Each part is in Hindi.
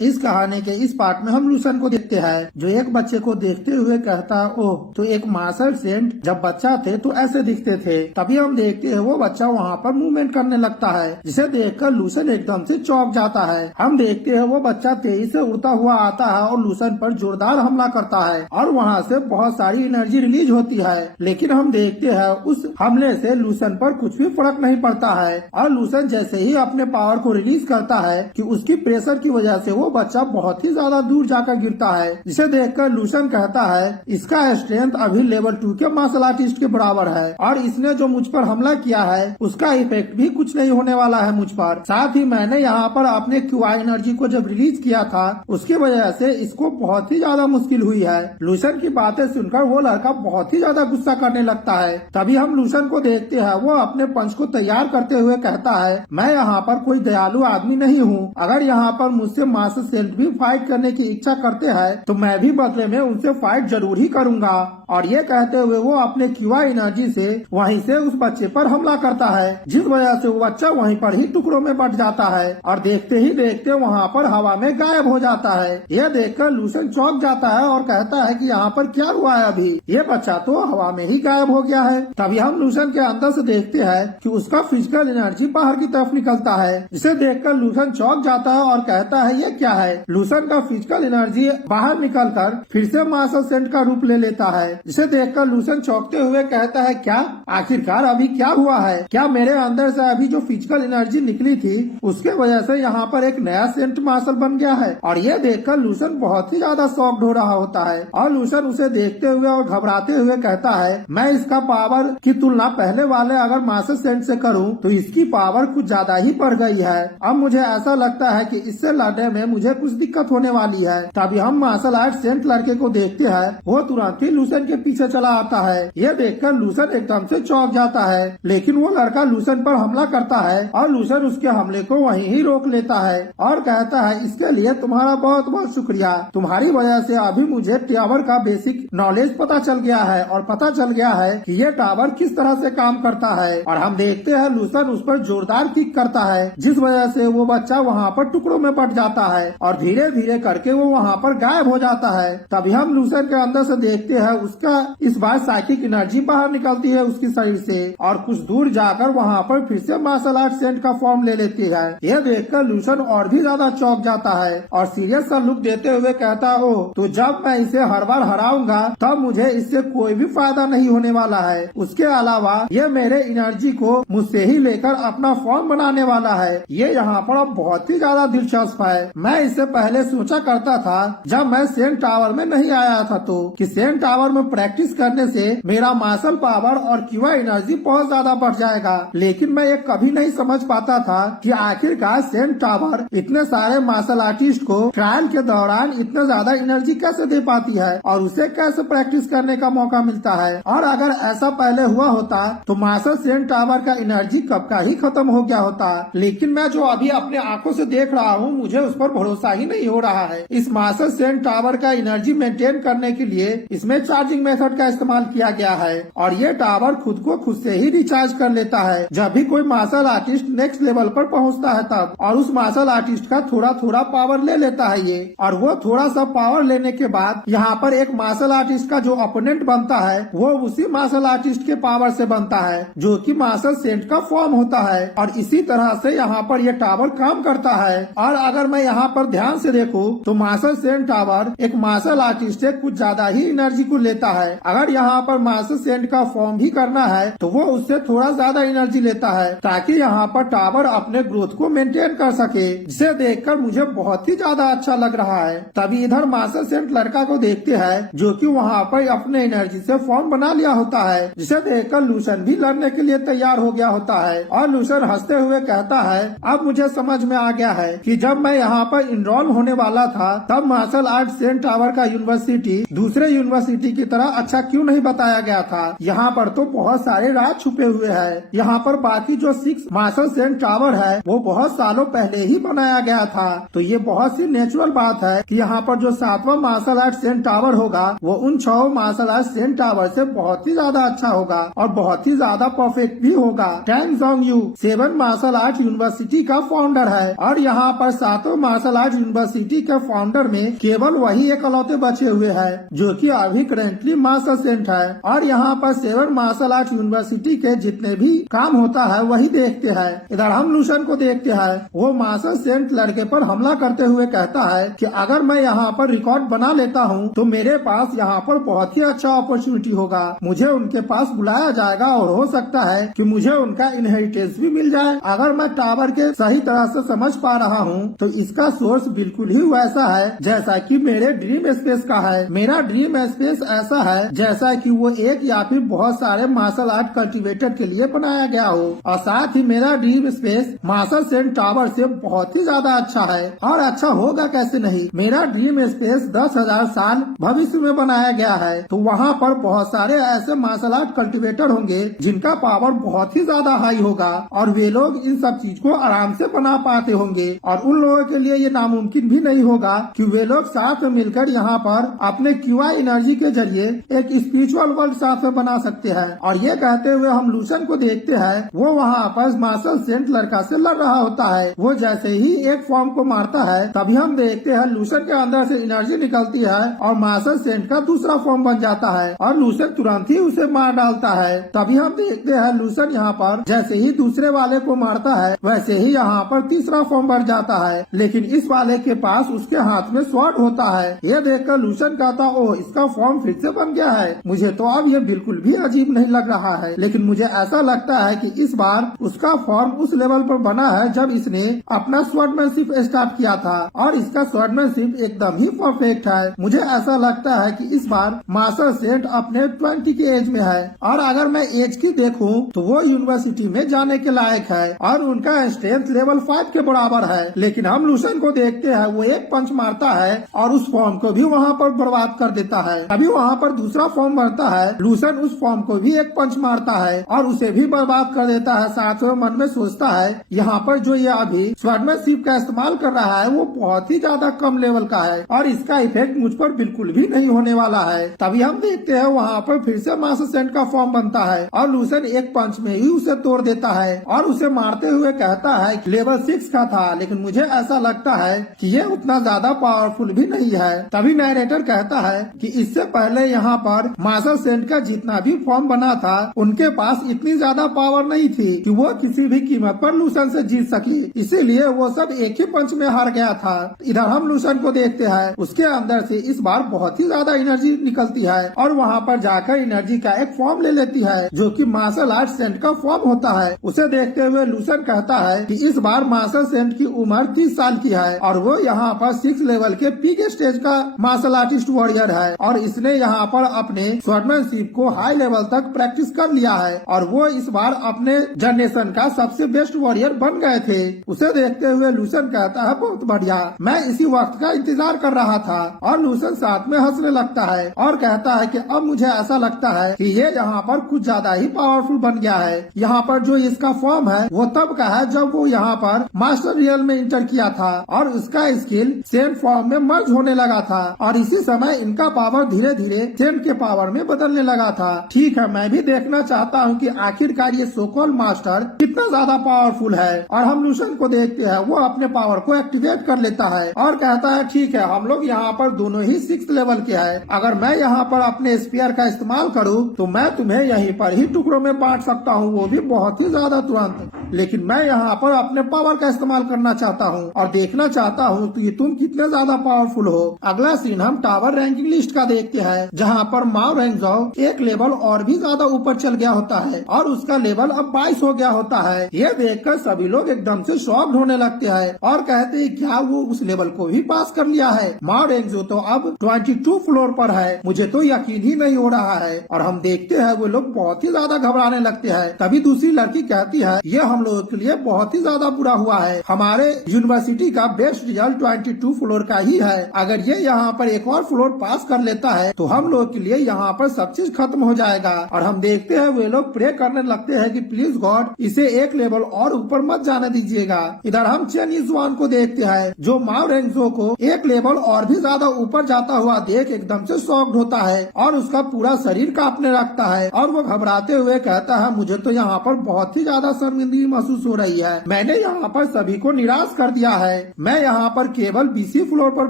इस कहानी के इस पार्ट में हम लूसन को देखते हैं जो एक बच्चे को देखते हुए कहता ओह तो एक मार्शल सेंट जब बच्चा थे तो ऐसे दिखते थे। तभी हम देखते हैं वो बच्चा वहाँ पर मूवमेंट करने लगता है जिसे देखकर लूसन एकदम से चौंक जाता है। हम देखते हैं वो बच्चा तेजी से उड़ता हुआ आता है और लूसन पर जोरदार हमला करता है और वहाँ से बहुत सारी एनर्जी रिलीज होती है। लेकिन हम देखते हैं उस हमले से लूसन पर कुछ भी फर्क नहीं पड़ता है और लूसन जैसे ही अपने पावर को रिलीज करता है कि उसकी प्रेशर की वजह से वो बच्चा बहुत ही ज्यादा दूर जाकर गिरता है, जिसे देखकर लूसन कहता है इसका स्ट्रेंथ अभी लेवल 2 के मार्शल आर्टिस्ट के बराबर है और इसने जो मुझ पर हमला किया है उसका इफेक्ट भी कुछ नहीं होने वाला है मुझ पर। साथ ही मैंने यहाँ पर अपने क्यूआई एनर्जी को जब रिलीज किया था उसकी वजह से इसको बहुत ही ज्यादा मुश्किल हुई है। लूसन की बातें सुनकर वो लड़का बहुत ही ज्यादा गुस्सा करने लगता है। तभी हम लूसन को देखते हैं वो अपने पंच को तैयार करते हुए कहता है मैं यहाँ पर कोई दयालु आदमी नहीं हूँ, अगर यहाँ पर मुझसे मार्शल सेंट भी फाइट करने की इच्छा करते हैं तो मैं भी बदले में उनसे फाइट जरूर ही करूंगा। और ये कहते हुए वो अपने क्यूआई एनर्जी से वहीं से उस बच्चे पर हमला करता है जिस वजह से वो बच्चा वहीं पर ही टुकड़ों में बट जाता है और देखते ही देखते वहाँ पर हवा में गायब हो जाता है। यह देखकर लूसन चौंक जाता है और कहता है कि यहाँ पर क्या हुआ है, अभी ये बच्चा तो हवा में ही गायब हो गया है। तभी हम लूसन के अंदर से देखते हैं कि उसका फिजिकल एनर्जी बाहर की तरफ निकलता है, जिसे देखकर लूसन चौंक जाता है और कहता है ये क्या है। लूसन का फिजिकल एनर्जी बाहर निकलकर फिर से मार्शल सेंट का रूप ले लेता है, जिसे देखकर लूसन चौंकते हुए कहता है क्या आखिरकार अभी क्या हुआ है, क्या मेरे अंदर से अभी जो फिजिकल एनर्जी निकली थी उसके वजह से यहाँ पर एक नया सेंट मार्शल बन गया है। और ये देखकर लूसन बहुत ही ज्यादा शॉक्ड हो रहा होता है और लूसन उसे देखते हुए और घबराते हुए कहता है मैं इसका पावर की तुलना पहले वाले अगर मार्शल सेंट से करूँ तो इसकी पावर कुछ ज्यादा ही बढ़ गई है। अब मुझे ऐसा लगता है कि इससे लड़ने में मुझे कुछ दिक्कत होने वाली है। तभी हम मार्शल आर्ट सेंट लड़के को देखते हैं वो तुरंत ही लूसन के पीछे चला आता है। यह देखकर लूसन एकदम से चौंक जाता है, लेकिन वो लड़का लूसन पर हमला करता है और लूसन उसके हमले को वहीं ही रोक लेता है और कहता है इसके लिए तुम्हारा बहुत बहुत शुक्रिया, तुम्हारी वजह से अभी मुझे टावर का बेसिक नॉलेज पता चल गया है और पता चल गया है कि ये टावर किस तरह से काम करता है। और हम देखते हैं लूसन उस पर जोरदार किक करता है जिस वजह से वो बच्चा वहाँ पर टुकड़ों में बट जाता है और धीरे धीरे करके वो वहाँ पर गायब हो जाता है। तभी हम लूसन के अंदर से देखते हैं उसका इस बार साइकिक एनर्जी बाहर निकलती है उसकी शरीर से और कुछ दूर जाकर वहाँ पर फिर से मार्शल आर्ट सेंट का फॉर्म ले लेती है। यह देखकर लूसन और भी ज्यादा चौंक जाता है और सीरियस सा लुक देते हुए कहता है ओह तो जब मैं इसे हर बार हराऊंगा तब मुझे इससे कोई भी फायदा नहीं होने वाला है, उसके अलावा ये मेरे एनर्जी को मुझसे ही लेकर अपना फॉर्म बनाने वाला है। ये यहाँ पर अब बहुत ही ज्यादा दिलचस्प है। मैं इससे पहले सोचा करता था जब मैं सेंट टावर में नहीं आया था तो कि सेंट टावर में प्रैक्टिस करने से मेरा मार्शल पावर और क्यूआई एनर्जी बहुत ज्यादा बढ़ जाएगा, लेकिन मैं ये कभी नहीं समझ पाता था कि आखिरकार सेंट टावर इतने सारे मार्शल आर्टिस्ट को ट्रायल के दौरान इतना ज्यादा एनर्जी कैसे दे पाती है और उसे कैसे प्रैक्टिस करने का मौका मिलता है। और अगर ऐसा पहले हुआ होता तो मार्शल सेंट टावर का एनर्जी कब का ही खत्म हो गया होता, लेकिन मैं जो अभी अपने आंखों से देख रहा हूँ मुझे उस पर भरोसा ही नहीं हो रहा है। इस मार्शल सेंट टावर का एनर्जी मेंटेन करने के लिए इसमें चार्जिंग मेथड का इस्तेमाल किया गया है और ये टावर खुद को खुद से ही रिचार्ज कर लेता है जब भी कोई मार्शल आर्टिस्ट नेक्स्ट लेवल पर पहुंचता है तब, और उस मार्शल आर्टिस्ट का थोड़ा थोड़ा पावर ले लेता है ये। और वो थोड़ा सा पावर लेने के बाद यहाँ पर एक मार्शल आर्टिस्ट का जो अपोनेंट बनता है वो उसी मार्शल आर्टिस्ट के पावर से बनता है जो कि मार्शल सेंट का फॉर्म होता है और इसी तरह से यहाँ पर ये टावर काम करता है। और अगर मैं यहाँ पर ध्यान से देखूं तो मार्शल सेंट टावर एक मार्शल आर्टिस्ट से कुछ ज्यादा ही एनर्जी को लेता है। अगर यहाँ पर मार्शल सेंट का फॉर्म भी करना है तो वो उससे थोड़ा ज्यादा एनर्जी लेता है ताकि यहाँ पर टावर अपने ग्रोथ को मेंटेन कर सके, जिसे देखकर मुझे बहुत ही ज्यादा अच्छा लग रहा है। तभी इधर मार्शल सेंट लड़का को देखते हैं जो कि वहाँ पर अपने एनर्जी से फॉर्म बना लिया होता है, जिसे देखकर लूसन भी लड़ने के लिए तैयार हो गया होता है। और लूसन हंसते हुए कहता है अब मुझे समझ में आ गया है कि जब मैं यहाँ पर इनरोल होने वाला था तब मार्शल आर्ट सेंट टावर का यूनिवर्सिटी दूसरे यूनिवर्सिटी की तरह अच्छा क्यों नहीं बताया गया था। यहाँ पर तो बहुत सारे राज छुपे हुए हैं। यहाँ पर बाकी जो 6 मार्शल सेंट टावर है वो बहुत सालों पहले ही बनाया गया था, तो ये बहुत सी नेचुरल बात है कि यहाँ पर जो 7वां मार्शल आर्ट सेंट टावर होगा वो उन 6 मार्शल आर्ट सेंट टावर से बहुत ही ज्यादा अच्छा होगा और बहुत ही ज्यादा परफेक्ट भी होगा। Tang Zong Yu 7 martial art university का फाउंडर है और यहाँ पर 7 मार्शल मार्शल आर्ट यूनिवर्सिटी के फाउंडर में केवल वही इकलौते बचे हुए हैं जो कि अभी करेंटली मास्टर सेंट है। और यहाँ पर 7 मार्शल आर्ट यूनिवर्सिटी के जितने भी काम होता है वही देखते हैं। इधर हम लूसन को देखते हैं, वो मास्टर सेंट लड़के पर हमला करते हुए कहता है कि अगर मैं यहाँ पर रिकॉर्ड बना लेता हूँ तो मेरे पास यहाँ पर बहुत ही अच्छा अपॉर्चुनिटी होगा, मुझे उनके पास बुलाया जाएगा और हो सकता है कि मुझे उनका इनहेरिटेंस भी मिल जाए। अगर मैं टावर के सही तरह से समझ पा रहा हूँ तो इसका सोर्स बिल्कुल ही वैसा है जैसा कि मेरे ड्रीम स्पेस का है। मेरा ड्रीम स्पेस ऐसा है जैसा कि वो एक या फिर बहुत सारे मार्शल आर्ट कल्टिवेटर के लिए बनाया गया हो, और साथ ही मेरा dream space martial saint tower से बहुत ही ज्यादा अच्छा है। और अच्छा होगा कैसे नहीं, मेरा ड्रीम स्पेस 10,000 साल भविष्य में बनाया गया है, तो वहाँ पर बहुत सारे ऐसे मार्शल आर्ट कल्टिवेटर होंगे जिनका पावर बहुत ही ज्यादा हाई होगा और वे लोग इन सब चीज को आराम से बना पाते होंगे। और उन लोगों के लिए ये नामुमकिन भी नहीं होगा कि वे लोग साथ में मिलकर यहाँ पर अपने क्यूआई एनर्जी के जरिए एक स्पिरिचुअल वर्ल्ड साथ में बना सकते हैं। और ये कहते हुए हम लूसन को देखते हैं, वो वहाँ पर मार्शल सेंट लड़का से लड़ रहा होता है। वो जैसे ही एक फॉर्म को मारता है तभी हम देखते हैं लूसन के अंदर से एनर्जी निकलती है और मार्शल सेंट का दूसरा फॉर्म बन जाता है और लूसन तुरंत ही उसे मार डालता है। तभी हम देखते हैं लूसन यहाँ पर जैसे ही दूसरे वाले को मारता है वैसे ही यहाँ पर तीसरा फॉर्म बन जाता है, लेकिन इस वाले के पास उसके हाथ में स्वॉर्ड होता है। ये देखकर लूसन कहता, ओह इसका फॉर्म फिर से बन गया है। मुझे तो अब ये बिल्कुल भी अजीब नहीं लग रहा है, लेकिन मुझे ऐसा लगता है कि इस बार उसका फॉर्म उस लेवल पर बना है जब इसने अपना स्वॉर्डमैनशिप स्टार्ट किया था और इसका स्वॉर्डमैनशिप एकदम ही परफेक्ट है। मुझे ऐसा लगता है कि इस बार मार्शल सेंट अपने 20 के एज में है और अगर मैं एज की देखूं तो वो यूनिवर्सिटी में जाने के लायक है और उनका स्ट्रेंथ लेवल 5 के बराबर है। लेकिन हम लूसन को देखते हैं, वो एक पंच मारता है और उस फॉर्म को भी वहाँ पर बर्बाद कर देता है। अभी वहाँ पर दूसरा फॉर्म बनता है, लूसन उस फॉर्म को भी एक पंच मारता है और उसे भी बर्बाद कर देता है। साथ में मन में सोचता है यहाँ पर जो ये अभी स्वॉर्डमैनशिप का इस्तेमाल कर रहा है वो बहुत ही ज्यादा कम लेवल का है और इसका इफेक्ट मुझ पर बिल्कुल भी नहीं होने वाला है। तभी हम देखते हैं वहाँ पर फिर से मार्शल सेंट का फॉर्म बनता है और लूसन एक पंच में ही उसे तोड़ देता है और उसे मारते हुए कहता है कि लेवल 6 का था, लेकिन मुझे ऐसा लगता है कि ये उतना ज्यादा पावरफुल भी नहीं है। तभी नरेटर कहता है कि इससे पहले यहाँ पर मार्शल सेंट का जितना भी फॉर्म बना था उनके पास इतनी ज्यादा पावर नहीं थी कि वो किसी भी कीमत पर लूसन से जीत सके, इसीलिए वो सब एक ही पंच में हार गया था। इधर हम लूसन को देखते हैं, उसके अंदर से इस बार बहुत ही ज्यादा एनर्जी निकलती है और वहाँ पर जाकर एनर्जी का एक फॉर्म ले लेती है जो कि मार्शल आर्ट सेंट का फॉर्म होता है। उसे देखते हुए लूसन कहता है कि इस बार मार्शल सेंट की उम्र 30 साल की है और वो यहाँ पर 6 लेवल के पीक स्टेज का मार्शल आर्टिस्ट वॉरियर है और इसने यहाँ पर अपने स्वॉर्डमैनशिप को हाई लेवल तक प्रैक्टिस कर लिया है और वो इस बार अपने जनरेशन का सबसे बेस्ट वॉरियर बन गए थे। उसे देखते हुए लूसन कहता है, बहुत बढ़िया, मैं इसी वक्त का इंतजार कर रहा था। और लूसन साथ में हंसने लगता है और कहता है कि अब मुझे ऐसा लगता है कि ये यहाँ पर कुछ ज्यादा ही पावरफुल बन गया है। यहाँ पर जो इसका फॉर्म है वो तब का है जब वो यहाँ पर मास्टर रियल में इंटर किया था और उसका स्किल सेंट फॉर्म में मर्ज होने लगा था और इसी समय इनका पावर धीरे धीरे सेंट के पावर में बदलने लगा था। ठीक है, मैं भी देखना चाहता हूँ कि आखिरकार ये सोकॉल मास्टर कितना ज्यादा पावरफुल है। और हम लूसन को देखते हैं, वो अपने पावर को एक्टिवेट कर लेता है और कहता है, ठीक है, हम लोग यहाँ पर दोनों ही 6 लेवल के हैं। अगर मैं यहाँ पर अपने स्पीयर का इस्तेमाल करूँ तो मैं तुम्हें यहीं पर ही टुकड़ों में बांट सकता हूँ, वो भी बहुत ही ज्यादा तुरंत। लेकिन मैं यहाँ पर अपने पावर का इस्तेमाल करना चाहता हूँ और देखना चाहता हूँ कि तुम कितने ज्यादा पावरफुल हो। अगला सीन हम टावर रैंकिंग लिस्ट का देखते हैं, जहाँ पर माओ रेंगजो एक लेवल और भी ज्यादा ऊपर चल गया होता है और उसका लेवल अब 22 हो गया होता है। ये देखकर सभी लोग एकदम से शॉक्ड होने लगते हैं और कहते हैं, क्या वो उस लेवल को भी पास कर लिया है? माओ रेंगजो तो अब 22 फ्लोर पर है, मुझे तो यकीन ही नहीं हो रहा है। और हम देखते हैं वो लोग बहुत ही ज्यादा घबराने लगते हैं। तभी दूसरी लड़की कहती है, ये हम लोगों के लिए बहुत ही ज्यादा बुरा हुआ है, हमारे यूनिवर्सिटी का बेस्ट रिजल्ट 22 फ्लोर का ही है। अगर ये यहाँ पर एक और फ्लोर पास कर लेता है तो हम लोग के लिए यहाँ पर सब चीज खत्म हो जाएगा। और हम देखते हैं वे लोग प्रे करने लगते हैं कि प्लीज गॉड इसे एक लेवल और ऊपर मत जाने दीजिएगा। इधर हम चेन युआन को देखते हैं, जो माओ रेंगजो को एक लेवल और भी ज्यादा ऊपर जाता हुआ देख एकदम से शॉक्ड होता है और उसका पूरा शरीर कांपने लगता है और वो घबराते हुए कहता है, मुझे तो यहाँ पर बहुत ही ज्यादा शर्मिंदगी महसूस हो रही है, मैंने यहाँ पर सभी को निराश कर दिया है। मैं यहाँ पर केवल 20 फ्लोर पर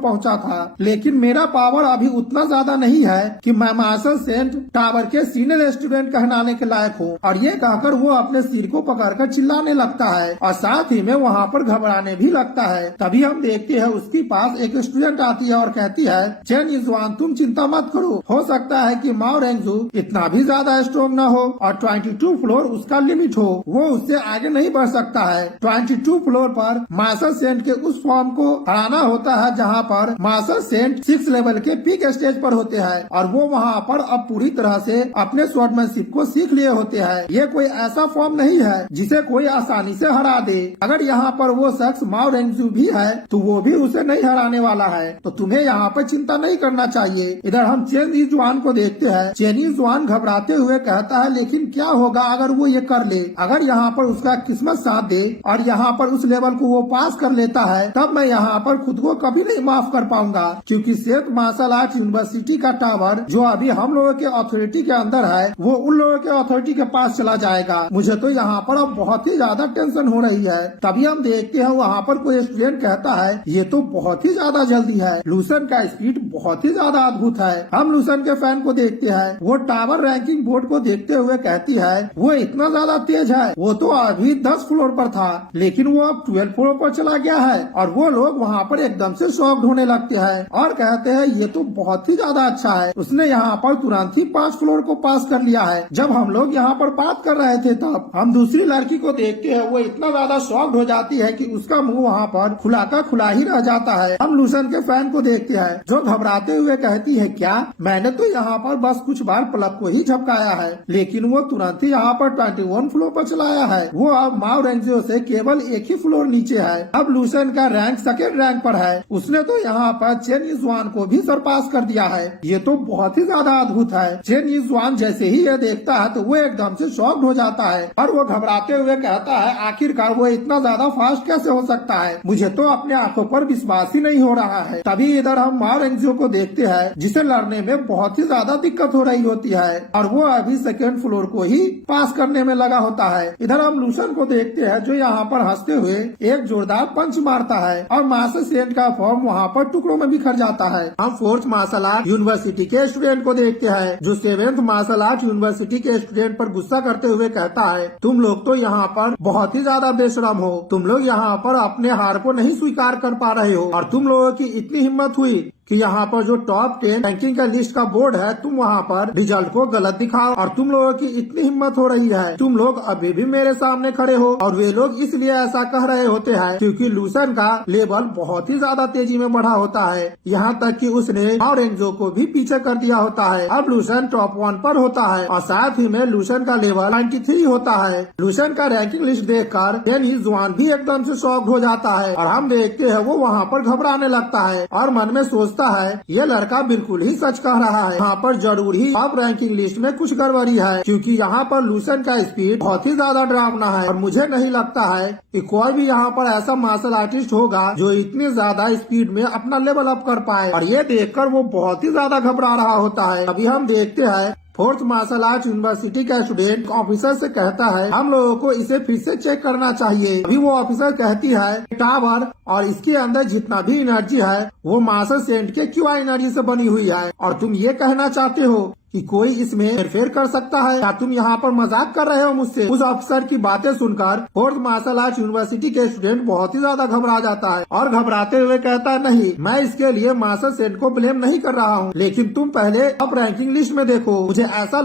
पहुँचा था, लेकिन मेरा पावर अभी उतना ज्यादा नहीं है कि मैं मार्शल सेंट टावर के सीनियर स्टूडेंट कहलाने के लायक हूँ। और ये कहकर वो अपने सिर को पकड़कर चिल्लाने लगता है और साथ ही में वहाँ पर घबराने भी लगता है। तभी हम देखते हैं उसके पास एक स्टूडेंट आती है और कहती है, चेन युआन तुम चिंता मत करो, हो सकता है कि माओ रेंगजू इतना भी ज्यादा स्ट्रॉन्ग न हो और 22 फ्लोर उसका लिमिट हो, वो उससे आगे नहीं बढ़ सकता है। 22 फ्लोर पर मार्शल सेंट के उस फॉर्म को हराना होता है जहाँ पर मार्शल सेंट 6 लेवल के पीक स्टेज पर होते हैं और वो वहाँ पर अब पूरी तरह से अपने स्वॉर्डमैनशिप को सीख लिए होते हैं। ये कोई ऐसा फॉर्म नहीं है जिसे कोई आसानी से हरा दे। अगर यहाँ पर वो शख्स माओ रेंगजू भी है तो वो भी उसे नहीं हराने वाला है, तो तुम्हें यहाँ पर चिंता नहीं करना चाहिए। इधर हम चेन युआन को देखते हैं। चेन युआन घबराते हुए कहता है, लेकिन क्या होगा अगर वो ये कर ले? अगर यहाँ पर उसका किस्मत साथ दे और यहाँ पर उस लेवल को वो पास कर लेता है, तब मैं यहाँ पर खुद को कभी नहीं माफ कर पाऊंगा, क्योंकि सेंट मार्शल आर्ट यूनिवर्सिटी का टावर जो अभी हम लोगों के अथॉरिटी के अंदर है वो उन लोगों के अथॉरिटी के पास चला जाएगा। मुझे तो यहाँ पर अब बहुत ही ज्यादा टेंशन हो रही है। तभी हम देखते हैं वहाँ पर कोई स्टूडेंट कहता है, ये तो बहुत ही ज्यादा जल्दी है, लूसन का स्पीड बहुत ही ज्यादा अद्भुत है। हम लूसन के फैन को देखते हैं, वो टावर रैंकिंग बोर्ड को देखते हुए कहती है, वो इतना ज्यादा तेज है, वो तो अभी 10 फ्लोर पर था लेकिन वो अब 12 फ्लोर पर चला गया है। और वो लोग वहाँ पर एकदम से शॉक्ड होने लगते हैं और कहते हैं, ये तो बहुत ही ज्यादा अच्छा है, उसने यहाँ पर तुरंत ही 5 फ्लोर को पास कर लिया है। जब हम लोग यहाँ पर बात कर रहे थे तब हम दूसरी लड़की को देखते हैं, वो इतना ज्यादा शॉक्ड हो जाती है कि उसका मुंह वहाँ पर खुला का खुला ही रह जाता है। हम लूसन के फैन को देखते हैं जो घबराते हुए कहती है, क्या मैंने तो यहाँ पर बस कुछ बार पलक को ही झपकाया है, लेकिन वो तुरंत ही यहाँ पर 21 फ्लोर पर चलाया है। वो अब माओ रेंगजू से केवल एक ही फ्लोर नीचे है। अब लूसन का रैंक सेकेंड रैंक पर है, उसने तो यहाँ पर चेन युआन को भी सरपास कर दिया है। ये तो बहुत ही ज्यादा अद्भुत है। चेन युआन जैसे ही ये देखता है तो वो एकदम से शॉक्ड हो जाता है और वो घबराते हुए कहता है, आखिरकार वो इतना ज्यादा फास्ट कैसे हो सकता है? मुझे तो अपने आंखों पर विश्वास ही नहीं हो रहा है। तभी इधर हम माओ रेंगजू को देखते हैं जिसे लड़ने में बहुत ही ज्यादा दिक्कत हो रही होती है और वो अभी सेकेंड फ्लोर को ही पास करने में लगा होता है। इधर हम लूसन को देखते हैं जो यहाँ पर हंसते हुए एक जोरदार पंच मारता है और मार्शल सेंट का फॉर्म वहाँ पर टुकड़ों में बिखर जाता है। हम 4th मार्शल आर्ट यूनिवर्सिटी के स्टूडेंट को देखते हैं जो 7th मार्शल आर्ट यूनिवर्सिटी के स्टूडेंट पर गुस्सा करते हुए कहता है, तुम लोग तो यहाँ पर बहुत ही ज्यादा बेशरम हो, तुम लोग यहाँ पर अपने हार को नहीं स्वीकार कर पा रहे हो और तुम लोगों की इतनी हिम्मत हुई कि यहाँ पर जो टॉप 10 रैंकिंग का लिस्ट का बोर्ड है, तुम वहाँ पर रिजल्ट को गलत दिखाओ और तुम लोगों की इतनी हिम्मत हो रही है, तुम लोग अभी भी मेरे सामने खड़े हो। और वे लोग इसलिए ऐसा कह रहे होते हैं क्योंकि लूसन का लेवल बहुत ही ज्यादा तेजी में बढ़ा होता है, यहाँ तक कि उसने माओ रेंगजू को भी पीछे कर दिया होता है। अब लूसन टॉप 1 पर होता है और साथ ही में लूसन का लेवल 93 होता है। लूसन का रैंकिंग लिस्ट देखकर चेन युआन भी एकदम से शॉक्ड हो जाता है और हम देखते हैं वो वहाँ पर घबराने लगता है और मन में सोचता है, ये लड़का बिल्कुल ही सच कह रहा है, यहाँ पर जरूर ही टॉप रैंकिंग लिस्ट में कुछ गड़बड़ी है, क्योंकि यहाँ पर लूसन का स्पीड बहुत ही ज्यादा डरावना है और मुझे नहीं लगता है कि कोई भी यहाँ पर ऐसा मार्शल आर्टिस्ट होगा जो इतनी ज्यादा स्पीड में अपना लेवल अप कर पाए। और ये देखकर वो बहुत ही ज्यादा घबरा रहा होता है। अभी हम देखते हैं 4th मार्शल आर्ट यूनिवर्सिटी का स्टूडेंट ऑफिसर से कहता है, हम लोगों को इसे फिर से चेक करना चाहिए। अभी वो ऑफिसर कहती है, टावर और इसके अंदर जितना भी एनर्जी है वो मार्शल सेंट के क्यूआई एनर्जी से बनी हुई है और तुम ये कहना चाहते हो कि कोई इसमें हेरफेर कर सकता है? क्या तुम यहाँ पर मजाक कर रहे हो मुझसे? उस अफसर की बातें सुनकर 4th मार्शल आर्ट यूनिवर्सिटी के स्टूडेंट बहुत ही ज्यादा घबरा जाता है और घबराते हुए कहता है, नहीं, मैं इसके लिए मार्शल सेंट को ब्लेम नहीं कर रहा हूँ, लेकिन तुम पहले अब रैंकिंग लिस्ट में देखो। मुझे ऐसा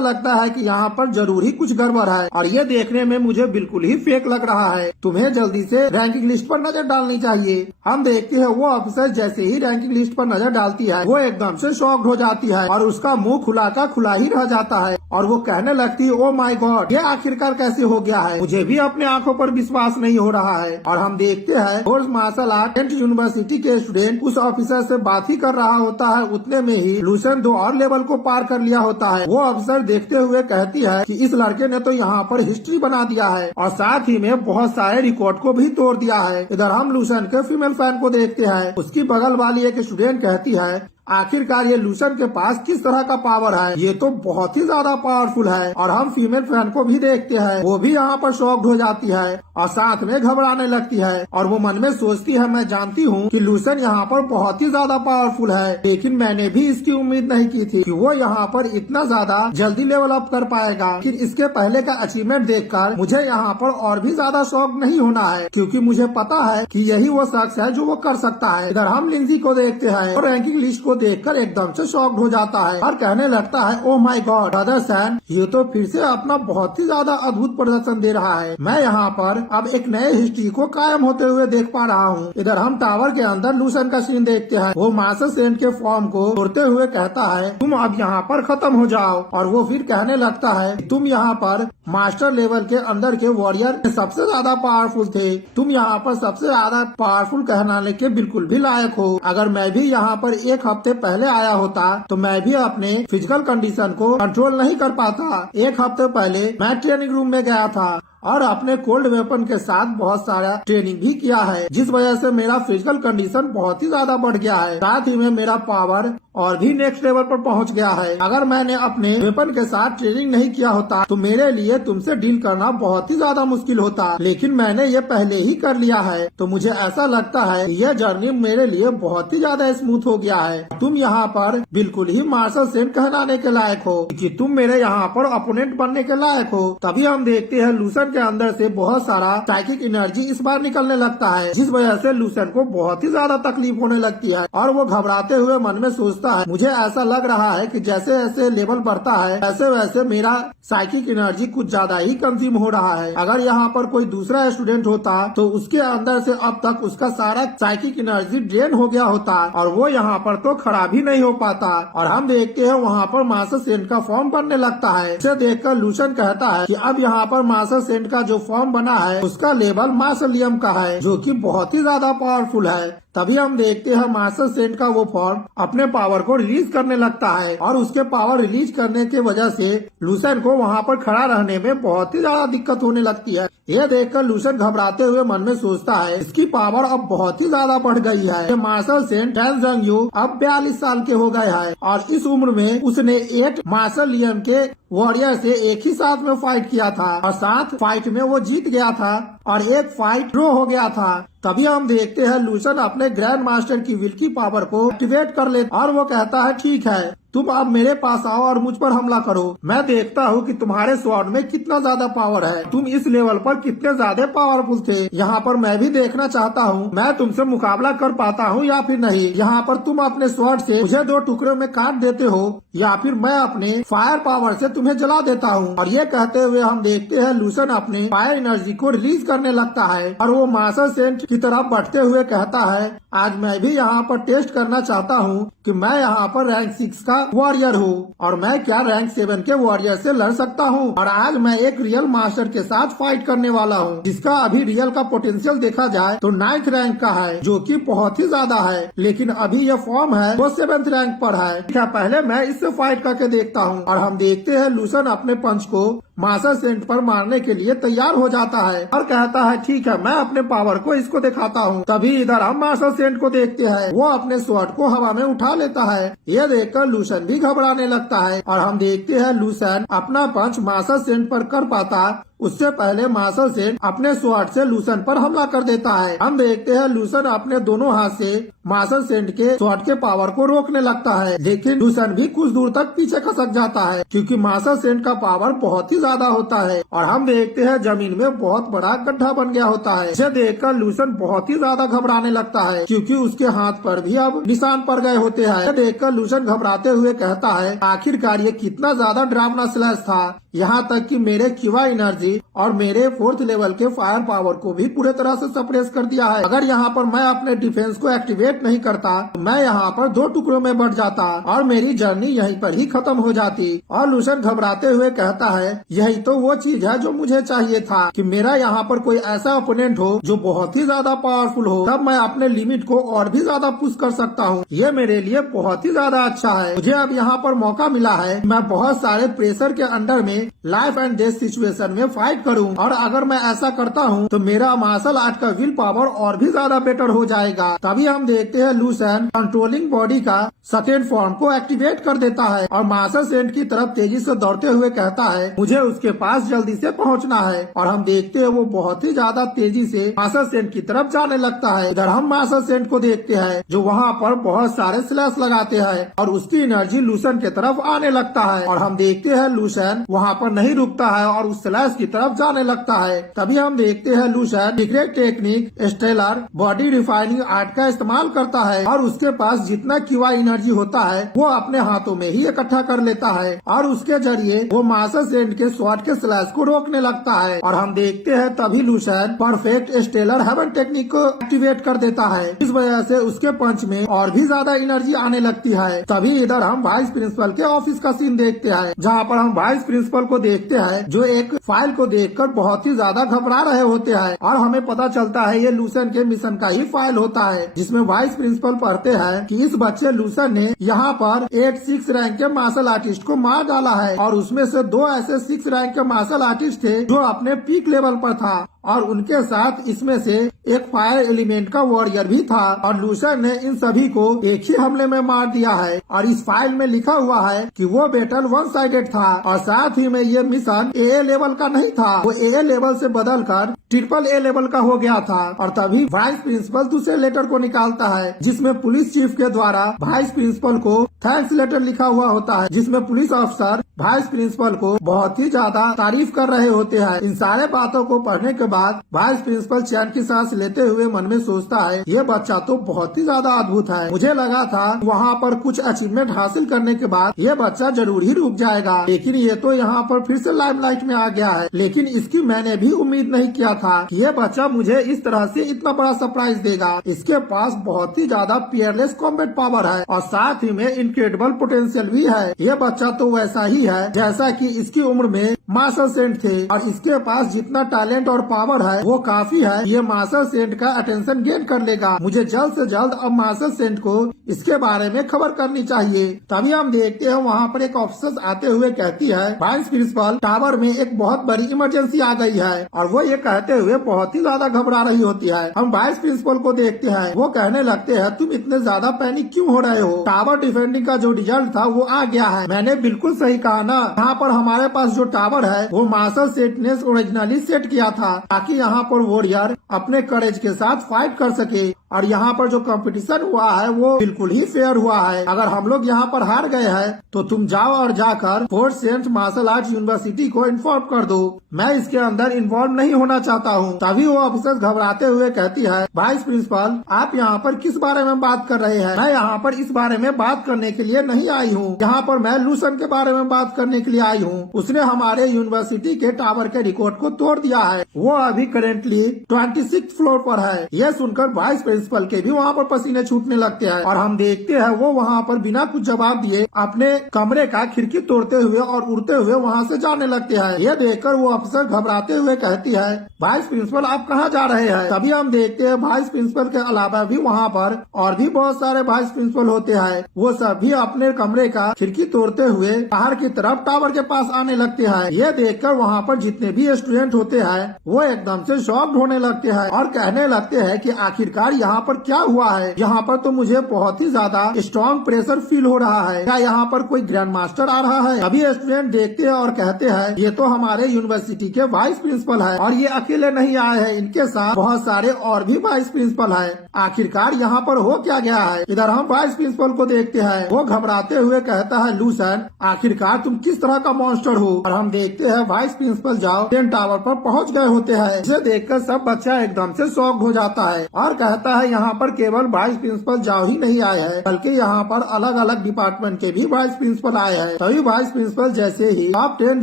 लगता है कि यहाँ पर जरूर ही कुछ गड़बड़ है और ये देखने में मुझे बिल्कुल ही फेक लग रहा है। तुम्हें जल्दी से रैंकिंग लिस्ट पर नजर डालनी चाहिए। हम देखते हैं वो ऑफिसर जैसे ही रैंकिंग लिस्ट पर नजर डालती है वो एकदम से शॉक्ड हो जाती है और उसका मुंह खुला का खुला ही रह जाता है और वो कहने लगती है, ओ माय गॉड, ये आखिरकार कैसे हो गया है? मुझे भी अपने आंखों पर विश्वास नहीं हो रहा है। और हम देखते हैं 4th मार्शल आर्ट यूनिवर्सिटी के स्टूडेंट उस ऑफिसर से बात ही कर रहा होता है, उतने में ही लूसन 2 और लेवल को पार कर लिया होता है। वो ऑफिसर देखते हुए कहती है कि इस लड़के ने तो यहाँ पर हिस्ट्री बना दिया है और साथ ही में बहुत सारे रिकॉर्ड को भी तोड़ दिया है। इधर हम लूसन के फीमेल फैन को देखते हैं, उसकी बगल वाली एक स्टूडेंट कहती है, आखिरकार ये लूसन के पास किस तरह का पावर है, ये तो बहुत ही ज्यादा पावरफुल है। और हम फीमेल फैन को भी देखते हैं, वो भी यहाँ पर शॉक्ड हो जाती है और साथ में घबराने लगती है और वो मन में सोचती है मैं जानती हूँ कि लूसन यहाँ पर बहुत ही ज्यादा पावरफुल है, लेकिन मैंने भी इसकी उम्मीद नहीं की थी कि वो यहाँ पर इतना ज्यादा जल्दी लेवल अप कर पाएगा। फिर इसके पहले का अचीवमेंट देखकर मुझे यहाँ पर और भी ज्यादा शॉक नहीं होना है, क्योंकि मुझे पता है कि यही वो शख्स है जो वो कर सकता है। इधर हम लिंजी को देखते हैं और रैंकिंग लिस्ट को देखकर एकदम से शॉक्ड हो जाता है और कहने लगता है oh my god brother San, ये तो फिर से अपना बहुत ही ज्यादा अद्भुत प्रदर्शन दे रहा है। मैं यहाँ पर अब एक नए हिस्ट्री को कायम होते हुए देख पा रहा हूँ। इधर हम टावर के अंदर लूसन का सीन देखते हैं। वो मास्टर सेंट के फॉर्म को तोड़ते हुए कहता है तुम अब यहाँ पर खत्म हो जाओ, और वो फिर कहने लगता है तुम यहाँ पर मास्टर लेवल के अंदर के वॉरियर सबसे ज्यादा पावरफुल थे, तुम यहाँ पर सबसे ज्यादा पावरफुल कहलाने के बिल्कुल भी लायक हो। अगर मैं भी यहाँ पर एक हफ्ते पहले आया होता तो मैं भी अपने फिजिकल कंडीशन को कंट्रोल नहीं कर पाता। एक हफ्ते पहले मैं ट्रेनिंग रूम में गया था और अपने कोल्ड वेपन के साथ बहुत सारा ट्रेनिंग भी किया है, जिस वजह से मेरा फिजिकल कंडीशन बहुत ही ज्यादा बढ़ गया है। साथ ही में मेरा पावर और भी नेक्स्ट लेवल पर पहुंच गया है। अगर मैंने अपने वेपन के साथ ट्रेनिंग नहीं किया होता तो मेरे लिए तुमसे डील करना बहुत ही ज्यादा मुश्किल होता, लेकिन मैंने ये पहले ही कर लिया है, तो मुझे ऐसा लगता है यह जर्नी मेरे लिए बहुत ही ज्यादा स्मूथ हो गया है। तुम यहाँ पर बिल्कुल ही मार्शल सेंट कहलाने के लायक हो कि तुम मेरे यहाँ पर अपोनेंट बनने के लायक हो। तभी हम देखते हैं लूसन के अंदर से बहुत सारा साइकिक एनर्जी इस बार निकलने लगता है, जिस वजह से लूसन को बहुत ही ज्यादा तकलीफ होने लगती है और वो घबराते हुए मन में सोचता है मुझे ऐसा लग रहा है कि जैसे जैसे लेवल बढ़ता है वैसे वैसे मेरा साइकिक एनर्जी कुछ ज्यादा ही कंज्यूम हो रहा है। अगर यहाँ पर कोई दूसरा स्टूडेंट होता तो उसके अंदर से अब तक उसका सारा साइकिक एनर्जी ड्रेन हो गया होता और वो यहाँ पर तो खड़ा भी नहीं हो पाता। और हम देखते हैं वहाँ पर मास्टर सेंट का फॉर्म बनने लगता है। इसे देखकर लूसन कहता है कि अब यहाँ पर मास्टर सेंट का जो फॉर्म बना है उसका लेवल मार्शलियम का है, जो कि बहुत ही ज्यादा पावरफुल है। तभी हम देखते हैं मास्टर सेंट का वो फॉर्म अपने पावर को रिलीज करने लगता है और उसके पावर रिलीज करने की वजह से लूसन को वहाँ पर खड़ा रहने में बहुत ही ज्यादा दिक्कत होने लगती है। यह देखकर लूसन घबराते हुए मन में सोचता है इसकी पावर अब बहुत ही ज्यादा बढ़ गई है। मार्शल सेंट टैन जंग यू अब 42 साल के हो गए हैं और इस उम्र में उसने 8 मार्शलियम के वॉरियर से एक ही साथ में फाइट किया था और 7 फाइट में वो जीत गया था और 1 फाइट ड्रॉ हो गया था। तभी हम देखते हैं लूसन अपने ग्रैंड मास्टर की विल की पावर को एक्टिवेट कर ले और वो कहता है ठीक है तुम अब मेरे पास आओ और मुझ पर हमला करो। मैं देखता हूँ कि तुम्हारे स्वॉर्ड में कितना ज्यादा पावर है, तुम इस लेवल पर कितने ज्यादा पावरफुल थे। यहाँ पर मैं भी देखना चाहता हूँ मैं तुमसे मुकाबला कर पाता हूँ या फिर नहीं। यहाँ पर तुम अपने स्वॉर्ड से मुझे 2 टुकड़ों में काट देते हो या फिर मैं अपने फायर पावर से तुम्हें जला देता हूँ। और ये कहते हुए हम देखते हैं लूसन अपने फायर एनर्जी को रिलीज करने लगता है और वो मास्टर सेंट की तरफ बढ़ते हुए कहता है आज मैं भी यहाँ पर टेस्ट करना चाहता हूँ कि मैं यहाँ पर रैंक 6 का वॉरियर हूँ और मैं क्या रैंक 7 के वॉरियर से लड़ सकता हूँ। और आज मैं एक रियल मास्टर के साथ फाइट करने वाला हूँ जिसका अभी रियल का पोटेंशियल देखा जाए तो 9th रैंक का है, जो कि बहुत ही ज्यादा है, लेकिन अभी ये फॉर्म है वो 7th रैंक पर है। क्या पहले मैं इससे फाइट करके देखता हूँ। और हम देखते हैं लूसन अपने पंच को मास्टर सेंट पर मारने के लिए तैयार हो जाता है और कहता है ठीक है मैं अपने पावर को इसको दिखाता हूँ। तभी इधर हम मास्टर सेंट को देखते हैं वो अपने स्वॉर्ड को हवा में उठा लेता है। ये देखकर लूसन भी घबराने लगता है और हम देखते हैं लूसन अपना पंच मास्टर सेंट पर कर पाता उससे पहले मास्टर सेंट अपने स्वॉर्ड से लूसन पर हमला कर देता है। हम देखते हैं लूसन अपने दोनों हाथ से मास्टर सेंट के स्वॉर्ड के पावर को रोकने लगता है, लेकिन लूसन भी कुछ दूर तक पीछे खसक जाता है क्योंकि मास्टर सेंट का पावर बहुत ही ज्यादा होता है। और हम देखते हैं जमीन में बहुत बड़ा गड्ढा बन गया होता है। इसे देखकर लूसन बहुत ही ज्यादा घबराने लगता है क्योंकि उसके हाथ पर भी अब निशान पड़ गए होते हैं। देखकर लूसन घबराते हुए कहता है आखिरकार ये कितना ज्यादा डरावना स्लैश था, यहाँ तक कि मेरे किवा एनर्जी और मेरे 4th लेवल के फायर पावर को भी पूरे तरह से सप्रेस कर दिया है। अगर यहाँ पर मैं अपने डिफेंस को एक्टिवेट नहीं करता तो मैं यहाँ पर 2 टुकड़ों में बढ़ जाता और मेरी जर्नी यहीं पर ही खत्म हो जाती। और लूसन घबराते हुए कहता है यही तो वो चीज है जो मुझे चाहिए था कि मेरा यहाँ पर कोई ऐसा ओपोनेंट हो जो बहुत ही ज्यादा पावरफुल हो, तब मैं अपने लिमिट को और भी ज्यादा पुश कर सकता हूँ। ये मेरे लिए बहुत ही ज्यादा अच्छा है। मुझे अब यहाँ पर मौका मिला है मैं बहुत सारे प्रेशर के अंडर में लाइफ एंड डेथ सिचुएशन में फाइट करूं, और अगर मैं ऐसा करता हूं तो मेरा मार्शल आर्ट का विल पावर और भी ज्यादा बेटर हो जाएगा। तभी हम देखते हैं लूसेंट कंट्रोलिंग बॉडी का सेकेंड फॉर्म को एक्टिवेट कर देता है और मास्टर सेंट की तरफ तेजी से दौड़ते हुए कहता है मुझे उसके पास जल्दी से पहुंचना है। और हम देखते हैं वो बहुत ही ज्यादा तेजी से मास्टर सेंट की तरफ जाने लगता है। इधर हम मास्टर सेंट को देखते हैं जो वहाँ पर बहुत सारे स्लैश लगाते हैं और उसकी एनर्जी लूसेंट की तरफ आने लगता है। और हम देखते हैं लूसेंट वहाँ पर नहीं रुकता है और उस स्लैश की तरफ जाने लगता है। तभी हम देखते हैं lucent secret technique stellar body refining art का इस्तेमाल करता है और उसके पास जितना क्यूआ एनर्जी होता है वो अपने हाथों में ही इकट्ठा कर लेता है और उसके जरिए वो मास्टर सेंट के स्वॉर्ड के स्लैश को रोकने लगता है। और हम देखते हैं तभी lucent perfect stellar heaven technique को एक्टिवेट कर देता है। इस वजह से उसके पंच में और भी ज्यादा एनर्जी आने लगती है। तभी इधर हम वाइस प्रिंसिपल के ऑफिस का सीन देखते हैं जहाँ पर हम वाइस प्रिंसिपल को देखते हैं जो एक फाइल को देखकर बहुत ही ज्यादा घबरा रहे होते हैं और हमें पता चलता है ये लूसेंट के मिशन का ही फाइल होता है जिसमें वाइस प्रिंसिपल पढ़ते हैं कि इस बच्चे लूसेंट ने यहाँ पर 8-6 रैंक के मार्शल आर्टिस्ट को मार डाला है और उसमें से 2 ऐसे 6 रैंक के मार्शल आर्टिस्ट थे जो अपने पीक लेवल पर था और उनके साथ इसमें से एक फायर एलिमेंट का वॉरियर भी था और लूसेंट ने इन सभी को एक ही हमले में मार दिया है। और इस फाइल में लिखा हुआ है कि वो बैटल 1 साइडेड था और साथ ही में ये मिशन AA लेवल का नहीं था, वो AA लेवल से बदलकर AAA लेवल का हो गया था। और तभी वाइस प्रिंसिपल दूसरे लेटर को निकालता है जिसमें पुलिस चीफ के द्वारा वाइस प्रिंसिपल को थैंक्स लेटर लिखा हुआ होता है जिसमें पुलिस अफसर वाइस प्रिंसिपल को बहुत ही ज्यादा तारीफ कर रहे होते हैं। इन सारे बातों को पढ़ने के बाद वाइस प्रिंसिपल चैन की सांस लेते हुए मन में सोचता है ये बच्चा तो बहुत ही ज्यादा अद्भुत है। मुझे लगा था वहाँ पर कुछ अचीवमेंट हासिल करने के बाद ये बच्चा जरूर ही रुक जाएगा, लेकिन ये तो यहाँ पर फिर से लाइमलाइट में आ गया है। लेकिन इसकी मैंने भी उम्मीद नहीं किया था कि ये बच्चा मुझे इस तरह से इतना बड़ा सरप्राइज देगा। इसके पास बहुत ही ज्यादा पियरलेस कॉम्बैट पावर है और साथ ही में इनक्रेडिबल पोटेंशियल भी है। ये बच्चा तो वैसा ही है जैसा कि इसकी उम्र में मास्टर सेंट थे और इसके पास जितना टैलेंट और पावर है वो काफी है। ये मास्टर सेंट का अटेंशन गेन कर लेगा। मुझे जल्द से जल्द अब मास्टर सेंट को इसके बारे में खबर करनी चाहिए। तभी हम देखते हैं वहाँ पर एक ऑफिसर आते हुए कहती है वाइस प्रिंसिपल टावर में एक बहुत बड़ी इमरजेंसी आ गई है और वो ये कहते हुए बहुत ही ज्यादा घबरा रही होती है। हम वाइस प्रिंसिपल को देखते हैं वो कहने लगते हैं तुम इतने ज्यादा पैनिक क्यों हो रहे हो, टावर डिफेंडिंग का जो रिजल्ट था वो आ गया है। मैंने बिल्कुल सही कहा ना, यहाँ पर हमारे पास जो टावर है वो मास्टर सेंट ने ओरिजिनली सेट किया था ताकि यहाँ पर वॉरियर अपने करेज के साथ फाइट कर सके और यहाँ पर जो कंपटीशन हुआ है वो बिल्कुल ही फेयर हुआ है। अगर हम लोग यहाँ पर हार गए हैं तो तुम जाओ और जाकर fourth saint martial art university को इन्फॉर्म कर दो, मैं इसके अंदर इन्वॉल्व नहीं होना चाहता हूँ। तभी वो ऑफिसर घबराते हुए कहती है वाइस प्रिंसिपल आप यहाँ पर किस बारे में बात कर रहे हैं, मैं यहाँ पर इस बारे में बात करने के लिए नहीं आई हूँ। यहाँ पर मैं लूसेंट के बारे में बात करने के लिए आई हूँ। उसने हमारे यूनिवर्सिटी के टावर के रिकॉर्ड को तोड़ दिया है, वो अभी करेंटली 26th फ्लोर पर है। यह सुनकर वाइस प्रिंसिपल के भी वहाँ पर पसीने छूटने लगते हैं और हम देखते हैं वो वहाँ पर बिना कुछ जवाब दिए अपने कमरे का खिड़की तोड़ते हुए और उड़ते हुए वहाँ से जाने लगते हैं। यह देखकर वो अफसर घबराते हुए कहती है वाइस प्रिंसिपल आप कहाँ जा रहे हैं। तभी हम देखते हैं वाइस प्रिंसिपल के अलावा भी वहाँ पर और भी बहुत सारे वाइस प्रिंसिपल होते हैं। वो सभी अपने कमरे का खिड़की तोड़ते हुए बाहर की तरफ टावर के पास आने लगते हैं। यह देखकर वहाँ पर जितने भी स्टूडेंट होते हैं वो एकदम से शॉक्ड होने लगते हैं और कहने लगते हैं कि आखिरकार यहाँ पर क्या हुआ है। यहाँ पर तो मुझे बहुत ही ज्यादा स्ट्रॉन्ग प्रेशर फील हो रहा है, क्या यहाँ पर कोई ग्रैंड मास्टर आ रहा है। अभी स्टूडेंट देखते हैं और कहते हैं ये तो हमारे यूनिवर्सिटी के वाइस प्रिंसिपल है और ये अकेले नहीं आए हैं, इनके साथ बहुत सारे और भी वाइस प्रिंसिपल है। आखिरकार यहाँ पर हो क्या गया है। इधर हम वाइस प्रिंसिपल को देखते हैं वो घबराते हुए कहता है लूसेंट आखिरकार तुम किस तरह का मॉन्स्टर हो। और हम देखते हैं वाइस प्रिंसिपल जाओ टेन टावर पर पहुँच गए होते हैं। इसे देखकर सब बच्चा एकदम से शॉक हो जाता है और कहता है यहाँ पर केवल वाइस प्रिंसिपल जाओ ही नहीं आए हैं बल्कि यहाँ पर अलग अलग डिपार्टमेंट के भी वाइस प्रिंसिपल आए हैं। तभी वाइस प्रिंसिपल जैसे ही टॉप 10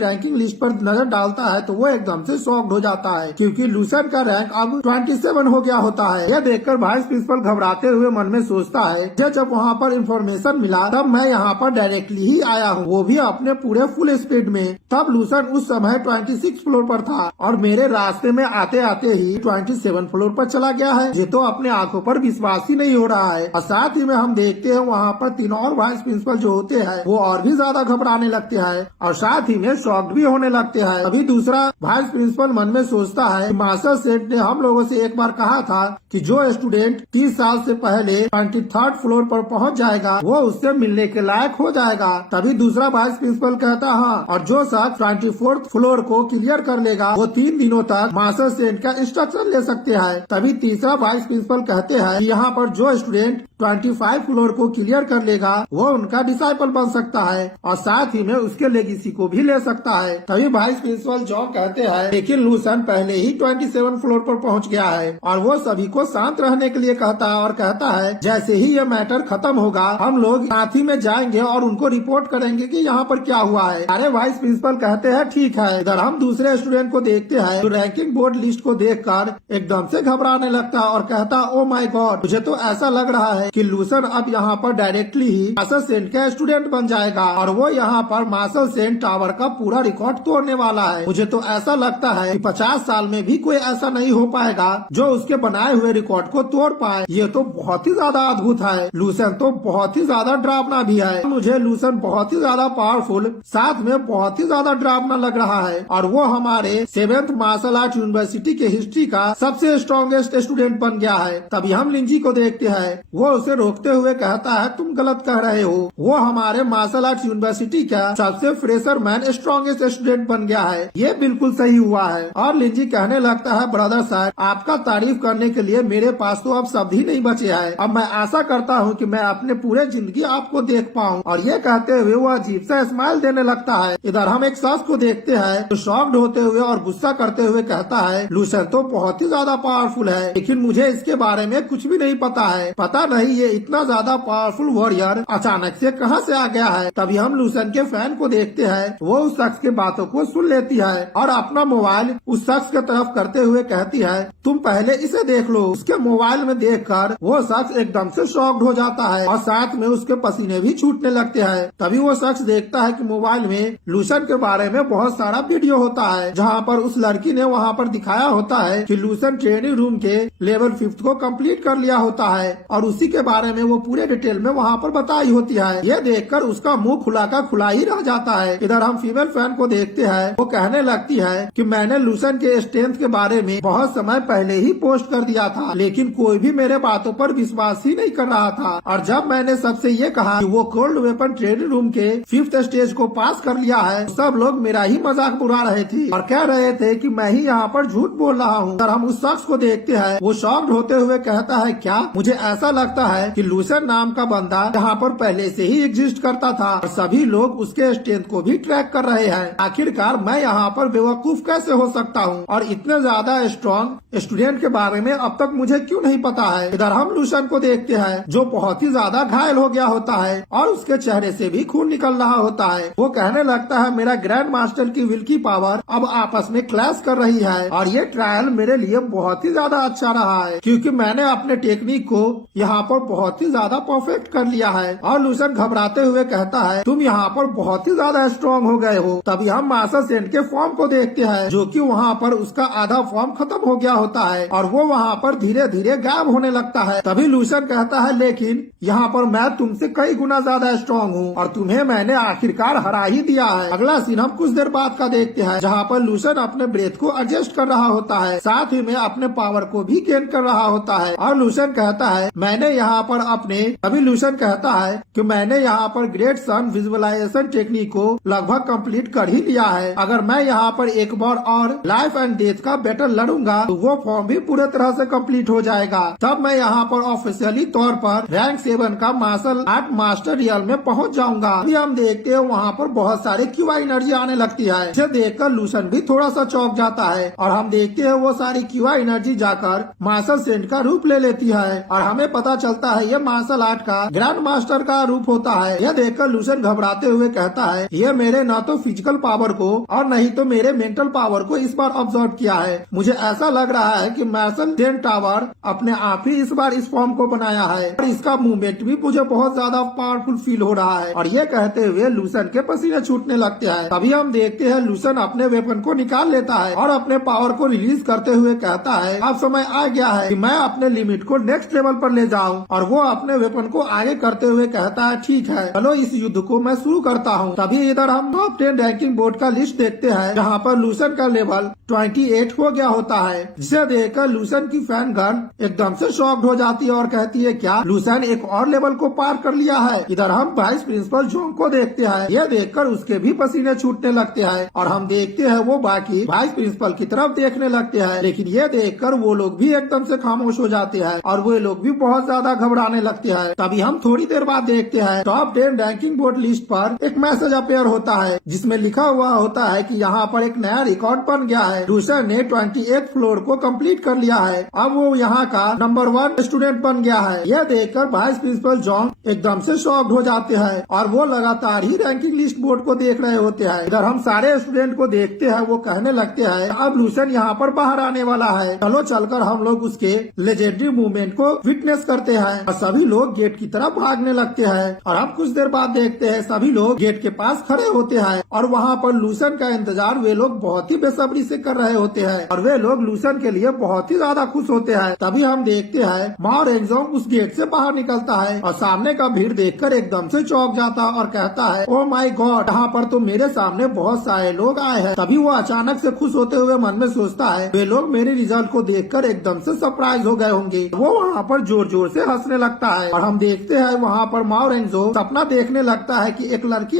रैंकिंग लिस्ट पर नजर डालता है तो वो एकदम से शॉक्ड हो जाता है क्योंकि लूसेंट का रैंक अब 27 हो गया होता है। यह देखकर वाइस प्रिंसिपल घबराते हुए मन में सोचता है जब वहाँ पर इंफॉर्मेशन मिला तब मैं यहाँ पर डायरेक्टली ही आया हूँ, वो भी अपने पूरे फुल स्पीड में। तब लूसेंट लूसन उस समय 26 फ्लोर पर था और मेरे रास्ते में आते आते ही 27 फ्लोर पर चला गया है। ये तो अपने आंखों पर विश्वास ही नहीं हो रहा है। और साथ ही में हम देखते हैं वहाँ पर 3 और वाइस प्रिंसिपल जो होते हैं वो और भी ज्यादा घबराने लगते हैं और साथ ही में शॉक्ड भी होने लगते हैं। अभी दूसरा वाइस प्रिंसिपल मन में सोचता है, मास्टर सेठ ने हम लोगों से एक बार कहा था कि जो स्टूडेंट 30 साल से पहले 23rd फ्लोर पर पहुंच जाएगा वो उससे मिलने के लायक हो जाएगा। तभी दूसरा वाइस प्रिंसिपल कहता हाँ, और जो शख्स 24th फ्लोर को क्लियर कर लेगा वो 3 दिनों तक मास्टर सेठ का इंस्ट्रक्शन ले सकते हैं। तभी तीसरा वाइस प्रिंसिपल कहते हैं यहाँ पर जो स्टूडेंट 25 फ्लोर को क्लियर कर लेगा वो उनका डिसाइपल बन सकता है और साथ ही में उसके लेगेसी को भी ले सकता है। तभी वाइस प्रिंसिपल जॉन कहते हैं लेकिन लूसन पहले ही 27 फ्लोर पर पहुंच गया है और वो सभी को शांत रहने के लिए कहता है और कहता है जैसे ही ये मैटर खत्म होगा हम लोग साथ ही में जाएंगे और उनको रिपोर्ट करेंगे कि यहाँ पर क्या हुआ है। अरे वाइस प्रिंसिपल कहते हैं ठीक है। इधर हम दूसरे स्टूडेंट को देखते हैं जो रैंकिंग बोर्ड लिस्ट को देखकर एकदम से घबराने लगता है और कहता ओ माय गॉड, मुझे तो ऐसा लग रहा है कि लूसन अब यहाँ पर डायरेक्टली ही मार्शल सेंट का स्टूडेंट बन जाएगा और वो यहाँ पर मार्शल सेंट टावर का पूरा रिकॉर्ड तोड़ने वाला है। मुझे तो ऐसा लगता है कि 50 साल में भी कोई ऐसा नहीं हो पाएगा जो उसके बनाए हुए रिकॉर्ड को तोड़ पाए। ये तो बहुत ही ज्यादा अद्भुत है। लूसन तो बहुत ही ज्यादा डरावना भी है। मुझे लूसन बहुत ही ज्यादा पावरफुल साथ में बहुत ही ज्यादा डरावना लग रहा है और वो हमारे 7th मार्शल आर्ट यूनिवर्सिटी के हिस्ट्री का सबसे स्ट्रॉन्गेस्ट स्टूडेंट बन गया है। तभी हम लिंजी को देखते हैं, वो उसे रोकते हुए कहता है तुम गलत कह रहे हो, वो हमारे मार्शल आर्ट यूनिवर्सिटी का सबसे फ्रेशर मैन स्ट्रॉन्गेस्ट स्टूडेंट बन गया है। ये बिल्कुल सही हुआ है। और लिंजी कहने लगता है ब्रदर साहब आपका तारीफ करने के लिए मेरे पास तो अब शब्द ही नहीं बचे हैं। अब मैं आशा करता हूँ कि मैं अपने पूरे जिंदगी आपको देख पाऊँ। और ये कहते हुए वो अजीब सा स्माइल देने लगता है। इधर हम एक शख्स को देखते हैं जो शॉक्ड होते हुए और गुस्सा करते हुए कहता है लूसन तो बहुत ही ज्यादा पावरफुल है लेकिन मुझे इसके बारे में कुछ भी नहीं पता है। पता नहीं ये इतना ज्यादा पावरफुल वॉरियर अचानक से कहाँ से आ गया है। तभी हम लूसन के फैन को देखते हैं, वो उस शख्स के बातों को सुन लेती है और अपना मोबाइल उस शख्स की तरफ करते हुए कहती है तुम पहले इसे देख लो। उसके मोबाइल में देखकर वो शख्स एकदम से शॉक्ड हो जाता है और साथ में उसके पसीने भी छूटने लगते हैं। तभी वो शख्स देखता है कि मोबाइल में लूसन के बारे में बहुत सारा वीडियो होता है जहाँ पर उस लड़की ने वहाँ पर दिखाया होता है कि लूसन ट्रेनिंग रूम के लेवल 5th को कंप्लीट कर लिया होता है और उसी के बारे में वो पूरे डिटेल में वहाँ पर बताई होती है। ये देखकर उसका मुंह खुला का खुला ही रह जाता है। इधर हम फीमेल फैन को देखते हैं, वो कहने लगती है कि मैंने लूसन के स्ट्रेंथ के बारे में बहुत समय पहले ही पोस्ट कर दिया था लेकिन कोई भी मेरे बातों पर विश्वास ही नहीं कर रहा था और जब मैंने सबसे ये कहा कि वो कोल्ड वेपन ट्रेनिंग रूम के 5th स्टेज को पास कर लिया है सब लोग मेरा ही मजाक उड़ा रहे थे और कह रहे थे कि मैं ही यहाँ पर झूठ बोल रहा हूँ। और हम उस शख्स को देखते हैं, वो शॉक्ड होते हुए कहता है क्या, मुझे ऐसा लगता है कि लूसन नाम का बंदा यहाँ पर पहले से ही एग्जिस्ट करता था और सभी लोग उसके स्ट्रेंथ को भी ट्रैक कर रहे हैं। आखिरकार मैं यहाँ पर बेवकूफ कैसे हो सकता हूँ और इतने ज्यादा स्ट्रॉन्ग स्टूडेंट के बारे में अब तक मुझे क्यों नहीं पता है। इधर हम लूसन को देखते हैं जो बहुत ही ज्यादा घायल हो गया होता है और उसके चेहरे से भी खून निकल रहा होता है। वो कहने लगता है मेरा ग्रैंड मास्टर की विल की पावर अब आपस में क्लैश कर रही है और ये ट्रायल मेरे लिए बहुत ही ज्यादा अच्छा रहा है क्योंकि मैंने अपने टेक्निक को यहाँ पर बहुत ही ज्यादा परफेक्ट कर लिया है। और लूसन घबराते हुए कहता है तुम यहाँ पर बहुत ही ज्यादा स्ट्रॉन्ग हो गए हो। तभी हम मास्टर सेंट के फॉर्म को देखते हैं जो कि वहाँ पर उसका आधा फॉर्म खत्म हो गया होता है और वो वहाँ पर धीरे धीरे गायब होने लगता है। तभी लूसन कहता है लेकिन यहाँ पर मैं तुमसे कई गुना ज्यादा स्ट्रॉन्ग हूँ और तुम्हें मैंने आखिरकार हरा ही दिया है। अगला सीन हम कुछ देर बाद का देखते हैं जहाँ पर लूसन अपने ब्रेथ को एडजस्ट कर रहा होता है, साथ ही में अपने पावर को भी गेन कर रहा होता है। और लूसन कहता है मैंने यहाँ पर अपने तभी लूसन कहता है कि मैंने यहाँ पर ग्रेट सन विजुअलाइजेशन टेक्निक को लगभग कंप्लीट कर ही लिया है। अगर मैं यहाँ पर एक बार और लाइफ एंड डेथ का बैटल लड़ूंगा तो वो फॉर्म भी पूरे तरह से कंप्लीट हो जाएगा। तब मैं यहाँ पर ऑफिशियली तौर पर रैंक 7 का मार्शल आर्ट मास्टर रियल में पहुँच जाऊंगा। अभी हम देखते हैं वहाँ पर बहुत सारे क्यूआ एनर्जी आने लगती है, जिसे देखकर लूसन भी थोड़ा सा चौंक जाता है और हम देखते हैं वो सारी क्यूआ एनर्जी जाकर मार्शल सेंट का रूप ले लेती है और हमें पता चलता चलता है ये मार्शल आर्ट का ग्रैंड मास्टर का रूप होता है। यह देखकर लूसेंट घबराते हुए कहता है ये मेरे न तो फिजिकल पावर को और नहीं तो मेरे मेंटल पावर को इस बार ऑब्जर्व किया है। मुझे ऐसा लग रहा है कि मार्शल सेंट टावर अपने आप ही इस बार इस फॉर्म को बनाया है और इसका मूवमेंट भी मुझे बहुत ज्यादा पावरफुल फील हो रहा है। और ये कहते हुए लूसेंट के पसीने छूटने लगते हैं। तभी हम देखते हैं लूसेंट अपने वेपन को निकाल लेता है और अपने पावर को रिलीज करते हुए कहता है अब समय आ गया है कि मैं अपने लिमिट को नेक्स्ट लेवल पर ले जाऊं। और वो अपने वेपन को आगे करते हुए कहता है ठीक है चलो इस युद्ध को मैं शुरू करता हूँ। तभी इधर हम टॉप 10 रैंकिंग बोर्ड का लिस्ट देखते हैं जहाँ पर लूसेंट का लेवल 28 हो गया होता है, जिसे देखकर लूसेंट की फैन गर्ल एकदम से शॉक्ड हो जाती है और कहती है क्या लूसेंट एक और लेवल को पार कर लिया है। इधर हम वाइस प्रिंसिपल जोंग को देखते हैं। यह देखकर उसके भी पसीने छूटने लगते हैं और हम देखते हैं वो बाकी वाइस प्रिंसिपल की तरफ देखने लगते हैं, लेकिन ये देखकर वो लोग भी एकदम से खामोश हो जाते हैं और वो लोग भी बहुत ज्यादा घबराने लगते हैं। तभी हम थोड़ी देर बाद देखते हैं टॉप 10 रैंकिंग बोर्ड लिस्ट पर एक मैसेज अपेयर होता है जिसमें लिखा हुआ होता है कि यहाँ पर एक नया रिकॉर्ड बन गया है। लूसेंट ने 28th फ्लोर को कंप्लीट कर लिया है। अब वो यहाँ का नंबर 1 स्टूडेंट बन गया है। यह देखकर वाइस प्रिंसिपल जॉन्ग एकदम से शॉक्ड हो जाते हैं और वो लगातार ही रैंकिंग लिस्ट बोर्ड को देख रहे होते हैं। इधर हम सारे स्टूडेंट को देखते हैं, वो कहने लगते हैं अब लूसेंट यहाँ पर बाहर आने वाला है, चलो चलकर हम लोग उसके लेजेंडरी मूवमेंट को विटनेस करते हैं। और सभी लोग गेट की तरफ भागने लगते हैं और हम कुछ देर बाद देखते हैं सभी लोग गेट के पास खड़े होते हैं और वहाँ पर लूसेंट का इंतजार वे लोग बहुत ही बेसब्री से कर रहे होते हैं और वे लोग लूसेंट के लिए बहुत ही ज्यादा खुश होते हैं। तभी हम देखते हैं माओ रेंगजोंग उस गेट से बाहर निकलता है और सामने का भीड़ देखकर एकदम से चौंक जाता और कहता है ओ माय गॉड, यहाँ पर तो मेरे सामने बहुत सारे लोग आए हैं। तभी वो अचानक से खुश होते हुए मन में सोचता है वे लोग मेरे रिजल्ट को देखकर एकदम से सरप्राइज हो गए होंगे। वो वहाँ पर जोर जोर से हंसने लगता है और हम देखते हैं वहाँ पर माओ रेंगजो सपना देखने लगता है कि एक लड़की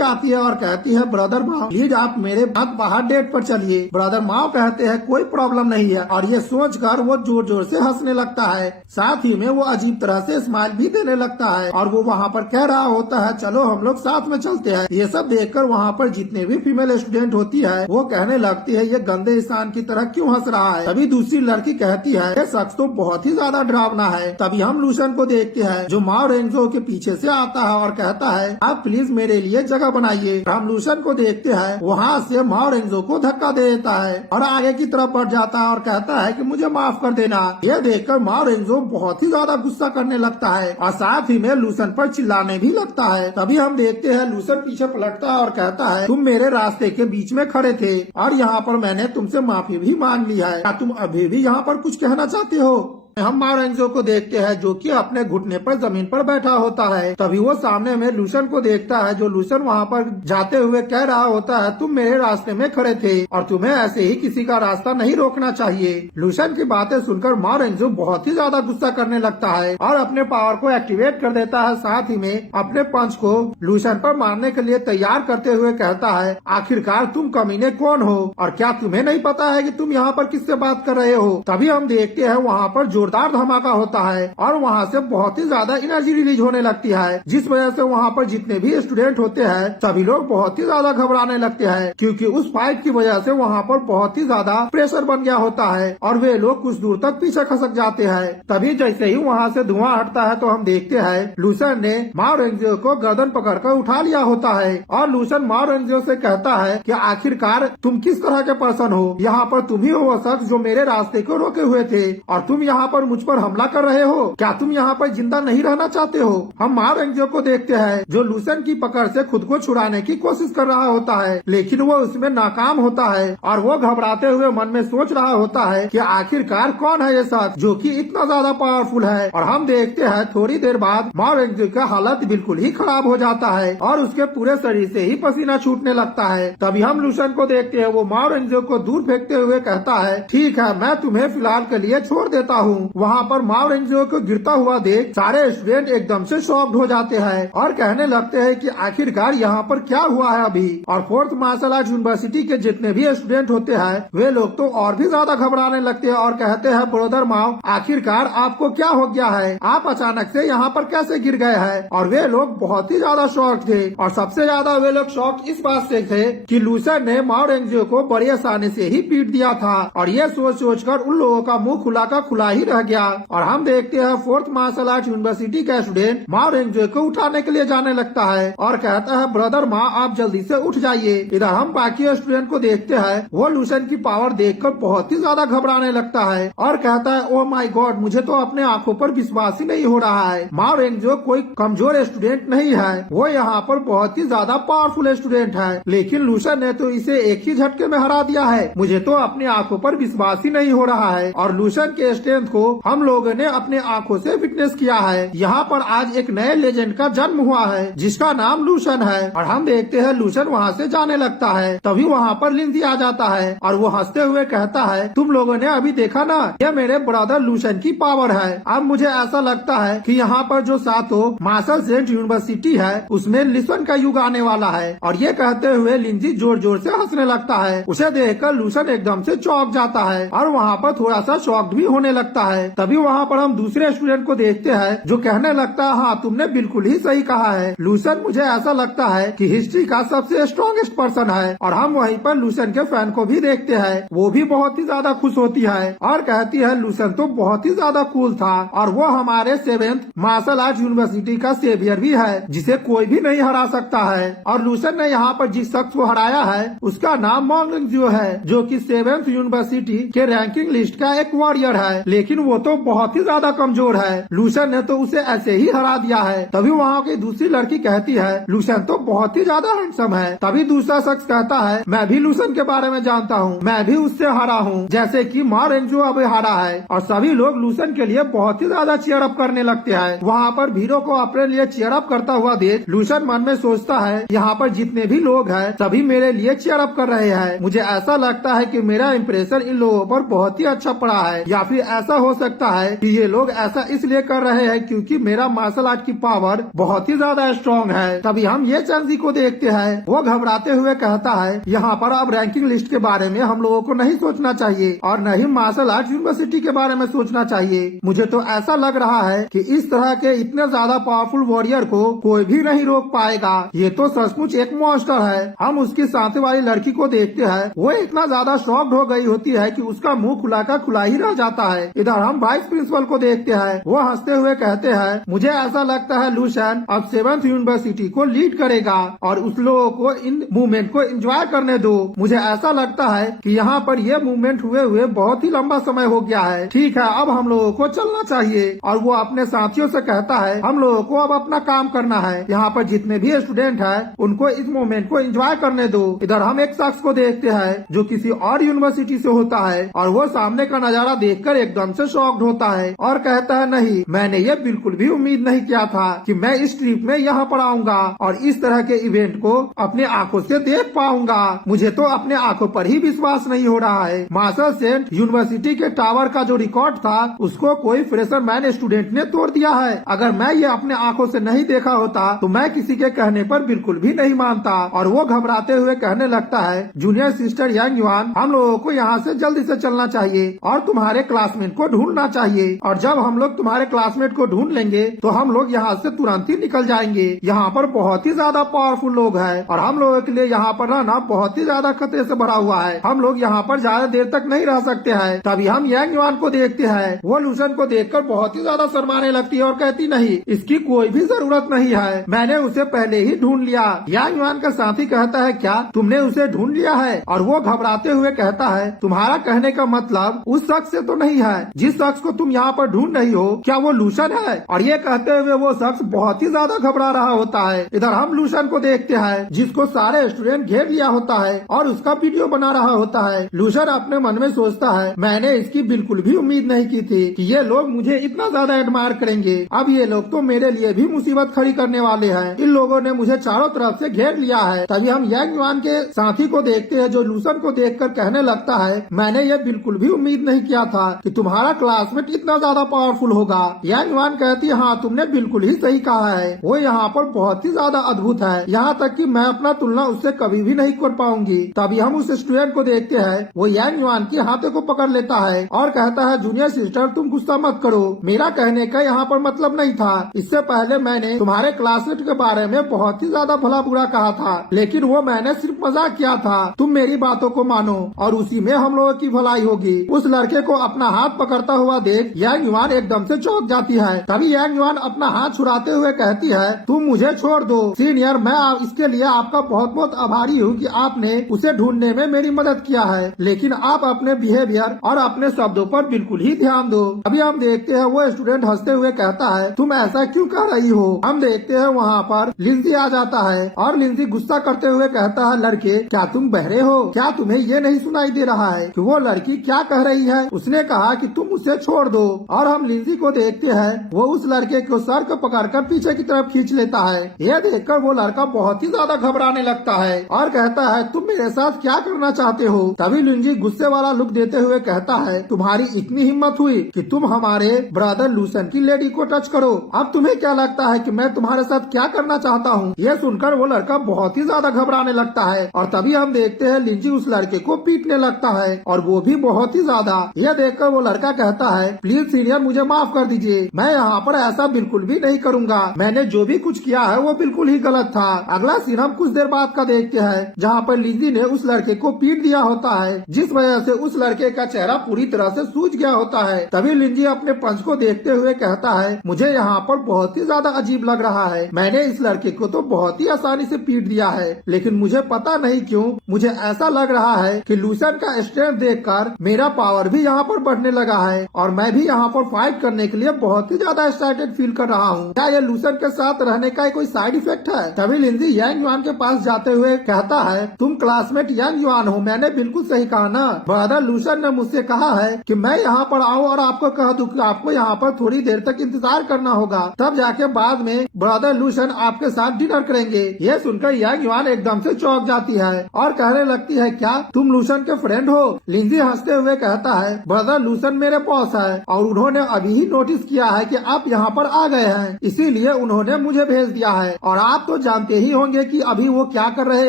आती है और कहती है ब्रदर माओ प्लीज आप मेरे साथ बाहर डेट पर चलिए। ब्रदर माओ कहते हैं कोई प्रॉब्लम नहीं है और ये सोचकर वो जोर जोर से हंसने लगता है। साथ ही में वो अजीब तरह से स्माइल भी देने लगता है और वो वहाँ पर कह रहा होता है चलो हम लोग साथ में चलते हैं। ये सब देखकर वहाँ पर जितने भी फीमेल स्टूडेंट होती है वो कहने लगती है ये गंदे इंसान की तरह क्यों हंस रहा है। तभी दूसरी लड़की कहती है ये शख्स तो बहुत ही ज्यादा डरावना है। तभी हम लूसेंट को देखते हैं जो माओ रेंगजो के पीछे से आता है और कहता है आप प्लीज मेरे लिए जगह बनाइए। हम लूसेंट को देखते हैं वहाँ से माओ रेंगजो को धक्का दे देता है और आगे की तरफ बढ़ जाता है और कहता है कि मुझे माफ कर देना। यह देखकर माओ रेंगजो बहुत ही ज्यादा गुस्सा करने लगता है और साथ ही में लूसेंट पर चिल्लाने भी लगता है। तभी हम देखते हैं लूसेंट पीछे पलटता है और कहता है तुम मेरे रास्ते के बीच में खड़े थे और यहाँ पर मैंने तुमसे माफी भी मांग ली है, क्या तुम अभी भी यहाँ पर कुछ कहना चाहते हो। हम माओ रेंगजो को देखते हैं जो कि अपने घुटने पर जमीन पर बैठा होता है। तभी वो सामने में लूसेंट को देखता है जो लूसेंट वहाँ पर जाते हुए कह रहा होता है तुम मेरे रास्ते में खड़े थे और तुम्हें ऐसे ही किसी का रास्ता नहीं रोकना चाहिए। लूसेंट की बातें सुनकर माओ रेंगजो बहुत ही ज्यादा गुस्सा करने लगता है और अपने पावर को एक्टिवेट कर देता है। साथ ही में अपने पंच को लूसेंट पर मारने के लिए तैयार करते हुए कहता है आखिरकार तुम कमीने कौन हो और क्या तुम्हें नहीं पता है कि तुम यहाँ पर किससे बात कर रहे हो। तभी हम देखते हैं वहाँ पर जोरदार धमाका होता है और वहाँ से बहुत ही ज्यादा एनर्जी रिलीज होने लगती है जिस वजह से वहाँ पर जितने भी स्टूडेंट होते हैं सभी लोग बहुत ही ज्यादा घबराने लगते हैं क्योंकि उस फाइट की वजह से वहाँ पर बहुत ही ज्यादा प्रेशर बन गया होता है और वे लोग कुछ दूर तक पीछे खसक जाते हैं। तभी जैसे ही वहाँ से धुआं हटता है तो हम देखते हैं लूसेंट ने माओ रेंगजो को गर्दन पकड़कर उठा लिया होता है और लूसेंट माओ रेंगजो से कहता है कि आखिरकार तुम किस तरह के पर्सन हो, यहाँ पर तुम ही हो वो शख्स जो मेरे रास्ते को रोके हुए थे और तुम यहाँ पर मुझ पर हमला कर रहे हो, क्या तुम यहाँ पर जिंदा नहीं रहना चाहते हो। हम माओ रेंगजो को देखते हैं जो लूसेंट की पकड़ से खुद को छुड़ाने की कोशिश कर रहा होता है लेकिन वो उसमें नाकाम होता है और वो घबराते हुए मन में सोच रहा होता है कि आखिरकार कौन है ये शख्स जो कि इतना ज्यादा पावरफुल है। और हम देखते हैं थोड़ी देर बाद माओ रेंगजो का हालत बिल्कुल ही खराब हो जाता है और उसके पूरे शरीर से ही पसीना छूटने लगता है। तभी हम लूसेंट को देखते हैं वो माओ रेंगजो को दूर फेंकते हुए कहता है ठीक है मैं तुम्हें फिलहाल के लिए छोड़ देता हूँ। वहाँ पर माओ रेंगजो को गिरता हुआ देख सारे स्टूडेंट एकदम से शॉक्ड हो जाते हैं और कहने लगते हैं कि आखिरकार यहाँ पर क्या हुआ है अभी। और फोर्थ मार्शल आर्ट यूनिवर्सिटी के जितने भी स्टूडेंट होते हैं वे लोग तो और भी ज्यादा घबराने लगते हैं और कहते हैं ब्रदर माओ आखिरकार आपको क्या हो गया है, आप अचानक से यहाँ पर कैसे गिर गए हैं। और वे लोग बहुत ही ज्यादा शॉक थे और सबसे ज्यादा वे लोग शॉक इस बात से थे कि लूसेंट ने माओ रेंगजो को बड़ी आसानी से ही पीट दिया था और ये सोच कर उन लोगों का मुंह खुला का खुला ही रह गया और हम देखते हैं फोर्थ मार्शल आर्ट यूनिवर्सिटी का स्टूडेंट माँ रेंगजो को उठाने के लिए जाने लगता है और कहता है ब्रदर माँ आप जल्दी से उठ जाइए। इधर हम बाकी स्टूडेंट को देखते हैं, वो लूसेंट की पावर देखकर बहुत ही ज्यादा घबराने लगता है और कहता है ओ माय गॉड मुझे तो अपने आंखों पर विश्वास ही नहीं हो रहा है। माँ रेंगजो कोई कमजोर स्टूडेंट नहीं है, वो यहाँ पर बहुत ही ज्यादा पावरफुल स्टूडेंट है, लेकिन लूसेंट ने तो इसे एक ही झटके में हरा दिया है। मुझे तो अपनी आंखों पर विश्वास ही नहीं हो रहा है और लूसेंट के स्ट्रेंथ को हम लोगों ने अपने आंखों से विटनेस किया है। यहाँ पर आज एक नए लेजेंड का जन्म हुआ है जिसका नाम लूसेंट है और हम देखते हैं लूसेंट वहाँ से जाने लगता है। तभी वहाँ पर लिंजी आ जाता है और वो हंसते हुए कहता है तुम लोगों ने अभी देखा ना, ये मेरे ब्रदर लूसेंट की पावर है। अब मुझे ऐसा लगता है कि यहाँ पर जो सातों मार्शल सेंट यूनिवर्सिटी है उसमें लूसेंट का युग आने वाला है। और ये कहते हुए लिंजी जोर जोर से हंसने लगता है। उसे देखकर लूसेंट एकदम से चौंक जाता है और वहाँ पर थोड़ा सा शॉक्ड भी होने लगता है। तभी वहाँ पर हम दूसरे स्टूडेंट को देखते हैं जो कहने लगता है हाँ तुमने बिल्कुल ही सही कहा है, लूसेंट मुझे ऐसा लगता है कि हिस्ट्री का सबसे स्ट्रॉन्गेस्ट पर्सन है। और हम वहीं पर लूसेंट के फैन को भी देखते हैं, वो भी बहुत ही ज्यादा खुश होती है और कहती है लूसेंट तो बहुत ही ज्यादा कूल था और वो हमारे 7th मार्शल आर्ट यूनिवर्सिटी का सेवियर भी है जिसे कोई भी नहीं हरा सकता है। और लूसेंट ने यहाँ पर जिस शख्स को हराया है उसका नाम माँ रेंगजो है जो कि 7th यूनिवर्सिटी के रैंकिंग लिस्ट का एक वॉरियर है, लेकिन वो तो बहुत ही ज्यादा कमजोर है। लूसेंट ने तो उसे ऐसे ही हरा दिया है। तभी वहाँ की दूसरी लड़की कहती है लूसेंट तो बहुत ही ज्यादा हैंडसम है। तभी दूसरा शख्स कहता है मैं भी लूसेंट के बारे में जानता हूँ, मैं भी उससे हारा हूँ जैसे कि माँ रेंगजो अब हारा है। और सभी लोग लूसेंट के लिए बहुत ही ज्यादा चीयर अप करने लगते हैं। वहाँ पर भीरो को अपने लिए चीयर अप करता हुआ देख लूसेंट मन में सोचता है यहाँ पर जितने भी लोग हैं सभी मेरे लिए चीयर अप कर रहे हैं। मुझे ऐसा लगता है कि मेरा इम्प्रेशन इन लोगों पर बहुत ही अच्छा पड़ा है, या फिर ऐसा हो सकता है कि ये लोग ऐसा इसलिए कर रहे हैं क्योंकि मेरा मार्शल आर्ट की पावर बहुत ही ज्यादा स्ट्रॉन्ग है। तभी हम ये चंजी को देखते हैं, वो घबराते हुए कहता है यहाँ पर अब रैंकिंग लिस्ट के बारे में हम लोगों को नहीं सोचना चाहिए और न ही मार्शल आर्ट यूनिवर्सिटी के बारे में सोचना चाहिए। मुझे तो ऐसा लग रहा है कि इस तरह के इतने ज्यादा पावरफुल वॉरियर को कोई भी नहीं रोक पाएगा। ये तो सचमुच एक मॉन्स्टर है। हम उसकी साथ वाली लड़की को देखते हैं, वो इतना ज्यादा शॉक्ड हो गई होती है कि उसका मुंह खुला का खुला ही रह जाता है। इधर हम वाइस प्रिंसिपल को देखते हैं, वो हंसते हुए कहते हैं मुझे ऐसा लगता है लूसेंट अब 7th यूनिवर्सिटी को लीड करेगा और उस लोगों को इन मूवमेंट को एंजॉय करने दो। मुझे ऐसा लगता है कि यहाँ पर ये मूवमेंट हुए बहुत ही लंबा समय हो गया है। ठीक है अब हम लोगों को चलना चाहिए। और वो अपने साथियों से कहता है हम लोगों को अब अपना काम करना है, यहाँ पर जितने भी स्टूडेंट हैं उनको इस मोमेंट को एंजॉय करने दो। इधर हम एक शख्स को देखते हैं जो किसी और यूनिवर्सिटी से होता है और वो सामने का नजारा देखकर एकदम से शॉक्ड होता है और कहता है नहीं मैंने ये बिल्कुल भी उम्मीद नहीं किया था कि मैं इस ट्रिप में यहाँ पर आऊंगा और इस तरह के इवेंट को अपने आंखों से देख पाऊंगा। मुझे तो अपने आंखों पर ही विश्वास नहीं हो रहा है। मार्शल सेंट यूनिवर्सिटी के टावर का जो रिकॉर्ड था उसको कोई फ्रेशर मैन स्टूडेंट ने तोड़ दिया है। अगर मैं ये अपने आंखों से नहीं देखा होता तो मैं किसी के कहने पर बिल्कुल भी नहीं मानता। और वो घबराते हुए कहने लगता है जूनियर सिस्टर यांग युआन हम लोगों को यहाँ से जल्दी से चलना चाहिए और तुम्हारे क्लासमेट को ढूंढना चाहिए और जब हम लोग तुम्हारे क्लासमेट को ढूंढ लेंगे तो हम लोग यहाँ से तुरंत ही निकल जाएंगे। यहाँ पर बहुत ही ज्यादा पावरफुल लोग हैं और हम लोगों के लिए यहाँ पर रहना बहुत ही ज्यादा खतरे से भरा हुआ है। हम लोग यहाँ पर ज्यादा देर तक नहीं रह सकते हैं। तभी हम यांग युआन को देखते हैं, वो लूसेंट को देखकर बहुत ही ज्यादा शर्माने लगती है और कहती नहीं इसकी कोई भी जरूरत नहीं है, मैंने उसे पहले ही ढूंढ लिया। यांग युआन का साथी कहता है क्या तुमने उसे ढूंढ लिया है? और वो घबराते हुए कहता है तुम्हारा कहने का मतलब उस शख्स से तो नहीं है जिस शख्स को तुम यहाँ पर ढूंढ रही हो, क्या वो लूसेंट है? और ये कहते हुए वो शख्स बहुत ही ज्यादा घबरा रहा होता है। इधर हम लूसेंट को देखते हैं जिसको सारे स्टूडेंट घेर लिया होता है और उसका वीडियो बना रहा होता है। लूसेंट अपने मन में सोचता है मैंने इसकी बिल्कुल भी उम्मीद नहीं की थी कि ये लोग मुझे इतना ज्यादा एडमायर करेंगे। अब ये लोग तो मेरे लिए भी मुसीबत खड़ी करने वाले हैं। इन लोगों ने मुझे चारों तरफ से घेर लिया है। तभी हम यांग युआन के साथी को देखते हैं जो लूसेंट को देखकर कहने लगता है मैंने ये बिल्कुल भी उम्मीद नहीं किया था कि तुम्हारा क्लासमेट इतना ज्यादा पावरफुल होगा। यांग युआन कहती है हाँ तुमने बिल्कुल ही सही कहा है, वो यहाँ पर बहुत ही ज्यादा अद्भुत है, यहाँ तक कि मैं अपना तुलना उससे कभी भी नहीं कर पाऊंगी। तभी हम उस स्टूडेंट को देखते हैं, वो यांग युआन के हाथे को पकड़ लेता है और कहता है जूनियर सिस्टर तुम गुस्सा मत करो, मेरा कहने का यहाँ पर मतलब नहीं था। इससे पहले मैंने तुम्हारे क्लासमेट के बारे में बहुत ही ज्यादा भला बुरा कहा था, लेकिन वो मैंने सिर्फ मजाक किया था। तुम मेरी बातों को मानो और उसी में हम लोगों की भलाई होगी। उस लड़के को अपना हाथ पकड़ता करता हुआ देख यांग युआन एकदम से चौंक जाती है। तभी यांग युआन अपना हाथ छुड़ाते हुए कहती है, तुम मुझे छोड़ दो सीनियर, मैं इसके लिए आपका बहुत बहुत आभारी हूँ कि आपने उसे ढूंढने में मेरी मदद किया है, लेकिन आप अपने बिहेवियर और अपने शब्दों पर बिल्कुल ही ध्यान दो। अभी हम देखते हैं वो स्टूडेंट हंसते हुए कहता है, तुम ऐसा क्यों कह रही हो। हम देखते हैं वहाँ पर लिंजी आ जाता है और लिंजी गुस्सा करते हुए कहता है, लड़के क्या तुम बहरे हो, क्या तुम्हें ये नहीं सुनाई दे रहा है कि वो लड़की क्या कह रही है। उसने कहा कि तुम उसे छोड़ दो। और हम लिंजी को देखते हैं वो उस लड़के को सर को पकड़कर पीछे की तरफ खींच लेता है। यह देखकर वो लड़का बहुत ही ज्यादा घबराने लगता है और कहता है, तुम मेरे साथ क्या करना चाहते हो। तभी लिंजी गुस्से वाला लुक देते हुए कहता है, तुम्हारी इतनी हिम्मत हुई कि तुम हमारे ब्रदर लूसन की लेडी को टच करो। अब तुम्हें क्या लगता है कि मैं तुम्हारे साथ क्या करना चाहता हूँ। यह सुनकर वो लड़का बहुत ही ज्यादा घबराने लगता है और तभी हम देखते हैं लिंजी उस लड़के को पीटने लगता है और वो भी बहुत ही ज्यादा। यह देखकर वो लड़का कहता है, प्लीज सीनियर मुझे माफ कर दीजिए, मैं यहाँ पर ऐसा बिल्कुल भी नहीं करूँगा, मैंने जो भी कुछ किया है वो बिल्कुल ही गलत था। अगला सीन हम कुछ देर बाद का देखते हैं जहाँ पर लिंजी ने उस लड़के को पीट दिया होता है, जिस वजह से उस लड़के का चेहरा पूरी तरह से सूज गया होता है। तभी लिंजी अपने पंच को देखते हुए कहता है, मुझे यहाँ पर बहुत ही ज्यादा अजीब लग रहा है, मैंने इस लड़के को तो बहुत ही आसानी से पीट दिया है, लेकिन मुझे पता नहीं क्यों मुझे ऐसा लग रहा है कि लूसन का स्ट्रेंथ देखकर मेरा पावर भी यहाँ पर बढ़ने लगा है और मैं भी यहाँ पर फाइट करने के लिए बहुत ही ज्यादा एक्साइटेड फील कर रहा हूँ। क्या ये लूसन के साथ रहने का कोई साइड इफेक्ट है। तभी लिंजी यांग युआन के पास जाते हुए कहता है, तुम क्लासमेट यांग युआन हो, मैंने बिल्कुल सही कहा ना। ब्रदर लूसन ने मुझसे कहा है कि मैं यहाँ पर आऊँ और आपको कह दूं कि आपको यहाँ पर थोड़ी देर तक इंतजार करना होगा, तब जाके बाद में ब्रदर लूसन आपके साथ डिनर करेंगे। ये सुनकर यांग युआन एकदम से चौंक जाती है और कहने लगती है, क्या तुम लूसन के फ्रेंड हो। लिंजी हंसते हुए कहता है, ब्रदर लूसन मेरे बॉस है और उन्होंने अभी ही नोटिस किया है कि आप यहाँ पर आ गए हैं, इसीलिए उन्होंने मुझे भेज दिया है। और आप तो जानते ही होंगे कि अभी वो क्या कर रहे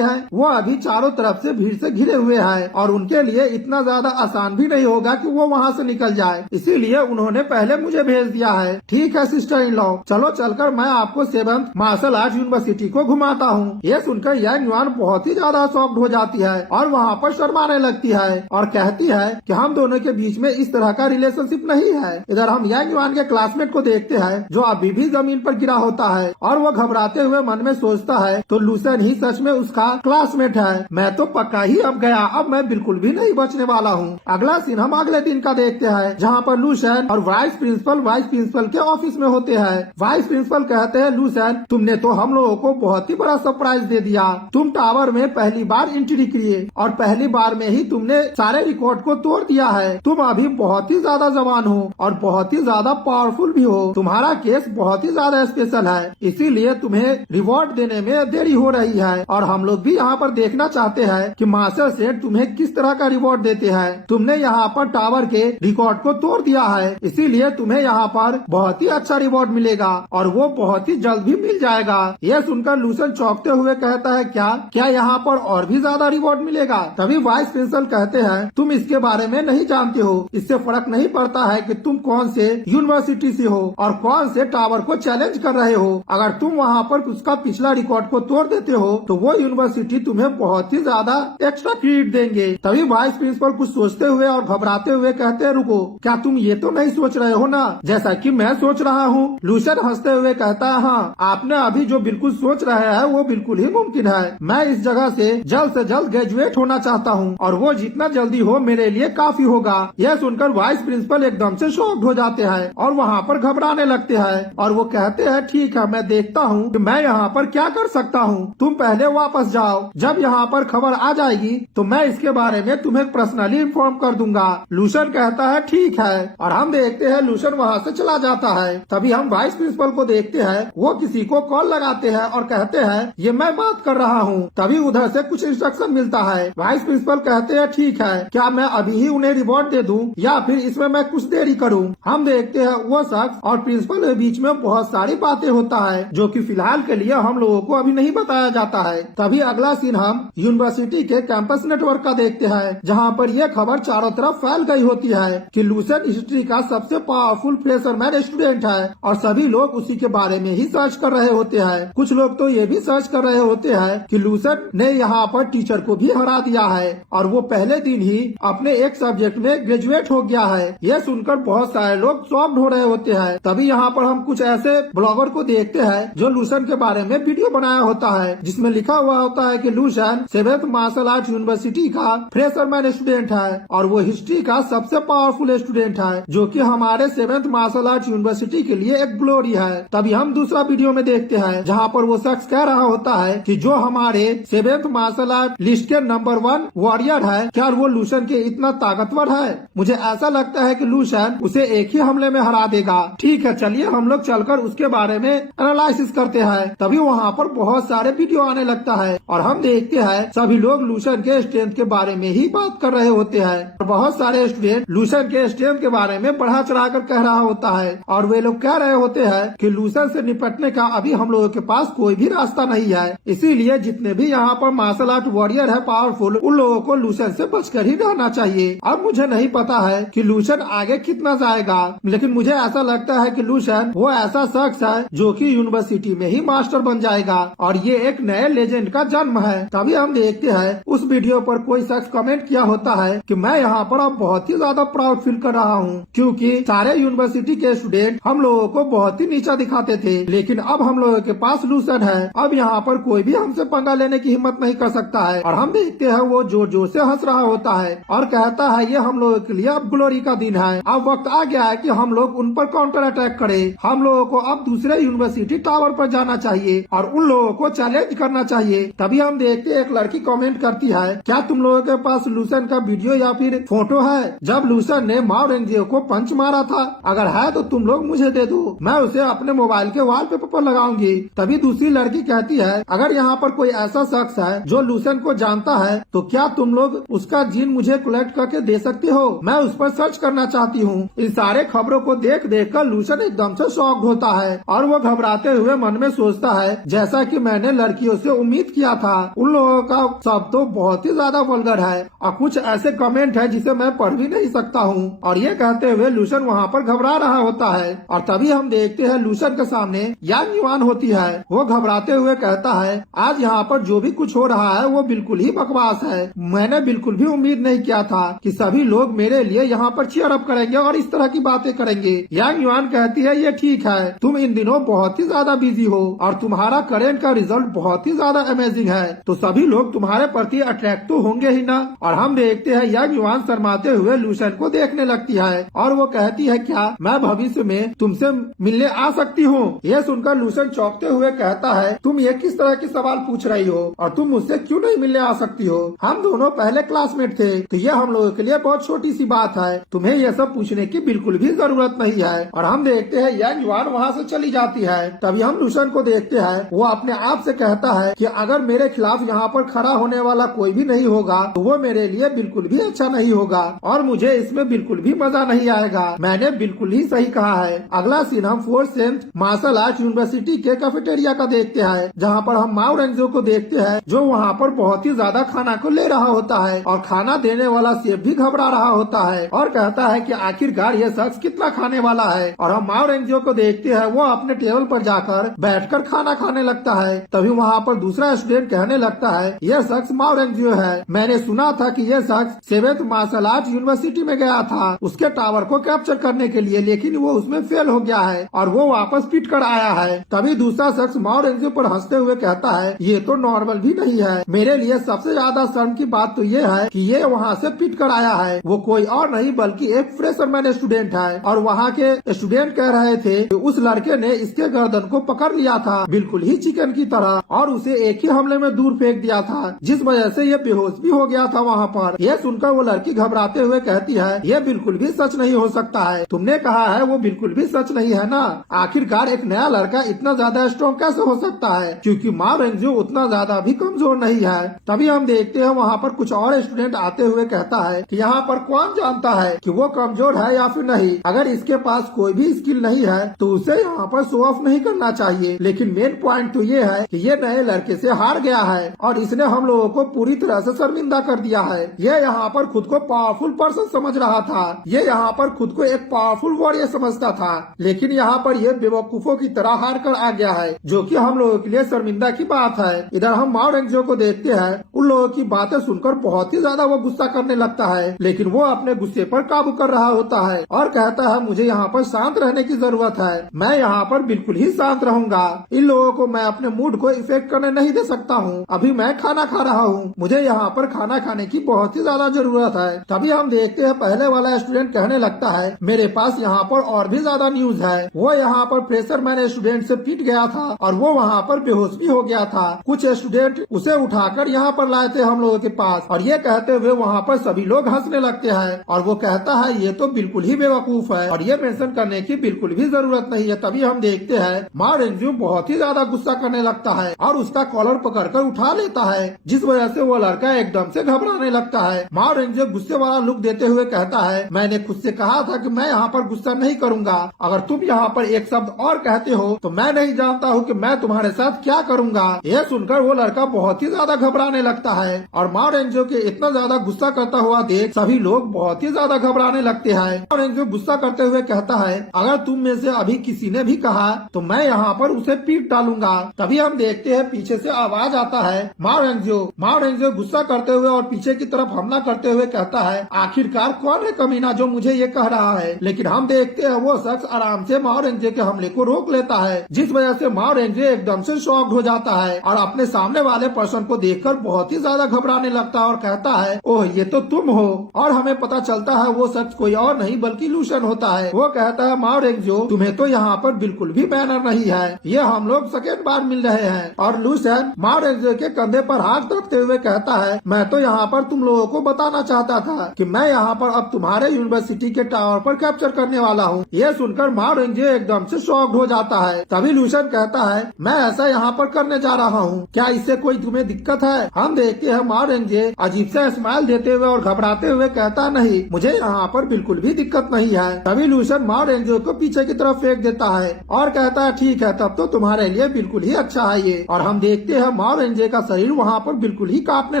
हैं, वो अभी चारों तरफ से भीड़ से घिरे हुए हैं और उनके लिए इतना ज्यादा आसान भी नहीं होगा कि वो वहाँ से निकल जाए, इसीलिए उन्होंने पहले मुझे भेज दिया है। ठीक है सिस्टर इन लॉ, चलो चलकर मैं आपको 7th मार्शल आर्ट यूनिवर्सिटी को घुमाता हूँ। ये सुनकर यांग युआन बहुत ही ज्यादा शॉक्ड हो जाती है और वहाँ पर शर्माने लगती है और कहती है कि हम दोनों के बीच में इस तरह का रिलेशनशिप नहीं है। इधर हम यांग युआन के क्लासमेट को देखते हैं जो अभी भी जमीन पर गिरा होता है और वो घबराते हुए मन में सोचता है, तो लूसन ही सच में उसका क्लासमेट है, मैं तो पक्का ही अब गया, अब मैं बिल्कुल भी नहीं बचने वाला हूँ। अगला सीन हम अगले दिन का देखते हैं जहाँ पर लूसन और वाइस प्रिंसिपल के ऑफिस में होते हैं। वाइस प्रिंसिपल कहते हैं, लूसन तुमने तो हम लोगों को बहुत ही बड़ा सरप्राइज दे दिया, तुम टावर में पहली बार एंट्री किए और पहली बार में ही तुमने सारे रिकॉर्ड को तोड़ दिया है। तुम अभी बहुत ही ज्यादा जवान हो और बहुत ही ज्यादा पावरफुल भी हो, तुम्हारा केस बहुत ही ज्यादा स्पेशल है, इसीलिए तुम्हें रिवॉर्ड देने में देरी हो रही है और हम लोग भी यहाँ पर देखना चाहते हैं कि मास्टर सेठ तुम्हें किस तरह का रिवॉर्ड देते हैं। तुमने यहाँ पर टावर के रिकॉर्ड को तोड़ दिया है, इसीलिए तुम्हें यहाँ पर बहुत ही अच्छा रिवॉर्ड मिलेगा और वो बहुत ही जल्द भी मिल जाएगा। यह सुनकर लूसन चौंकते हुए कहता है, क्या यहाँ पर और भी ज्यादा रिवॉर्ड मिलेगा। तभी वाइस प्रिंसिपल कहते हैं, तुम इसके बारे में नहीं जानते हो, इससे फर्क नहीं पड़ता है कि तुम कौन से यूनिवर्सिटी से हो और कौन से टावर को चैलेंज कर रहे हो, अगर तुम वहाँ पर उसका पिछला रिकॉर्ड को तोड़ देते हो तो वो यूनिवर्सिटी तुम्हें बहुत ही ज्यादा एक्स्ट्रा क्रेडिट देंगे। तभी वाइस प्रिंसिपल कुछ सोचते हुए और घबराते हुए कहते हैं, रुको, क्या तुम ये तो नहीं सोच रहे हो ना जैसा कि मैं सोच रहा हूँ। लूसन हंसते हुए कहता है, हाँ आपने अभी जो बिल्कुल सोच रहे हैं वो बिल्कुल ही मुमकिन है। मैं इस जगह से जल्द ग्रेजुएट होना चाहता हूँ और वो जितना जल्दी हो मेरे लिए काफी होगा। यह सुनकर वाइस प्रिंसिपल एकदम से शॉक्ड हो जाते हैं और वहाँ पर घबराने लगते हैं और वो कहते हैं, ठीक है मैं देखता हूँ कि मैं यहाँ पर क्या कर सकता हूँ, तुम पहले वापस जाओ, जब यहाँ पर खबर आ जाएगी तो मैं इसके बारे में तुम्हें पर्सनली इन्फॉर्म कर दूंगा। लूसन कहता है, ठीक है, और हम देखते हैं लूसन वहाँ से चला जाता है। तभी हम वाइस प्रिंसिपल को देखते हैं, वो किसी को कॉल लगाते हैं और कहते हैं, ये मैं बात कर रहा हूँ। तभी उधर से कुछ इंस्ट्रक्शन मिलता है। वाइस प्रिंसिपल कहते हैं, ठीक है, क्या मैं अभी ही उन्हें रिवॉर्ड दे दूं या फिर इसमें मैं कुछ देरी करूं। हम देखते हैं वो शख्स और प्रिंसिपल के बीच में बहुत सारी बातें होता है जो कि फिलहाल के लिए हम लोगों को अभी नहीं बताया जाता है। तभी अगला सीन हम यूनिवर्सिटी के कैंपस नेटवर्क का देखते हैं जहाँ पर यह खबर चारों तरफ फैल गई होती है कि लूसन हिस्ट्री का सबसे पावरफुल फ्रेशरमैन स्टूडेंट है और सभी लोग उसी के बारे में ही सर्च कर रहे होते हैं। कुछ लोग तो ये भी सर्च कर रहे होते हैं कि लूसन ने यहाँ पर टीचर को भी हरा दिया है और वो पहले दिन ही अपने एक सब्जेक्ट में ग्रेजुएट हो गया है। ये सुनकर बहुत सारे लोग शॉक्ड हो रहे होते हैं। तभी यहाँ पर हम कुछ ऐसे ब्लॉगर को देखते हैं जो लूसेंट के बारे में वीडियो बनाया होता है, जिसमें लिखा हुआ होता है कि Lucent 7th martial art university का फ्रेशरमैन स्टूडेंट है और वो हिस्ट्री का सबसे पावरफुल स्टूडेंट है, जो कि हमारे 7th मार्शल आर्ट यूनिवर्सिटी के लिए एक ग्लोरी है। तभी हम दूसरा वीडियो में देखते हैं जहाँ पर वो शख्स कह रहा होता है कि जो हमारे 7th मार्शल आर्ट लिस्ट के नंबर 1 वॉरियर है, क्या वो लूसेंट के इतना ताकतवर है? मुझे ऐसा लगता है कि लूसेंट उसे एक ही हमले में हरा देगा। ठीक है, चलिए हम लोग चलकर उसके बारे में एनालिसिस करते हैं। तभी वहाँ पर बहुत सारे वीडियो आने लगता है और हम देखते हैं सभी लोग लूसेंट के स्ट्रेंथ के बारे में ही बात कर रहे होते हैं। बहुत सारे स्टूडेंट लूसेंट के स्ट्रेंथ के बारे में बढ़ा चढ़ा कर कह रहा होता है और वे लोग कह रहे होते हैं कि लूसेंट से निपटने का अभी हम लोगों के पास कोई भी रास्ता नहीं है। इसीलिए जितने भी यहाँ पर मार्शल आर्ट वॉरियर है पावरफुल, उन लोगों को लूसेंट से बचकर ही रहना चाहिए। अब मुझे नहीं पता है कि लूसेंट आगे कितना जाएगा, लेकिन मुझे ऐसा लगता है कि लूसेंट वो ऐसा शख्स है जो कि यूनिवर्सिटी में ही मास्टर बन जाएगा और ये एक नए लेजेंड का जन्म है। तभी हम देखते हैं उस वीडियो पर कोई शख्स कमेंट किया होता है कि मैं यहाँ पर अब बहुत ही ज्यादा प्राउड फील कर रहा हूँ, क्योंकि सारे यूनिवर्सिटी के स्टूडेंट हम लोगों को बहुत ही नीचा दिखाते थे, लेकिन अब हम लोगों के पास लूसेंट है। अब यहाँ पर कोई भी हमसे पंगा लेने की हिम्मत नहीं कर सकता है। और हम देखते हैं वो जोर जोर से हंस रहा होता है और कहता है ये हम लोगों के लिए अब ग्लोरी का दिन है। अब वक्त आ गया है कि हम लोग उन पर काउंटर अटैक करें। हम लोगों को अब दूसरे यूनिवर्सिटी टावर पर जाना चाहिए और उन लोगों को चैलेंज करना चाहिए। तभी हम देखते हैं एक लड़की कमेंट करती है, क्या तुम लोगों के पास लूसेंट का वीडियो या फिर फोटो है जब लूसेंट ने माओ रेंजियो को पंच मारा था? अगर है तो तुम लोग मुझे दे दो, मैं उसे अपने मोबाइल के वॉलपेपर पर लगाऊंगी। तभी दूसरी लड़की कहती है, अगर यहाँ पर कोई ऐसा शख्स है जो लूसेंट को जानता है तो क्या तुम लोग उसका जीन मुझे कलेक्ट करके दे सकते हो? मैं उस पर सर्च करना चाहती हूँ। इन सारे खबरों को देख देख कर लूसेंट एकदम से शॉक्ड होता है और वो घबराते हुए मन में सोचता है, जैसा कि मैंने लड़कियों से उम्मीद किया था, उन लोगों का सब तो बहुत ही ज्यादा वल्गर है और कुछ ऐसे कमेंट है जिसे मैं पढ़ भी नहीं सकता हूँ। और ये कहते हुए लूसेंट वहाँ पर घबरा रहा होता है और तभी हम देखते हैं लूसेंट के सामने यांग युआन होती है। वो घबराते हुए कहता है, आज यहाँ पर जो भी कुछ हो रहा है वो बिल्कुल ही बकवास है। मैंने बिल्कुल भी उम्मीद नहीं किया था कि सभी लोग मेरे लिए यहाँ पर चीयर अप करेंगे और इस तरह की बातें करेंगे। यांग युआन कहती है, ये ठीक है, तुम इन दिनों बहुत ही ज्यादा बिजी हो और तुम्हारा करेंट का रिजल्ट बहुत ही ज्यादा अमेजिंग है, तो सभी लोग तुम्हारे प्रति अट्रैक्ट तो होंगे ही ना। और हम देखते हैं यांग युआन शर्माते हुए लूसेंट को देखने लगती है और वो कहती है, क्या मैं भविष्य में तुमसे मिलने आ सकती हूँ? ये सुनकर लूसेंट चौंकते हुए कहता है, तुम ये किस तरह की सवाल पूछ रही हो और तुम मुझसे क्यों नहीं मिलने आ सकती हो? हम दोनों पहले क्लासमेट थे, तो ये हम लोगों के लिए बहुत छोटी सी बात है, तुम्हें ये सब पूछने की बिल्कुल भी जरूरत नहीं है। और हम देखते हैं यांग युआन वहाँ से चली जाती है। तभी हम लूसेंट को देखते हैं, वो अपने आप से कहता है कि अगर मेरे खिलाफ यहाँ पर खड़ा होने वाला कोई भी नहीं होगा तो वो मेरे लिए बिल्कुल भी अच्छा नहीं होगा और मुझे इसमें बिल्कुल भी मजा नहीं आएगा। मैंने बिल्कुल ही सही कहा है। अगला सीन हम 4th मार्शल आर्ट यूनिवर्सिटी के कैफेटेरिया का देखते हैं, जहाँ पर हम माओ रेंजियो को देखते हैं जो वहाँ पर बहुत ही ज्यादा खाना को ले रहा होता है और खाना देने वाला शेफ भी घबरा रहा होता है और कहता है कि आखिरकार ये शख्स कितना खाने वाला है। और हम माओ रेंजियो को देखते हैं, वो अपने टेबल पर जाकर बैठकर खाना खाने लगता है। तभी वहाँ पर दूसरा स्टूडेंट कहने लगता है, यह शख्स माओ रेंजियो है। मैंने सुना था कि यह शख्स 7th मार्शल आर्ट यूनिवर्सिटी में गया था उसके टावर को कैप्चर करने के लिए, लेकिन वो उसमें फेल हो गया है और वो वापस पीट कर आया है। तभी दूसरा शख्स माओ रेंजियो पर हंसते हुए कहता है, ये तो नॉर्मल भी नहीं है। मेरे लिए सबसे ज्यादा शर्म की बात तो ये है कि ये वहाँ से पीट कर आया है। वो कोई और नहीं बल्कि एक फ्रेशरमैन स्टूडेंट है और वहाँ के स्टूडेंट कह रहे थे कि उस लड़के ने इसके गर्दन को पकड़ लिया था बिल्कुल ही चिकन की तरह और उसे एक ही हमले में दूर फेंक दिया था, जिस वजह से ये बेहोश भी हो गया था वहाँ पर। यह सुनकर वो लड़की घबराते हुए कहती है, ये बिल्कुल भी सच नहीं हो सकता है। तुमने कहा है वो बिल्कुल भी सच नहीं है ना? आखिरकार एक नया लड़का इतना ज्यादा स्ट्रॉन्ग कैसे हो सकता है, क्योंकि माओ रेंजियो उतना ज्यादा भी कमजोर नहीं है। तभी हम देखते हैं वहाँ पर कुछ और स्टूडेंट आते हुए कहता है कि यहाँ पर कौन जानता है कि वो कमजोर है या फिर नहीं। अगर इसके पास कोई भी स्किल नहीं है तो उसे यहाँ पर शो ऑफ नहीं करना चाहिए, लेकिन मेन पॉइंट तो ये है कि ये नए लड़के से हार गया है और इसने हम लोगों को पूरी तरह से शर्मिंदा कर दिया है। ये यहाँ पर खुद को पावरफुल पर्सन समझ रहा था, ये यहाँ पर खुद को एक पावरफुल वॉरियर समझता था, लेकिन यहाँ पर ये बेवकूफों की तरह हार कर आ गया है, जो कि हम लोगों के लिए शर्मिंदा की बात है। इधर हम माओ रेंजियो को देखते हैं, उन लोगों की बातें सुनकर बहुत ही ज्यादा वो गुस्सा करने लगता है, लेकिन वो अपने गुस्से पर काबू कर रहा होता है और कहता है मुझे यहाँ पर शांत रहने की जरूरत है, मैं यहाँ पर बिल्कुल ही शांत रहूंगा, इन लोगों को मैं अपने मूड को इफेक्ट करने नहीं दे सकता हूँ, अभी मैं खाना खा रहा हूँ, मुझे यहाँ पर खाना खाने की बहुत ही ज्यादा जरूरत है। तभी हम देखते हैं पहले वाला स्टूडेंट कहने लगता है मेरे पास यहाँ पर और भी ज्यादा न्यूज है, वो यहाँ पर फ्रेशर मैन स्टूडेंट से पीट गया था और वो वहाँ पर बेहोश भी हो गया था, कुछ स्टूडेंट उसे उठाकर यहाँ पर लाए थे हम लोगों के पास, और ये कहते हुए वहाँ पर सभी लोग हंसने लगते हैं और वो कहता है ये तो बिल्कुल ही बेवकूफ है और ये मेंशन करने की बिल्कुल भी जरूरत नहीं है। तभी हम देखते हैं माँ रेंजू बहुत ही ज्यादा गुस्सा करने लगता है और उसका कॉलर पकड़कर उठा लेता है, जिस वजह से वो लड़का एकदम से घबराने लगता है। माँ रेंजू गुस्से वाला लुक देते हुए कहता है मैंने खुद से कहा था कि मैं यहाँ पर गुस्सा नहीं करूँगा, अगर तुम यहाँ पर एक शब्द और कहते हो तो मैं नहीं जानता हूँ कि मैं तुम्हारे साथ क्या करूँगा। यह सुनकर वो लड़का बहुत ही ज्यादा घबराने लगता है और माँ रेंजो के इतना ज्यादा गुस्सा करता हुआ देख सभी लोग बहुत ही ज्यादा घबराने लगते हैं। माँ रेंजो गुस्सा करते हुए कहता है अगर तुम में से अभी किसी ने भी कहा तो मैं यहाँ पर उसे पीट डालूंगा। तभी हम देखते हैं पीछे से आवाज आता है माँ रेंजो गुस्सा करते हुए और पीछे की तरफ हमला करते हुए कहता है आखिरकार कौन है कमीना जो मुझे ये कह रहा है। लेकिन हम देखते हैं वो शख्स आराम से माँ रेंजो के हमले को रोक लेता है, जिस वजह से माँ रेंजो एकदम से शॉक्ड हो जाता है और अपने सामने वाले पर्सन को देखकर बहुत ही ज्यादा घबराने लगता है और कहता है ओह ये तो तुम हो। और हमें पता चलता है वो शख्स कोई और नहीं बल्कि लूशन होता है। वो कहता है माँ रेंजो तुम्हें तो यहाँ पर बिल्कुल भी बैनर नहीं है, ये हम लोग सेकेंड बार मिल रहे हैं। और लूशन माँ रेंजो के कंधे पर हाथ रखते हुए कहता है मैं तो यहाँ पर तुम लोगों को बताना चाहता था कि मैं यहाँ पर अब तुम्हारे यूनिवर्सिटी के टावर पर कैप्चर करने वाला हूँ। यह सुनकर माँ रेंजो एकदम से शॉक्ड हो जाता है। तभी लूशन कहता है मैं ऐसा यहाँ पर करने जा रहा हूँ, क्या इससे कोई तुम्हें दिक्कत है। हम देखते हैं माँ रेंजो अजीब से स्माइल देते हुए और घबराते हुए कहता नहीं मुझे यहाँ पर बिल्कुल भी दिक्कत नहीं है। तभी लूशन माँ रेंजो को पीछे की तरफ फेंक देता है और कहता है ठीक है तब तो तुम्हारे लिए बिल्कुल ही अच्छा है ये। और हम देखते हैं माँ रेंजो का शरीर वहाँ पर बिल्कुल ही कांपने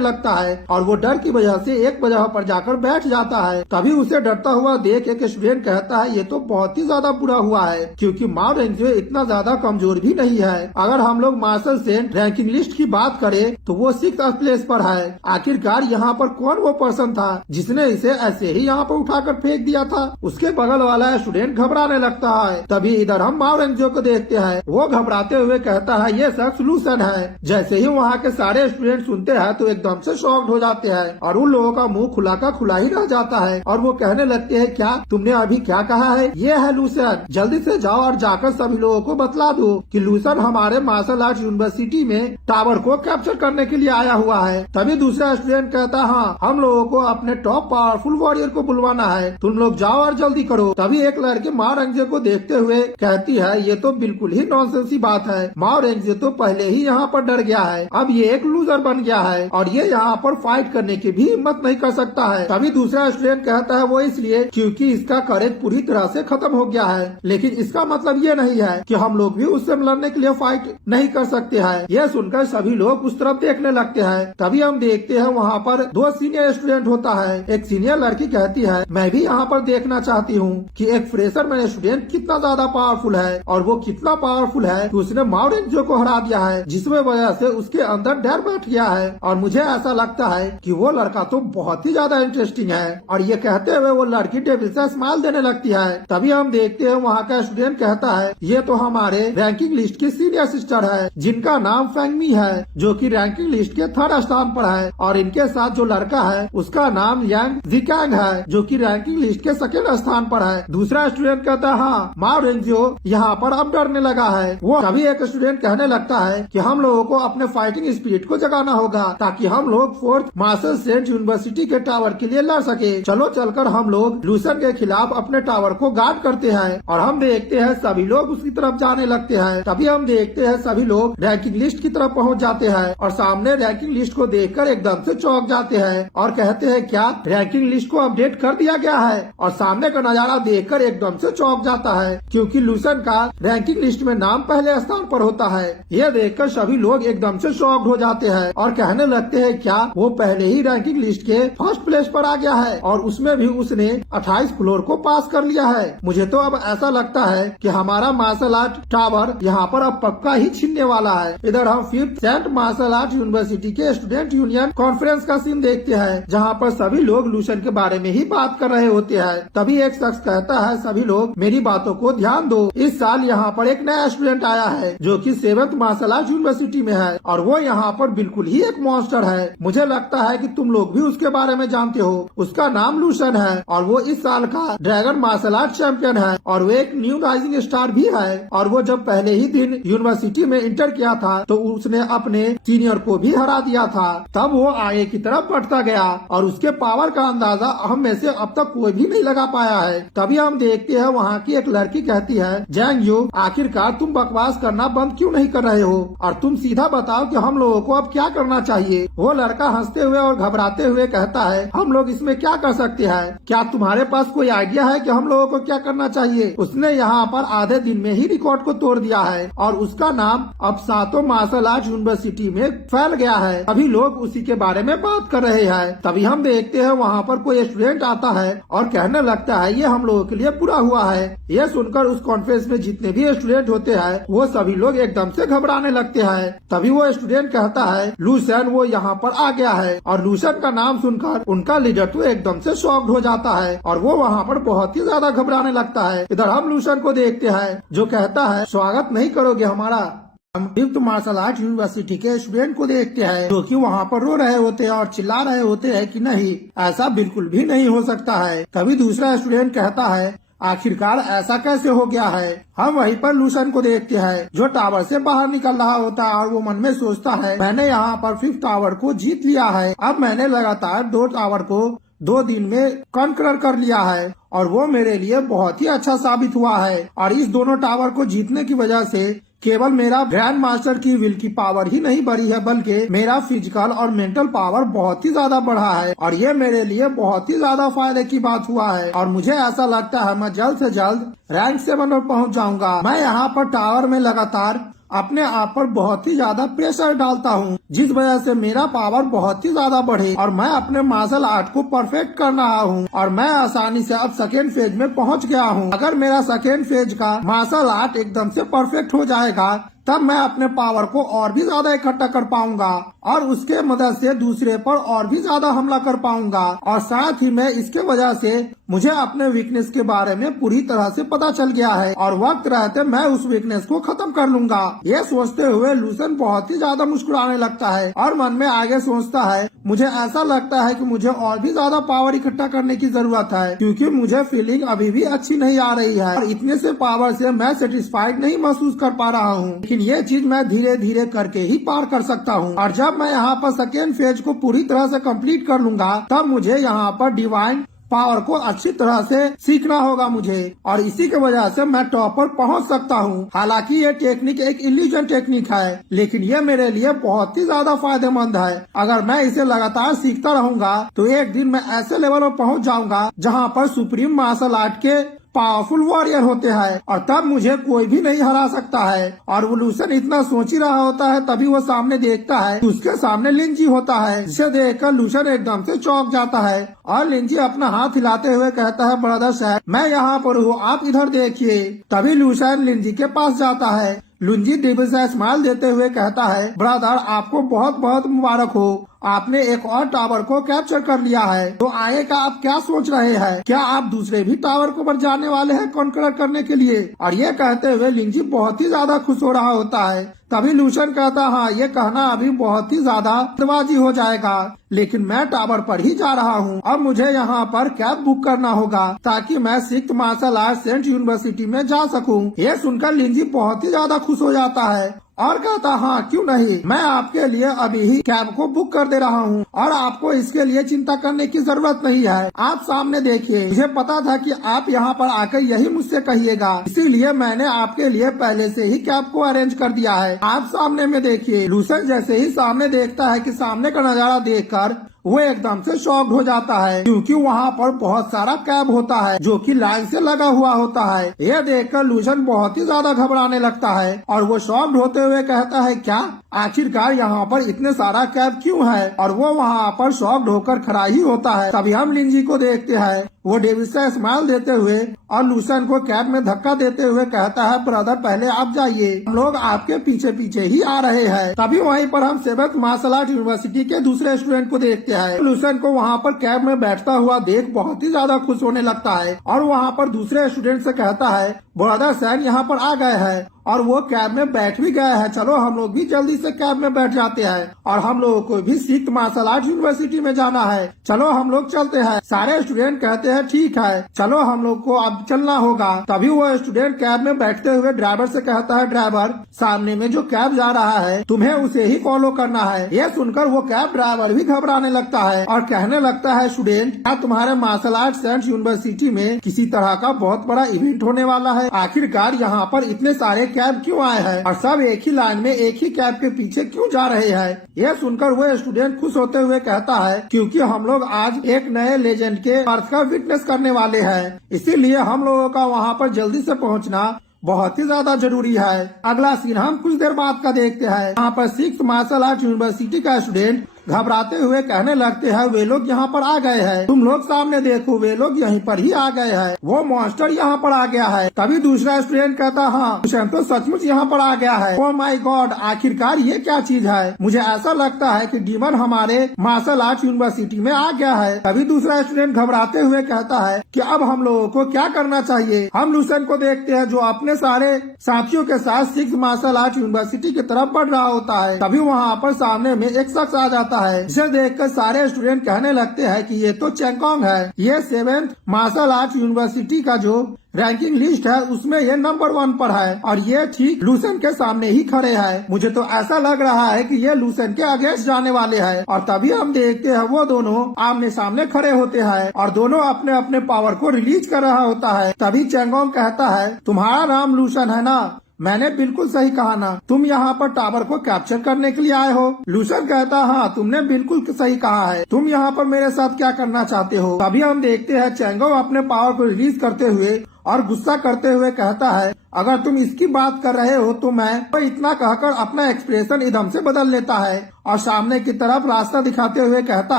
लगता है और वो डर की वजह से एक जगह पर जाकर बैठ जाता है। तभी उसे डरता हुआ देख एक स्टूडेंट कहता है ये तो बहुत ही ज्यादा बुरा हुआ है, क्योंकि माँ रेंजो इतना ज्यादा कमजोर भी नहीं है। अगर हम लोग मार्शल सेंट रैंकिंग लिस्ट की बात करें तो वो 6th प्लेस पर है। आखिरकार यहाँ पर कौन वो पर्सन था जिसने इसे ऐसे ही यहाँ पर उठाकर फेंक दिया था। उसके बगल वाला स्टूडेंट घबराने लगता है। तभी इधर हम माँ रेंजो को देखते हैं, वो घबराते हुए कहता है ये शख्स लूशन है। जैसे ही वहाँ के सारे स्टूडेंट सुनते हैं तो एकदम से शॉक्ड हो जाते हैं और उन लोगों का मुंह खुला का खुला ही रह जाता है और वो कहने लगते हैं क्या तुमने अभी क्या कहा है, ये है लूशन, जल्दी से जाओ और जाकर सभी लोगों को बतला दो कि लूशन हमारे मार्शल आर्ट यूनिवर्सिटी में टावर को कैप्चर करने के लिए आया हुआ है। तभी दूसरा स्टूडेंट कहता हाँ हम लोगों को अपने टॉप पावरफुल वॉरियर को बुलवाना है, तुम लोग जाओ और जल्दी करो। तभी एक लड़की माँ रेंजो को देखते हुए कहती है ये तो बिल्कुल ही नॉनसेंस की बात है, माँ रेंजो तो पहले ही यहाँ पर डर गया है, अब ये एक लूजर बन गया है और ये यहाँ पर फाइट करने की भी हिम्मत नहीं कर सकता है। तभी दूसरा स्टूडेंट कहता है वो इसलिए क्योंकि इसका करेज पूरी तरह से खत्म हो गया है, लेकिन इसका मतलब ये नहीं है कि हम लोग भी उससे लड़ने के लिए फाइट नहीं कर सकते हैं। यह सुनकर सभी लोग उस तरफ देखने लगते हैं। तभी हम देखते हैं वहाँ पर 2 सीनियर स्टूडेंट होता है। एक सीनियर लड़की कहती है मैं भी यहाँ पर देखना चाहती हूँ कि एक फ्रेशर मैन स्टूडेंट कितना ज्यादा पावरफुल है और वो कितना पावरफुल है कि उसने माँ रेंजो को हरा दिया है, जिसमें वजह से उसके अंदर डर बैठ गया है। और मुझे ऐसा लगता है कि वो लड़का तो बहुत ही ज्यादा इंटरेस्टिंग है। और ये कहते हुए वो लड़की डेविल से स्माइल देने लगती है। तभी हम देखते हैं वहाँ का स्टूडेंट कहता है ये तो हमारे रैंकिंग लिस्ट की सीनियर सिस्टर है जिनका नाम फेंगमी है, जो कि रैंकिंग लिस्ट के 3rd स्थान पर है, और इनके साथ जो लड़का है उसका नाम यांग जिकांग है जो कि रैंकिंग लिस्ट के 2nd स्थान पर है। दूसरा स्टूडेंट कहता है हाँ माँ रेंजो यहाँ पर अब डरने लगा है। वो तभी एक स्टूडेंट कहने लगता है कि हम लोगों को अपने फाइटिंग स्पिरिट को जगाना होगा ताकि हम लोग 4th मार्शल सेंट यूनिवर्सिटी के टावर के लिए लड़ सके। चलो चलकर हम लोग लूशन के खिलाफ अपने टावर को गार्ड करते हैं। और हम देखते हैं सभी लोग उसकी तरफ जाने लगते हैं। तभी हम देखते हैं सभी लोग रैंकिंग लिस्ट की तरफ पहुंच जाते हैं और सामने रैंकिंग लिस्ट को देखकर एकदम से चौंक जाते हैं और कहते हैं क्या रैंकिंग लिस्ट को अपडेट कर दिया गया है। और सामने का नजारा देखकर एकदम से चौंक जाता है क्योंकि लूशन का रैंकिंग लिस्ट में नाम पहले स्थान पर होता है। यह देखकर सभी लोग एकदम से शॉक्ड हो जाते हैं और कहने लगते हैं क्या वो पहले ही रैंकिंग लिस्ट के 1st प्लेस पर आ गया है और उसमें भी उसने 28 फ्लोर को पास कर लिया है। मुझे तो अब ऐसा लगता है कि हमारा मार्शल आर्ट टावर यहाँ पर अब पक्का ही छीनने वाला है। इधर हम 5th saint martial art university के स्टूडेंट यूनियन कॉन्फ्रेंस का सीन देखते हैं जहाँ पर सभी लोग लूशन के बारे में ही बात कर रहे होते हैं। तभी एक शख्स कहता है, सभी लोग मेरी बातों को ध्यान दो, इस साल यहाँ पर एक नया स्टूडेंट आया है जो कि 7th मार्शल आर्ट यूनिवर्सिटी में है और वो यहाँ पर बिल्कुल ही एक मॉन्स्टर है। मुझे लगता है कि तुम लोग भी उसके बारे में जानते हो। उसका नाम लूशन है और वो इस साल का ड्रैगन मार्शल आर्ट चैंपियन है और वो एक न्यू राइजिंग स्टार भी है। और वो जब पहले ही दिन यूनिवर्सिटी में इंटर किया था तो उसने अपने सीनियर को भी हरा दिया था। तब वो आगे की तरफ बढ़ता गया और उसके पावर का अंदाजा हम में से अब तक कोई भी नहीं लगा पाया है। तभी हम देखते हैं वहाँ की एक लड़की कहती है, जैंग यू, आखिरकार तुम बकवास करना बंद क्यों नहीं कर रहे हो और तुम सीधा बताओ कि हम लोगों को अब क्या करना चाहिए। वो लड़का हंसते हुए और घबराते हुए कहता है, हम लोग इसमें क्या कर सकते हैं? क्या तुम्हारे पास कोई आइडिया है कि हम लोगों को क्या करना चाहिए? उसने यहाँ पर आधे दिन में ही रिकॉर्ड को तोड़ दिया है और उसका नाम अब 7 मार्शल आर्ट यूनिवर्सिटी में फैल गया है। अभी लोग उसी के बारे में बात कर रहे हैं। तभी हम देखते हैं वहाँ पर कोई स्टूडेंट आता है और कहने लगता है, ये हम लोगों के लिए बुरा हुआ है। ये सुनकर उस कॉन्फ्रेंस में जितने भी स्टूडेंट होते हैं वो सभी लोग एकदम से घबराने लगते हैं। तभी वो स्टूडेंट कहता है, लूशन वो यहाँ पर आ गया है। और लूशन का नाम सुनकर उनका लीडर तो एकदम से शॉक्ड हो जाता है और वो वहाँ पर बहुत ही ज्यादा घबराने लगता है। इधर हम लूशन को देखते हैं जो कहता है, स्वागत नहीं करोगे हमारा? हम 5th मार्शल आर्ट यूनिवर्सिटी के स्टूडेंट को देखते हैं जो कि वहाँ पर रो रहे होते हैं और चिल्ला रहे होते हैं कि नहीं, ऐसा बिल्कुल भी नहीं हो सकता है। तभी दूसरा स्टूडेंट कहता है, आखिरकार ऐसा कैसे हो गया है? हम वहीं पर लूशन को देखते हैं जो टावर से बाहर निकल रहा होता है और वो मन में सोचता है, मैंने यहाँ पर 5th टावर को जीत लिया है। अब मैंने लगातार 2 टावर को 2 दिन में कॉन्कर कर लिया है और वो मेरे लिए बहुत ही अच्छा साबित हुआ है। और इस दोनों टावर को जीतने की वजह से केवल मेरा ग्रैंड मास्टर की विल की पावर ही नहीं बढ़ी है बल्कि मेरा फिजिकल और मेंटल पावर बहुत ही ज्यादा बढ़ा है और ये मेरे लिए बहुत ही ज्यादा फायदे की बात हुआ है। और मुझे ऐसा लगता है मैं जल्द से जल्द रैंक 7 पर पहुंच जाऊंगा। मैं यहाँ पर टावर में लगातार अपने आप पर बहुत ही ज्यादा प्रेशर डालता हूँ जिस वजह से मेरा पावर बहुत ही ज्यादा बढ़े और मैं अपने मार्शल आर्ट को परफेक्ट कर रहा हूँ और मैं आसानी से अब 2nd फेज में पहुँच गया हूँ। अगर मेरा 2nd फेज का मार्शल आर्ट एकदम से परफेक्ट हो जाएगा तब मैं अपने पावर को और भी ज्यादा इकट्ठा कर पाऊंगा और उसके मदद से दूसरे पर और भी ज्यादा हमला कर पाऊंगा। और साथ ही मैं इसके वजह से मुझे अपने वीकनेस के बारे में पूरी तरह से पता चल गया है और वक्त रहते मैं उस वीकनेस को खत्म कर लूंगा। ये सोचते हुए लूशन बहुत ही ज्यादा मुस्कुराने लगता है और मन में आगे सोचता है, मुझे ऐसा लगता है कि मुझे और भी ज्यादा पावर इकट्ठा करने की जरूरत है क्योंकि मुझे फीलिंग अभी भी अच्छी नहीं आ रही है और इतने से पावर से मैं सेटिस्फाइड नहीं महसूस कर पा रहा हूँ। लेकिन ये चीज मैं धीरे धीरे करके ही पार कर सकता हूँ और जब मैं यहाँ पर 2nd फेज को पूरी तरह से कंप्लीट कर लूंगा तब मुझे यहाँ पर डिवाइन पावर को अच्छी तरह से सीखना होगा मुझे और इसी की वजह से मैं टॉप पर पहुंच सकता हूं। हालांकि ये टेक्निक एक इल्यूजन टेक्निक है लेकिन ये मेरे लिए बहुत ही ज्यादा फायदेमंद है। अगर मैं इसे लगातार सीखता रहूंगा तो एक दिन मैं ऐसे लेवल पर पहुंच जाऊंगा जहां पर सुप्रीम मार्शल आर्ट के पावरफुल वॉरियर होते हैं और तब मुझे कोई भी नहीं हरा सकता है। और वो लूशन इतना सोच ही रहा होता है तभी वो सामने देखता है उसके सामने लिंजी होता है जिसे देखकर लूशन एकदम से चौंक जाता है और लिंजी अपना हाथ हिलाते हुए कहता है, ब्रदर साहब मैं यहाँ पर हूँ, आप इधर देखिए। तभी लूशन लिंजी के पास जाता है। लुंजी डिबिल से स्माइल देते हुए कहता है, ब्रदर आपको बहुत बहुत मुबारक हो, आपने एक और टावर को कैप्चर कर लिया है। तो आगे का आप क्या सोच रहे हैं? क्या आप दूसरे भी टावर को पर जाने वाले हैं कॉन्कर करने के लिए? और ये कहते हुए लिंजी बहुत ही ज्यादा खुश हो रहा होता है। तभी लूशन कहता, हाँ ये कहना अभी बहुत ही ज्यादा दबाजी हो जाएगा लेकिन मैं टावर पर ही जा रहा हूँ। अब मुझे यहाँ पर कैब बुक करना होगा ताकि मैं 6th martial art Saint university में जा सकूँ। ये सुनकर लिंजी बहुत ही ज्यादा खुश हो जाता है और कहता, हाँ क्यों नहीं, मैं आपके लिए अभी ही कैब को बुक कर दे रहा हूँ और आपको इसके लिए चिंता करने की जरूरत नहीं है। आप सामने देखिए, मुझे पता था कि आप यहाँ पर आकर यही मुझसे कहिएगा, इसीलिए मैंने आपके लिए पहले से ही कैब को अरेंज कर दिया है। आप सामने में देखिए। लूसन जैसे ही सामने देखता है कि सामने का नजारा देखकर वो एकदम से शॉक्ड हो जाता है क्योंकि वहाँ पर बहुत सारा कैब होता है जो कि लाइन से लगा हुआ होता है। यह देखकर लूशन बहुत ही ज्यादा घबराने लगता है और वो शॉक्ड होते हुए कहता है, क्या आखिरकार यहाँ पर इतने सारा कैब क्यों है? और वो वहाँ पर शॉक्ड होकर खड़ा ही होता है। तभी हम लिंजी को देखते हैं, वो डेविड से स्माइल देते हुए और लूसन को कैब में धक्का देते हुए कहता है, ब्रदर पहले आप जाइए, हम लोग आपके पीछे पीछे ही आ रहे हैं। तभी वहीं पर हम 7th मार्शल आर्ट यूनिवर्सिटी के दूसरे स्टूडेंट को देखते देखते हैं लूसन को वहाँ पर कैब में बैठता हुआ देख बहुत ही ज्यादा खुश होने लगता है और वहाँ पर दूसरे स्टूडेंट से कहता है ब्रदर सैन यहाँ पर आ गए हैं और वो कैब में बैठ भी गए हैं, चलो हम लोग भी जल्दी से कैब में बैठ जाते हैं और हम लोगों को भी सिख मार्शल आर्ट यूनिवर्सिटी में जाना है, चलो हम लोग चलते हैं। सारे स्टूडेंट कहते हैं ठीक है चलो हम लोग को अब चलना होगा। तभी वो स्टूडेंट कैब में बैठते हुए ड्राइवर से कहता है ड्राइवर सामने में जो कैब जा रहा है तुम्हें उसे ही फॉलो करना है। ये सुनकर वो कैब ड्राइवर भी घबराने लगता है और कहने लगता है स्टूडेंट क्या तुम्हारे मार्शल आर्ट साइंस यूनिवर्सिटी में किसी तरह का बहुत बड़ा इवेंट होने वाला है? आखिरकार यहाँ पर इतने सारे कैब क्यों आए हैं और सब एक ही लाइन में एक ही कैब के पीछे क्यों जा रहे हैं? यह सुनकर वो स्टूडेंट खुश होते हुए कहता है क्योंकि हम लोग आज एक नए लेजेंड के बर्थ का विटनेस करने वाले हैं, इसीलिए हम लोगों का वहाँ पर जल्दी से पहुँचना बहुत ही ज्यादा जरूरी है। अगला सीन हम कुछ देर बाद का देखते हैं। यहाँ पर सिक्स मार्शल आर्ट यूनिवर्सिटी का स्टूडेंट घबराते हुए कहने लगते हैं वे लोग यहाँ पर आ गए हैं, तुम लोग सामने देखो वे लोग यहीं पर ही आ गए हैं, वो मॉन्स्टर यहाँ पर आ गया है। तभी दूसरा स्टूडेंट कहता हाँ लूसेंट तो सचमुच यहाँ पर आ गया है, ओह माय गॉड आखिरकार ये क्या चीज है? मुझे ऐसा लगता है कि डीमन हमारे मार्शल आर्ट यूनिवर्सिटी में आ गया है। तभी दूसरा स्टूडेंट घबराते हुए कहता है कि अब हम लोगों को क्या करना चाहिए? हम लूसेंट को देखते हैं जो अपने सारे साथियों के साथ सिक्स मार्शल आर्ट यूनिवर्सिटी की तरफ बढ़ रहा होता है। तभी वहाँ पर सामने में एक शख्स आ जाता है जिसे देखकर सारे स्टूडेंट कहने लगते हैं कि ये तो चेंगोंग है, ये 7th मार्शल आर्ट यूनिवर्सिटी का जो रैंकिंग लिस्ट है उसमें ये नंबर 1 पर है और ये ठीक लूसेंट के सामने ही खड़े हैं। मुझे तो ऐसा लग रहा है कि ये लूसेंट के अगेंस्ट जाने वाले हैं। और तभी हम देखते हैं वो दोनों आमने सामने खड़े होते हैं और दोनों अपने अपने पावर को रिलीज कर रहा होता है। तभी चेंगोंग कहता है तुम्हारा नाम लूसेंट है ना? मैंने बिल्कुल सही कहा ना, तुम यहाँ पर टावर को कैप्चर करने के लिए आए हो? लूसेंट कहता हाँ तुमने बिल्कुल सही कहा है, तुम यहाँ पर मेरे साथ क्या करना चाहते हो? तभी हम देखते हैं चेंगोंग अपने पावर को रिलीज करते हुए और गुस्सा करते हुए कहता है अगर तुम इसकी बात कर रहे हो तो मैं तो इतना कहकर अपना एक्सप्रेशन एकदम से बदल लेता है और सामने की तरफ रास्ता दिखाते हुए कहता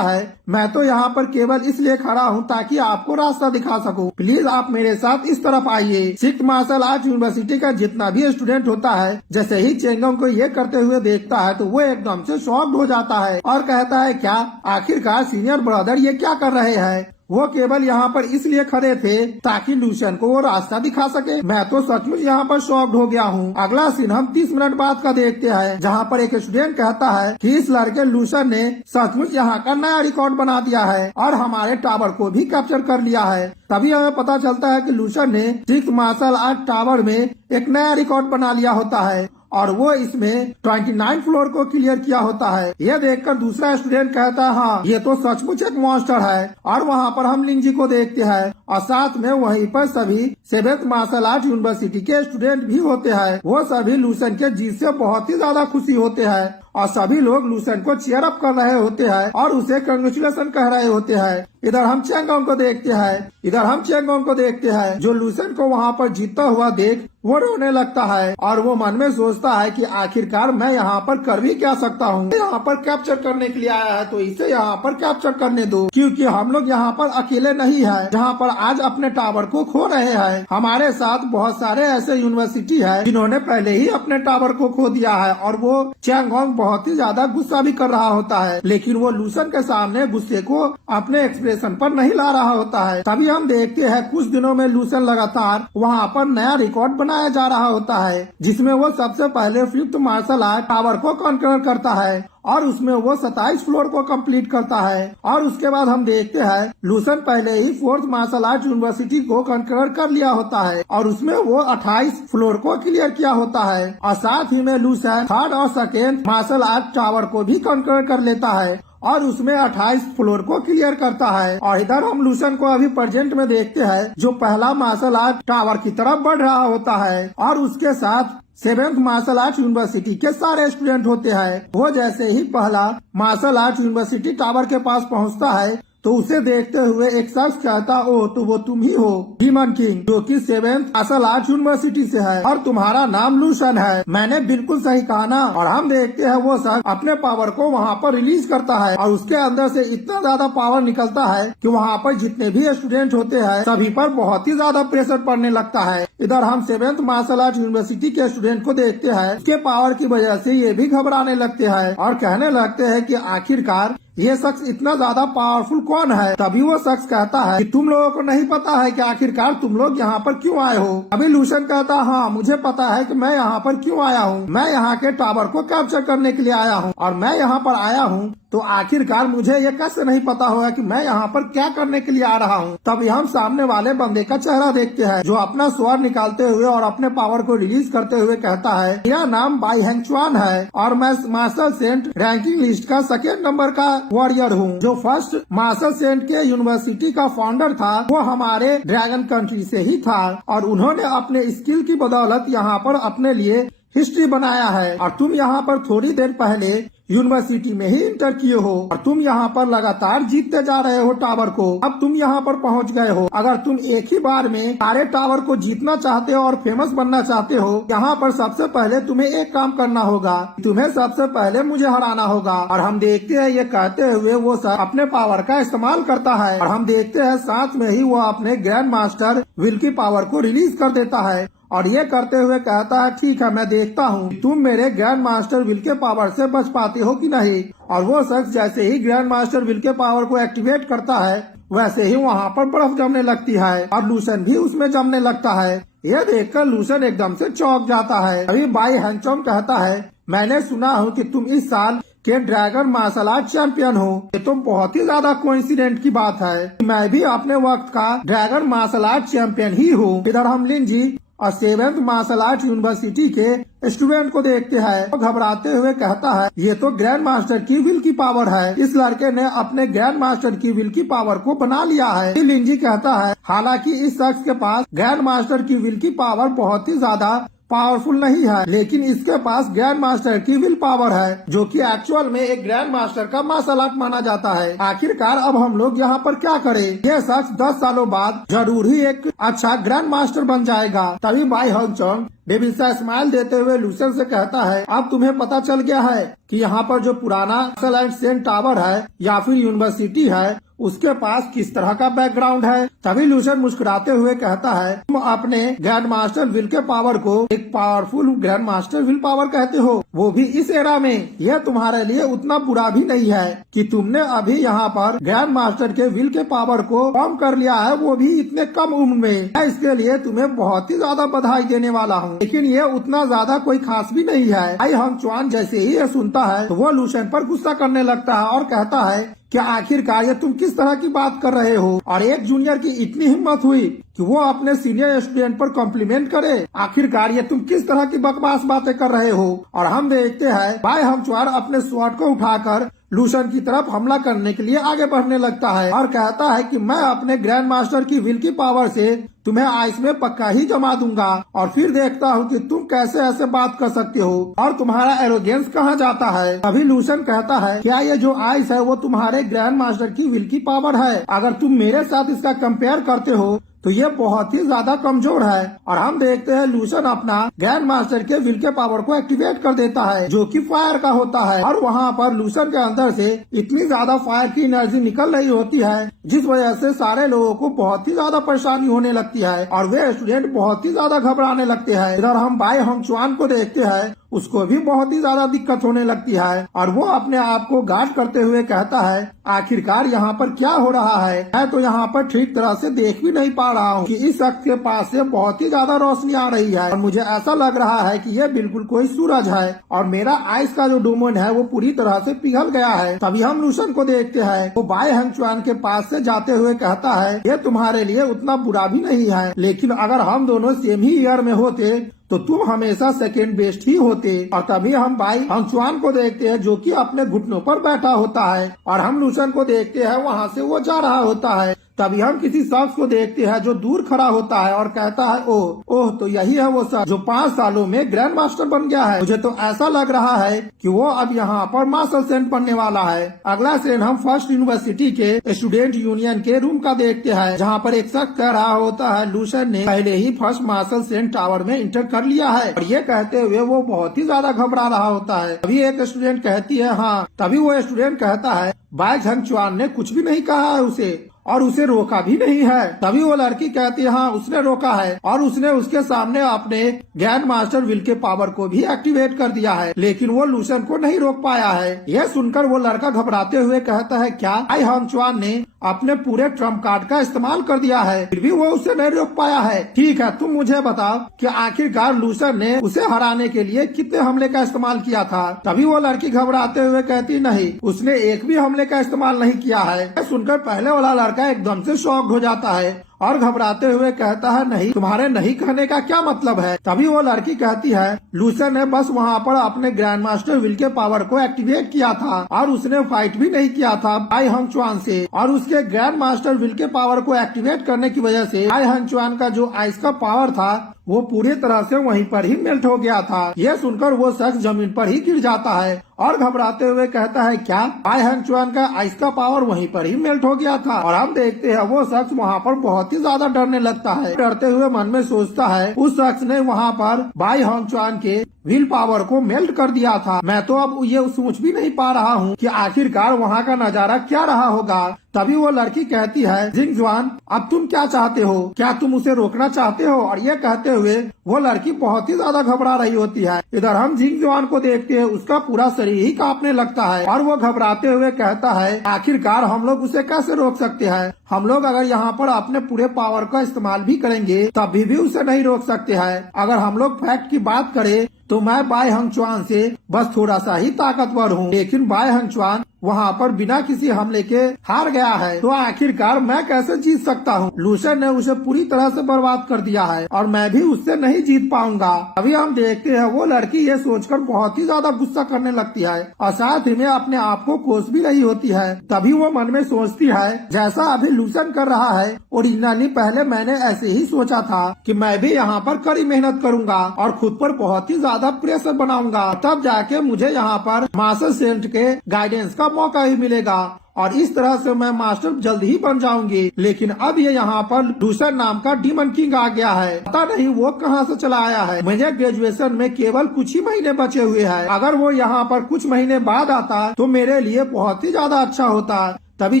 है मैं तो यहाँ पर केवल इसलिए खड़ा हूँ ताकि आपको रास्ता दिखा सकूं, प्लीज आप मेरे साथ इस तरफ आइए। सिक्स मार्शल आर्ट यूनिवर्सिटी का जितना भी स्टूडेंट होता है जैसे ही चेंगोंग को ये करते हुए देखता है तो वो एकदम से शॉक्ड हो जाता है और कहता है क्या आखिरकार सीनियर ब्रदर ये क्या कर रहे हैं? वो केवल यहाँ पर इसलिए खड़े थे ताकि लूसेंट को वो रास्ता दिखा सके। मैं तो सचमुच यहाँ पर शॉक्ड हो गया हूँ। अगला सीन हम 30 मिनट बाद का देखते हैं जहाँ पर एक स्टूडेंट कहता है कि इस लड़के लूसेंट ने सचमुच यहाँ का नया रिकॉर्ड बना दिया है और हमारे टावर को भी कैप्चर कर लिया है। तभी हमें पता चलता है कि लूसेंट ने सिक्स मार्शल आर्ट टावर में एक नया रिकॉर्ड बना लिया होता है और वो इसमें 29 फ्लोर को क्लियर किया होता है। यह देखकर दूसरा स्टूडेंट कहता है हाँ ये तो सचमुच एक मॉन्स्टर है। और वहाँ पर हम लिंजी को देखते हैं और साथ में वहीं पर सभी 7th मार्शल आर्ट यूनिवर्सिटी के स्टूडेंट भी होते हैं। वो सभी लूसेंट के जीत से बहुत ही ज्यादा खुशी होते हैं और सभी लोग लूसेंट को चीयर अप कर रहे होते हैं और उसे कंग्रेचुलेशन कह रहे होते हैं। इधर हम चेंगोंग को देखते हैं जो लूसेंट को वहाँ पर जीतता हुआ देख वो रोने लगता है और वो मन में सोचता है कि आखिरकार मैं यहाँ पर कर भी क्या सकता हूँ? यहाँ पर कैप्चर करने के लिए आया है तो इसे यहाँ पर कैप्चर करने दो, क्योंकि हम लोग यहाँ पर अकेले नहीं है जहाँ पर आज अपने टावर को खो रहे हैं। हमारे साथ बहुत सारे ऐसे यूनिवर्सिटी है जिन्होंने पहले ही अपने टावर को खो दिया है और वो चेंगोंग बहुत ही ज्यादा गुस्सा भी कर रहा होता है, लेकिन वो लूसेंट के सामने गुस्से को अपने एक्सप्रेशन पर नहीं ला रहा होता है। तभी हम देखते हैं कुछ दिनों में लूसेंट लगातार वहाँ पर नया रिकॉर्ड बनाया जा रहा होता है जिसमें वो सबसे पहले 5th मार्शल आर्ट टावर को कॉन्कर करता है और उसमें वो 27 फ्लोर को कंप्लीट करता है। और उसके बाद हम देखते हैं लूसेंट पहले ही 4th मार्शल आर्ट यूनिवर्सिटी को कॉन्कर कर लिया होता है और उसमें वो 28 फ्लोर को क्लियर किया होता है और साथ ही में लूसेंट 3rd और 2nd मार्शल आर्ट टावर को भी कॉन्कर कर लेता है और उसमें 28 फ्लोर को क्लियर करता है। और इधर हम लूसेंट को अभी प्रेजेंट में देखते हैं जो पहला मार्शल आर्ट टावर की तरफ बढ़ रहा होता है और उसके साथ 7th मार्शल आर्ट यूनिवर्सिटी के सारे स्टूडेंट होते हैं। वो जैसे ही पहला मार्शल आर्ट यूनिवर्सिटी टावर के पास पहुंचता है तो उसे देखते हुए एक शख्स कहता ओ तो वो तुम ही हो डीमन किंग जो कि 7th मार्शल आर्ट यूनिवर्सिटी से है और तुम्हारा नाम लूसेंट है। मैंने बिल्कुल सही कहा ना? और हम देखते हैं वो शख्स अपने पावर को वहाँ पर रिलीज करता है और उसके अंदर से इतना ज्यादा पावर निकलता है कि वहाँ पर जितने भी स्टूडेंट होते हैं सभी पर बहुत ही ज्यादा प्रेशर पड़ने लगता है। इधर हम 7th मार्शल आर्ट यूनिवर्सिटी के स्टूडेंट को देखते हैं, उसके पावर की वजह से ये भी घबराने लगते हैं और कहने लगते हैं कि आखिरकार ये शख्स इतना ज्यादा पावरफुल कौन है। तभी वो शख्स कहता है कि तुम लोगों को नहीं पता है कि आखिरकार तुम लोग यहाँ पर क्यों आए हो। अभी लूशन कहता हाँ मुझे पता है कि मैं यहाँ पर क्यों आया हूँ। मैं यहाँ के टावर को कैप्चर करने के लिए आया हूँ और मैं यहाँ पर आया हूँ तो आखिरकार मुझे ये कैसे नहीं पता होगा कि मैं यहाँ पर क्या करने के लिए आ रहा हूँ। तभी हम सामने वाले बंदे का चेहरा देखते हैं जो अपना स्वर निकालते हुए और अपने पावर को रिलीज करते हुए कहता है मेरा नाम बाई हेंगचुआन है और मैं मार्शल सेंट रैंकिंग लिस्ट का 2nd नंबर का वॉरियर हूँ। जो फर्स्ट मार्शल सेंट के यूनिवर्सिटी का फाउंडर था वो हमारे ड्रैगन कंट्री से ही था और उन्होंने अपने स्किल की बदौलत यहाँ पर अपने लिए हिस्ट्री बनाया है। और तुम यहाँ पर थोड़ी देर पहले यूनिवर्सिटी में ही इंटर किए हो और तुम यहाँ पर लगातार जीतते जा रहे हो टावर को। अब तुम यहाँ पर पहुँच गए हो। अगर तुम एक ही बार में सारे टावर को जीतना चाहते हो और फेमस बनना चाहते हो, यहाँ पर सबसे पहले तुम्हें एक काम करना होगा। तुम्हें सबसे पहले मुझे हराना होगा। और हम देखते हैं ये कहते हुए वो सर अपने पावर का इस्तेमाल करता है और हम देखते हैं साथ में ही वो अपने ग्रैंड मास्टर विल की पावर को रिलीज कर देता है और ये करते हुए कहता है ठीक है मैं देखता हूँ तुम मेरे ग्रैंड मास्टर विल के पावर से बच पाते हो कि नहीं। और वो शख्स जैसे ही ग्रैंड मास्टर विल के पावर को एक्टिवेट करता है वैसे ही वहाँ पर बर्फ जमने लगती है और लूशन भी उसमें जमने लगता है। ये देखकर लूशन एकदम से चौंक जाता है। अभी बाई हेंगचुआन कहता है मैंने सुना हूँ कि तुम इस साल के ड्रैगन मार्शल आर्ट चैंपियन हो। ये तो बहुत ही ज्यादा कोइंसिडेंट की बात है। मैं भी अपने वक्त का ड्रैगन मार्शल आर्ट चैंपियन ही हूँ। इधर हम लिन जी और 7th मार्शल आर्ट यूनिवर्सिटी के स्टूडेंट को देखते हैं तो घबराते हुए कहता है ये तो ग्रैंड मास्टर की विल की पावर है। इस लड़के ने अपने ग्रैंड मास्टर की विल की पावर को बना लिया है। लिंजी कहता है हालांकि इस शख्स के पास ग्रैंड मास्टर की विल की पावर बहुत ही ज्यादा पावरफुल नहीं है लेकिन इसके पास ग्रैंड मास्टर की विल पावर है जो कि एक्चुअल में एक ग्रैंड मास्टर का मार्शल आर्ट माना जाता है। आखिरकार अब हम लोग यहाँ पर क्या करें। ये शख्स 10 सालों बाद जरूर ही एक अच्छा ग्रैंड मास्टर बन जाएगा। तभी बाई हेंगचुआन डेविल सा स्माइल देते हुए लूशन से कहता है अब तुम्हें पता चल गया है कि यहाँ पर जो पुराना मार्शल आर्ट सेंट टावर है या फिर यूनिवर्सिटी है उसके पास किस तरह का बैकग्राउंड है। तभी लूशन मुस्कुराते हुए कहता है तुम अपने ग्रैंड मास्टर विल के पावर को एक powerful grand master will power कहते हो, वो भी इस एरा में। यह तुम्हारे लिए उतना बुरा भी नहीं है कि तुमने अभी यहाँ पर ग्रैंड मास्टर के विल के पावर को कम कर लिया है, वो भी इतने कम उम्र में। मैं इसके लिए तुम्हें बहुत ही ज्यादा बधाई देने वाला हूँ, लेकिन ये उतना ज्यादा कोई खास भी नहीं है। बाई हेंगचुआन जैसे ही ये सुनता है तो वो लूशन पर गुस्सा करने लगता है और कहता है क्या आखिरकार ये तुम किस तरह की बात कर रहे हो। और एक जूनियर की इतनी हिम्मत हुई कि वो अपने सीनियर स्टूडेंट पर कॉम्प्लीमेंट करे। आखिरकार ये तुम किस तरह की बकवास बातें कर रहे हो। और हम देखते हैं बाई हेंगचुआन अपने स्वॉर्ड को उठाकर लूशन की तरफ हमला करने के लिए आगे बढ़ने लगता है और कहता है कि मैं अपने ग्रैंड मास्टर की विल की पावर से तुम्हें आइस में पक्का ही जमा दूंगा और फिर देखता हूँ कि तुम कैसे ऐसे बात कर सकते हो और तुम्हारा एरोगेंस कहाँ जाता है। अभी लूशन कहता है क्या ये जो आइस है वो तुम्हारे ग्रैंड मास्टर की विल की पावर है। अगर तुम मेरे साथ इसका कंपेयर करते हो तो ये बहुत ही ज्यादा कमजोर है। और हम देखते हैं लूशन अपना ग्रैंड मास्टर के विल के पावर को एक्टिवेट कर देता है जो कि फायर का होता है और वहाँ पर लूशन के अंदर से इतनी ज्यादा फायर की एनर्जी निकल रही होती है जिस वजह से सारे लोगों को बहुत ही ज्यादा परेशानी होने लगती है और वे स्टूडेंट बहुत ही ज्यादा घबराने लगते हैं। इधर हम बाई हेंगचुआन को देखते हैं, उसको भी बहुत ही ज्यादा दिक्कत होने लगती है और वो अपने आप को गार्ड करते हुए कहता है आखिरकार यहाँ पर क्या हो रहा है। मैं तो यहाँ पर ठीक तरह से देख भी नहीं पा रहा हूँ कि इस शख्स के पास से बहुत ही ज्यादा रोशनी आ रही है और मुझे ऐसा लग रहा है कि ये बिल्कुल कोई सूरज है और मेरा आइस का जो डोमेन है वो पूरी तरह से पिघल गया है। तभी हम लूशन को देखते हैं, वो बाई हेंगचुआन के पास से जाते हुए कहता है ये तुम्हारे लिए उतना बुरा भी नहीं है, लेकिन अगर हम दोनों सेम ही ईयर में होते तो तुम हमेशा सेकेंड बेस्ट ही होते। और तभी हम बाई हेंगचुआन को देखते हैं जो कि अपने घुटनों पर बैठा होता है और हम लूशन को देखते हैं वहाँ से वो जा रहा होता है। तभी हम किसी शख्स को देखते हैं जो दूर खड़ा होता है और कहता है ओह तो यही है वो शख्स जो 5 सालों में ग्रैंड मास्टर बन गया है। मुझे तो ऐसा लग रहा है कि वो अब यहाँ पर मार्शल सेंट बनने वाला है। अगला सीन हम फर्स्ट यूनिवर्सिटी के स्टूडेंट यूनियन के रूम का देखते हैं जहाँ पर एक शख्स कह रहा होता है लूशन ने पहले ही फर्स्ट मार्शल सेंट टावर में इंटर कर लिया है और ये कहते हुए वो बहुत ही ज्यादा घबरा रहा होता है। तभी एक स्टूडेंट कहती है हाँ। तभी वो स्टूडेंट कहता है बाई हेंगचुआन ने कुछ भी नहीं कहा है उसे और उसे रोका भी नहीं है। तभी वो लड़की कहती है हाँ उसने रोका है और उसने उसके सामने अपने ग्रैंड मास्टर विल के पावर को भी एक्टिवेट कर दिया है, लेकिन वो लूसन को नहीं रोक पाया है। यह सुनकर वो लड़का घबराते हुए कहता है क्या आई हंगचुआन ने अपने पूरे ट्रम्प कार्ड का इस्तेमाल कर दिया है, फिर भी वो उसे नहीं रोक पाया है। ठीक है, तुम मुझे बताओ कि आखिरकार लूसन ने उसे हराने के लिए कितने हमले का इस्तेमाल किया था। तभी वो लड़की घबराते हुए कहती नहीं, उसने एक भी हमले का इस्तेमाल नहीं किया है। सुनकर पहले वाला लड़का एकदम से शॉक्ड हो जाता है और घबराते हुए कहता है नहीं, तुम्हारे नहीं कहने का क्या मतलब है। तभी वो लड़की कहती है लूसन ने बस वहाँ पर अपने ग्रैंड मास्टर विल के पावर को एक्टिवेट किया था और उसने फाइट भी नहीं किया था आई हंगचुआन से, और उसके ग्रैंड मास्टर विल के पावर को एक्टिवेट करने की वजह से आई हंगचुआन का जो आइस का पावर था वो पूरी तरह से वहीं पर ही मेल्ट हो गया था। यह सुनकर वो शख्स जमीन पर ही गिर जाता है और घबराते हुए कहता है क्या आई हंगचुआन का आइस का पावर वहीं पर ही मेल्ट हो गया था। और हम देखते हैं वो शख्स वहाँ पर बहुत ही ज्यादा डरने लगता है। डरते हुए मन में सोचता है उस शख्स ने वहाँ पर बाई हंगचुआन के विल पावर को मेल्ट कर दिया था। मैं तो अब ये सोच भी नहीं पा रहा हूँ कि आखिरकार वहाँ का नजारा क्या रहा होगा। तभी वो लड़की कहती है जिंगजुआन अब तुम क्या चाहते हो, क्या तुम उसे रोकना चाहते हो। और ये कहते हुए वो लड़की बहुत ही ज्यादा घबरा रही होती है। इधर हम जिंगजुआन को देखते हैं, उसका पूरा शरीर ही कांपने लगता है और वो घबराते हुए कहता है आखिरकार हम लोग उसे कैसे रोक सकते हैं। हम लोग अगर यहाँ पर अपने पूरे पावर का इस्तेमाल भी करेंगे तभी भी उसे नहीं रोक सकते हैं। अगर हम लोग फैक्ट की बात करें तो मैं बाई हंगचुआन से बस थोड़ा सा ही ताकतवर हूँ, लेकिन बाई हंगचुआन वहाँ पर बिना किसी हमले के हार गया है, तो आखिरकार मैं कैसे जीत सकता हूँ। लूसन ने उसे पूरी तरह से बर्बाद कर दिया है और मैं भी उससे नहीं जीत पाऊंगा। अभी हम देखते हैं वो लड़की ये सोचकर बहुत ही ज्यादा गुस्सा करने लगती है और साथ ही में अपने आप को कोस भी रही होती है। तभी वो मन में सोचती है जैसा अभी लूसन कर रहा है ओरिजिनली पहले मैंने ऐसे ही सोचा था कि मैं भी यहाँ पर कड़ी मेहनत करूंगा और खुद पर बहुत ही ज्यादा प्रेशर बनाऊंगा, तब जाके मुझे यहाँ पर मास्टर सेंट के गाइडेंस का मौका ही मिलेगा और इस तरह से मैं मास्टर जल्द ही बन जाऊंगी। लेकिन अब ये यहाँ पर लूसन नाम का डीमन किंग आ गया है, पता नहीं वो कहाँ से चला आया है। मुझे ग्रेजुएशन में केवल कुछ ही महीने बचे हुए हैं, अगर वो यहाँ पर कुछ महीने बाद आता तो मेरे लिए बहुत ही ज्यादा अच्छा होता। तभी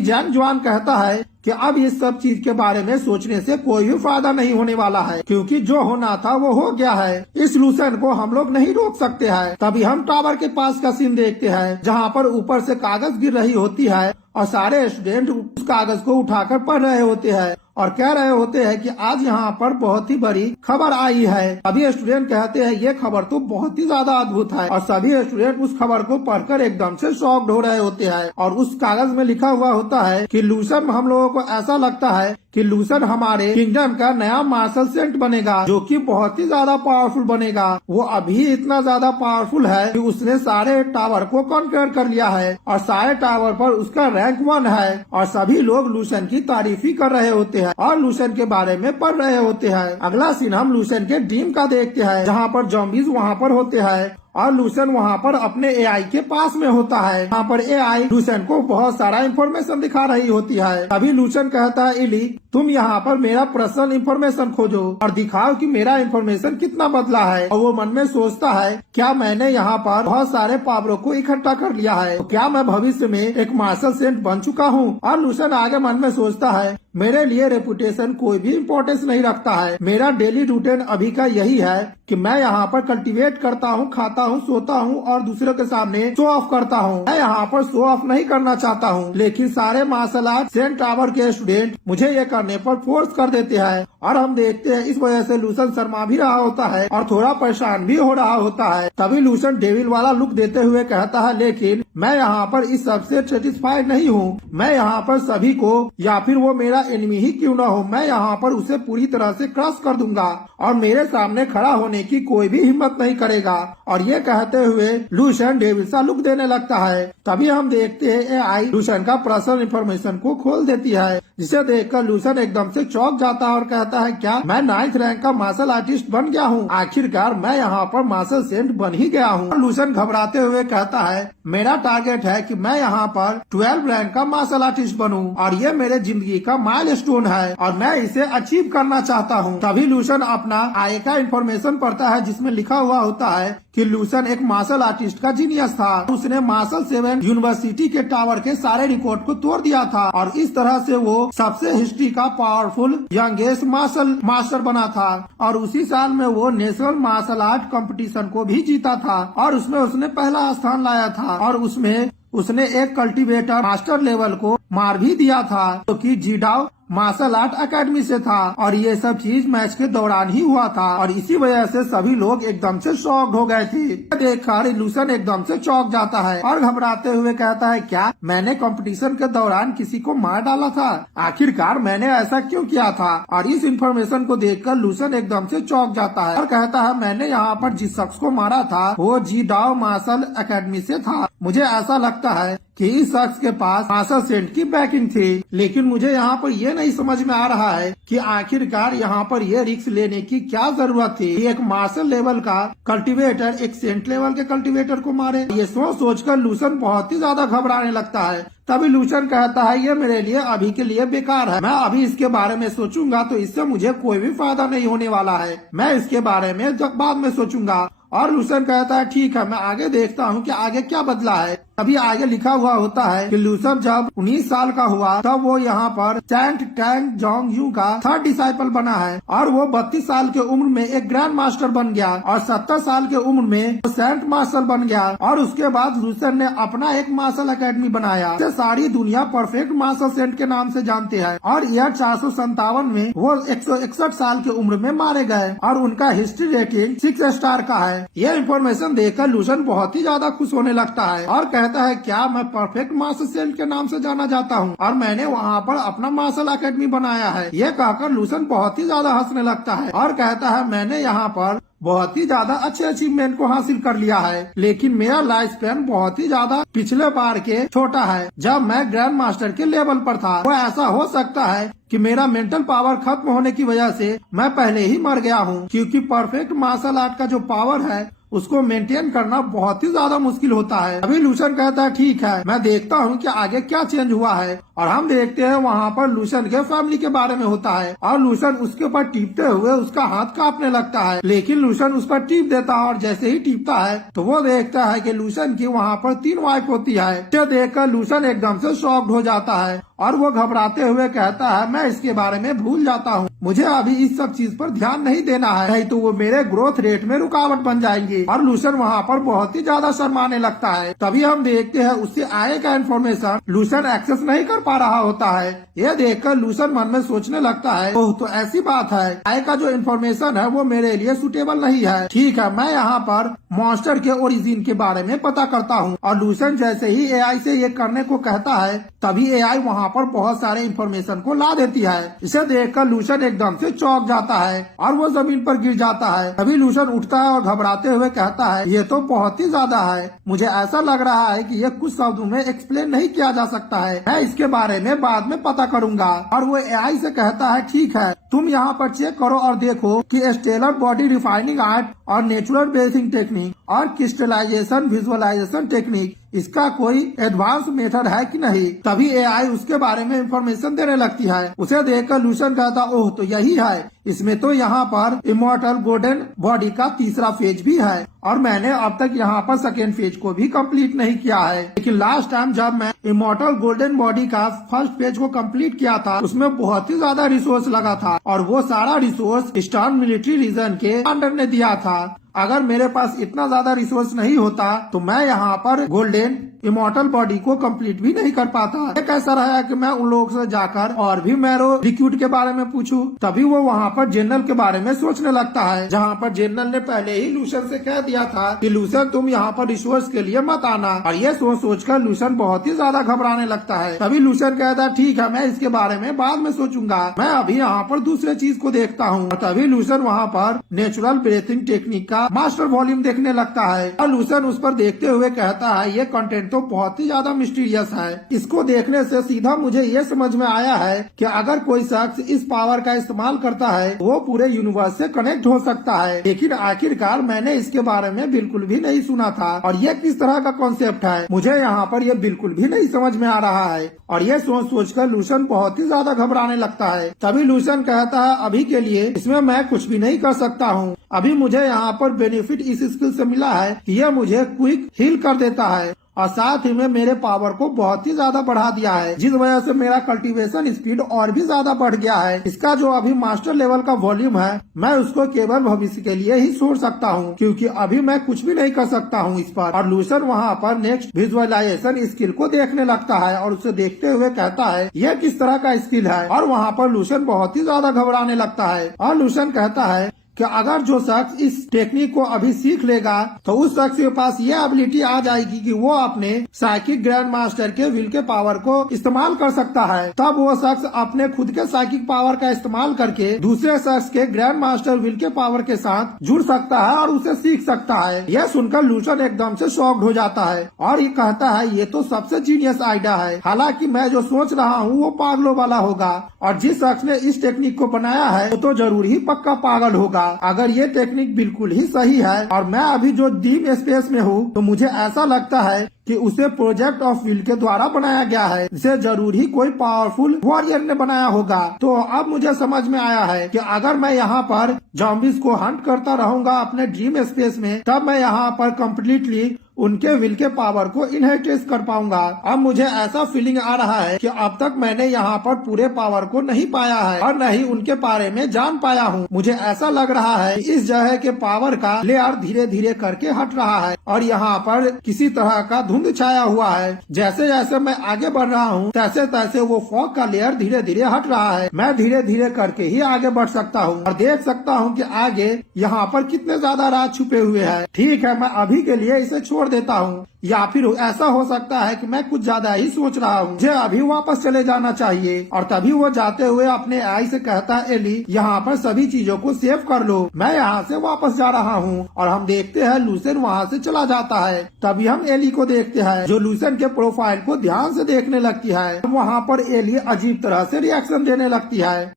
जिंगजुआन कहता है कि अब इस सब चीज के बारे में सोचने से कोई भी फायदा नहीं होने वाला है, क्योंकि जो होना था वो हो गया है। इस लूसन को हम लोग नहीं रोक सकते हैं। तभी हम टावर के पास का सीन देखते हैं जहाँ पर ऊपर से कागज गिर रही होती है और सारे स्टूडेंट उस कागज को उठाकर पढ़ रहे होते हैं और कह रहे होते हैं कि आज यहाँ पर बहुत ही बड़ी खबर आई है। अभी स्टूडेंट कहते हैं ये खबर तो बहुत ही ज्यादा अद्भुत है और सभी स्टूडेंट उस खबर को पढ़कर एकदम से शॉक्ड हो रहे होते हैं। और उस कागज में लिखा हुआ होता है कि लूसन, हम लोगों को ऐसा लगता है कि लूसन हमारे किंगडम का नया मार्शल सेंट बनेगा जो कि बहुत ही ज्यादा पावरफुल बनेगा। वो अभी इतना ज्यादा पावरफुल है कि उसने सारे टावर को कॉन्कर कर लिया है और सारे टावर पर उसका रैंक 1 है और सभी लोग लूसन की तारीफ ही कर रहे होते हैं और लूसन के बारे में पढ़ रहे होते हैं। अगला सीन हम लूसन के ड्रीम का देखते हैं जहाँ पर जॉम्बीज वहाँ पर होते हैं और लूसन वहाँ पर अपने एआई के पास में होता है। यहाँ पर एआई लूसन को बहुत सारा इंफॉर्मेशन दिखा रही होती है। तभी लूसन कहता है इली तुम यहाँ पर मेरा पर्सनल इंफॉर्मेशन खोजो और दिखाओ कि मेरा इंफॉर्मेशन कितना बदला है। और वो मन में सोचता है क्या मैंने यहाँ पर बहुत सारे पावरों को इकट्ठा कर लिया है, तो क्या मैं भविष्य में एक मार्शल सेंट बन चुका हूँ। और लूसन आगे मन में सोचता है मेरे लिए रेपुटेशन कोई भी इम्पोर्टेंस नहीं रखता है, मेरा डेली रूटीन अभी का यही है कि मैं यहाँ पर कल्टीवेट करता हूँ, खाता हूँ, सोता हूँ और दूसरों के सामने शो ऑफ करता हूँ। मैं यहाँ पर शो ऑफ नहीं करना चाहता हूँ, लेकिन सारे मार्शल आर्ट सेंट टावर के स्टूडेंट मुझे ये करने पर फोर्स कर देते हैं। और हम देखते हैं इस वजह से लूसन शर्मा भी रहा होता है और थोड़ा परेशान भी हो रहा होता है। तभी लूसन डेविल वाला लुक देते हुए कहता है लेकिन मैं यहाँ पर इस सबसे सेटिस्फाइड नहीं हूँ। मैं यहाँ पर सभी को, या फिर वो मेरा एनिमी ही क्यों न हो, मैं यहाँ पर उसे पूरी तरह से क्रश कर दूंगा और मेरे सामने खड़ा होने की कोई भी हिम्मत नहीं करेगा। और ये कहते हुए लूसन डेविल सा लुक देने लगता है। तभी हम देखते हैं एआई लूसन का पर्सनल इंफॉर्मेशन को खोल देती है, जिसे देखकर लूसन एकदम से चौंक जाता है और कहता है क्या मैं 9th रैंक का मार्शल आर्टिस्ट बन गया हूँ, आखिरकार मैं यहाँ पर मार्शल सेंट बन ही गया हूँ। लूसन घबराते हुए कहता है मेरा टारगेट है कि मैं यहाँ पर 12 रैंक का मार्शल आर्टिस्ट बनूं और ये मेरे जिंदगी का माइलस्टोन है और मैं इसे अचीव करना चाहता हूँ। तभी लूसन अपना आय का इन्फॉर्मेशन पढ़ता है जिसमें लिखा हुआ होता है कि लूसन एक मार्शल आर्टिस्ट का जीनियस था। उसने मार्शल 7 यूनिवर्सिटी के टावर के सारे रिकॉर्ड को तोड़ दिया था और इस तरह से वो सबसे हिस्ट्री का पावरफुल यंगेस्ट मार्शल मास्टर बना था और उसी साल में वो नेशनल मार्शल आर्ट कंपटीशन को भी जीता था और उसमें उसने पहला स्थान लाया था और उसमें उसने एक कल्टीवेटर मास्टर लेवल को मार भी दिया था जो कि जीडाओ मार्शल आर्ट एकेडमी से था और ये सब चीज मैच के दौरान ही हुआ था और इसी वजह से सभी लोग एकदम से शॉक्ड हो गए थे। देखकर लूसन एकदम से चौंक जाता है और घबराते हुए कहता है, क्या मैंने कंपटीशन के दौरान किसी को मार डाला था? आखिरकार मैंने ऐसा क्यों किया था? और इस इन्फॉर्मेशन को देखकर लूसन एकदम से चौंक जाता है और कहता है, मैंने यहाँ पर जिस शख्स को मारा था वो जीडाओ मार्शल एकेडमी से था। मुझे ऐसा लगता है कि इस शख्स के पास मार्शल सेंट की बैकिंग थी, लेकिन मुझे यहाँ पर ये नहीं समझ में आ रहा है कि आखिरकार यहाँ पर ये रिस्क लेने की क्या जरूरत थी। एक मार्शल लेवल का कल्टीवेटर एक सेंट लेवल के कल्टीवेटर को मारे। ये सोचकर लूसन बहुत ही ज्यादा घबराने लगता है। तभी लूसन कहता है, ये मेरे लिए अभी के लिए बेकार है। मैं अभी इसके बारे में सोचूंगा तो इससे मुझे कोई भी फायदा नहीं होने वाला है। मैं इसके बारे में जब बाद में सोचूंगा। और लूसन कहता है, ठीक है, मैं आगे देखता हूँ कि आगे क्या बदला है। अभी आगे लिखा हुआ होता है कि लूसन जब 19 साल का हुआ तब वो यहाँ पर सेंट टैंग जोंग यू का 3rd डिसाइपल बना है और वो 32 साल के उम्र में एक ग्रैंड मास्टर बन गया और 70 साल के उम्र में वो सेंट मार्शल बन गया। और उसके बाद लूसन ने अपना एक मार्शल एकेडमी बनाया जिसे सारी दुनिया परफेक्ट मार्शल सेंट के नाम से जानते हैं। और ईयर 457 में वो 161 साल की उम्र में मारे गए और उनका हिस्ट्री रेटिंग 6 स्टार का है। यह इन्फॉर्मेशन देखकर लूसन बहुत ही ज्यादा खुश होने लगता है और कहता है, क्या मैं परफेक्ट मार्शल सेंट के नाम से जाना जाता हूँ और मैंने वहाँ पर अपना मार्शल एकेडमी बनाया है। ये कहकर लूसन बहुत ही ज्यादा हंसने लगता है और कहता है, मैंने यहाँ पर बहुत ही ज्यादा अच्छे अचीवमेंट को हासिल कर लिया है, लेकिन मेरा लाइफ स्पैन बहुत ही ज्यादा पिछले बार के छोटा है जब मैं ग्रैंड मास्टर के लेवल पर था। वो ऐसा हो सकता है कि मेरा मेंटल पावर खत्म होने की वजह से मैं पहले ही मर गया हूँ, क्योंकि परफेक्ट मार्शल आर्ट का जो पावर है उसको मेंटेन करना बहुत ही ज्यादा मुश्किल होता है। अभी लूसन कहता है, ठीक है, मैं देखता हूँ कि आगे क्या चेंज हुआ है। और हम देखते हैं वहाँ पर लूसन के फैमिली के बारे में होता है और लूसन उसके ऊपर टीपते हुए उसका हाथ कांपने लगता है, लेकिन लूसन उस पर टीप देता है और जैसे ही टीपता है तो वो देखता है कि लूसन की वहाँ पर 3 वाइफ होती है। इसे देखकर लूसन एकदम से शॉक्ड हो जाता है और वो घबराते हुए कहता है, मैं इसके बारे में भूल जाता हूँ, मुझे अभी इस सब चीज पर ध्यान नहीं देना है, नहीं तो वो मेरे ग्रोथ रेट में रुकावट बन जाएंगी। और लूसन वहाँ पर बहुत ही ज्यादा शर्माने लगता है। तभी हम देखते हैं उससे आय का इन्फॉर्मेशन लूसन एक्सेस नहीं कर पा रहा होता है। यह देखकर लूसन मन में सोचने लगता है, ओह तो ऐसी बात है, आय का जो इन्फॉर्मेशन है वो मेरे लिए सुटेबल नहीं है। ठीक है, मैं यहाँ पर मॉन्स्टर के ओरिजिन के बारे में पता करता हूँ। और लूसन जैसे ही एआई से ये करने को कहता है तभी एआई वहाँ पर बहुत सारे इन्फॉर्मेशन को ला देती है। इसे देखकर लूसन एकदम से चौंक जाता है और वो जमीन पर गिर जाता है। तभी लूसन उठता है और घबराते हुए कहता है, ये तो बहुत ही ज्यादा है, मुझे ऐसा लग रहा है कि ये कुछ शब्दों में एक्सप्लेन नहीं किया जा सकता है, मैं इसके बारे में बाद में पता करूंगा। और वो एआई से कहता है, ठीक है, तुम यहाँ पर चेक करो और देखो कि स्टेलर बॉडी रिफाइनिंग आर्ट और नेचुरल बेसिंग टेक्निक और क्रिस्टलाइजेशन विजुअलाइजेशन टेक्निक इसका कोई एडवांस मेथड है कि नहीं। तभी एआई उसके बारे में इंफॉर्मेशन देने लगती है। उसे देखकर लूसन कहता, ओह तो यही है, इसमें तो यहाँ पर इमॉर्टल गोल्डन बॉडी का 3रा फेज भी है और मैंने अब तक यहाँ पर 2nd फेज को भी कंप्लीट नहीं किया है। लेकिन लास्ट टाइम जब मैं इमॉर्टल गोल्डन बॉडी का 1st फेज को कंप्लीट किया था उसमें बहुत ही ज्यादा रिसोर्स लगा था और वो सारा रिसोर्स ईस्टर्न मिलिट्री रीजन के अंडर ने दिया था। अगर मेरे पास इतना ज्यादा रिसोर्स नहीं होता तो मैं यहाँ पर गोल्डन इमॉर्टल बॉडी को कंप्लीट भी नहीं कर पाता। ये कैसा रहा कि मैं उन लोगों से जाकर और भी मैरो रिक्रूट के बारे में पूछूं। तभी वो वहाँ पर जनरल के बारे में सोचने लगता है, जहाँ पर जनरल ने पहले ही लूसन से कह दिया था कि लूसन तुम यहाँ पर रिसोर्स के लिए मत आना। और ये सोचकर लूसन बहुत ही ज्यादा घबराने लगता है। तभी लूसन कहता है, ठीक है, मैं इसके बारे में बाद में सोचूंगा, मैं अभी यहाँ पर दूसरे चीज को देखता हूँ। तभी लूसन वहाँ पर नेचुरल ब्रीथिंग टेक्निक का मास्टर वॉल्यूम देखने लगता है और लूसन उस पर देखते हुए कहता है ये कंटेंट तो बहुत ही ज्यादा मिस्टीरियस है। इसको देखने से सीधा मुझे ये समझ में आया है कि अगर कोई शख्स इस पावर का इस्तेमाल करता है वो पूरे यूनिवर्स से कनेक्ट हो सकता है, लेकिन आखिरकार मैंने इसके बारे में बिल्कुल भी नहीं सुना था और ये किस तरह का कॉन्सेप्ट है मुझे यहाँ पर ये बिल्कुल भी नहीं समझ में आ रहा है। और ये सोच कर लूसन बहुत ही ज्यादा घबराने लगता है। तभी लूसन कहता है अभी के लिए इसमें मैं कुछ भी नहीं कर सकता हूँ, अभी मुझे यहाँ पर बेनिफिट इस स्किल से मिला है कि यह मुझे क्विक हील कर देता है और साथ ही में मेरे पावर को बहुत ही ज्यादा बढ़ा दिया है, जिस वजह से मेरा कल्टीवेशन स्पीड और भी ज्यादा बढ़ गया है। इसका जो अभी मास्टर लेवल का वॉल्यूम है मैं उसको केवल भविष्य के लिए ही छोड़ सकता हूँ, क्योंकि अभी मैं कुछ भी नहीं कर सकता हूँ इस पर। और लूसन वहाँ पर नेक्स्ट विजुअलाइजेशन स्किल को देखने लगता है और उसे देखते हुए कहता है यह किस तरह का स्किल है। और वहाँ पर लूसन बहुत ही ज्यादा घबराने लगता है और लूसन कहता है कि अगर जो शख्स इस टेक्निक को अभी सीख लेगा तो उस शख्स के पास ये एबिलिटी आ जाएगी कि वो अपने साइकिक ग्रैंड मास्टर के विल के पावर को इस्तेमाल कर सकता है। तब वो शख्स अपने खुद के साइकिक पावर का इस्तेमाल करके दूसरे शख्स के ग्रैंड मास्टर विल के पावर के साथ जुड़ सकता है और उसे सीख सकता है। यह सुनकर लूसन एकदम से शॉक्ड हो जाता है और ये कहता है ये तो सबसे जीनियस आइडिया है, हालांकि मैं जो सोच रहा हूँ वो पागलों वाला होगा और जिस शख्स ने इस टेक्निक को बनाया है वो तो जरूर ही पक्का पागल होगा। अगर ये टेक्निक बिल्कुल ही सही है और मैं अभी जो डीप स्पेस में हूँ तो मुझे ऐसा लगता है कि उसे प्रोजेक्ट ऑफ विल के द्वारा बनाया गया है, इसे जरूर ही कोई पावरफुल वॉरियर ने बनाया होगा। तो अब मुझे समझ में आया है कि अगर मैं यहाँ पर जॉम्बिस को हंट करता रहूंगा अपने ड्रीम स्पेस में तब मैं यहाँ पर कम्प्लीटली उनके विल के पावर को इनहेरिटेंस कर पाऊंगा। अब मुझे ऐसा फीलिंग आ रहा है कि अब तक मैंने यहाँ पर पूरे पावर को नहीं पाया है और न ही उनके बारे में जान पाया हूँ। मुझे ऐसा लग रहा है इस जगह के पावर का लेयर धीरे धीरे करके हट रहा है और यहाँ पर किसी तरह का धुंध छाया हुआ है। जैसे जैसे मैं आगे बढ़ रहा हूँ तैसे तैसे वो फॉग का लेयर धीरे धीरे हट रहा है। मैं धीरे धीरे करके ही आगे बढ़ सकता हूँ और देख सकता हूँ कि आगे यहाँ पर कितने ज्यादा राज छुपे हुए हैं। ठीक है, मैं अभी के लिए इसे छोड़ देता हूँ, या फिर ऐसा हो सकता है कि मैं कुछ ज्यादा ही सोच रहा हूँ, मुझे अभी वापस चले जाना चाहिए। और तभी वो जाते हुए अपने आई से कहता है एली यहाँ पर सभी चीजों को सेव कर लो, मैं यहाँ से वापस जा रहा हूँ। और हम देखते हैं लूसन वहाँ से चला जाता है। तभी हम एली को देखते हैं जो लूसन के प्रोफाइल को ध्यान से देखने लगती है। वहाँ पर एली अजीब तरह से रिएक्शन देने लगती है।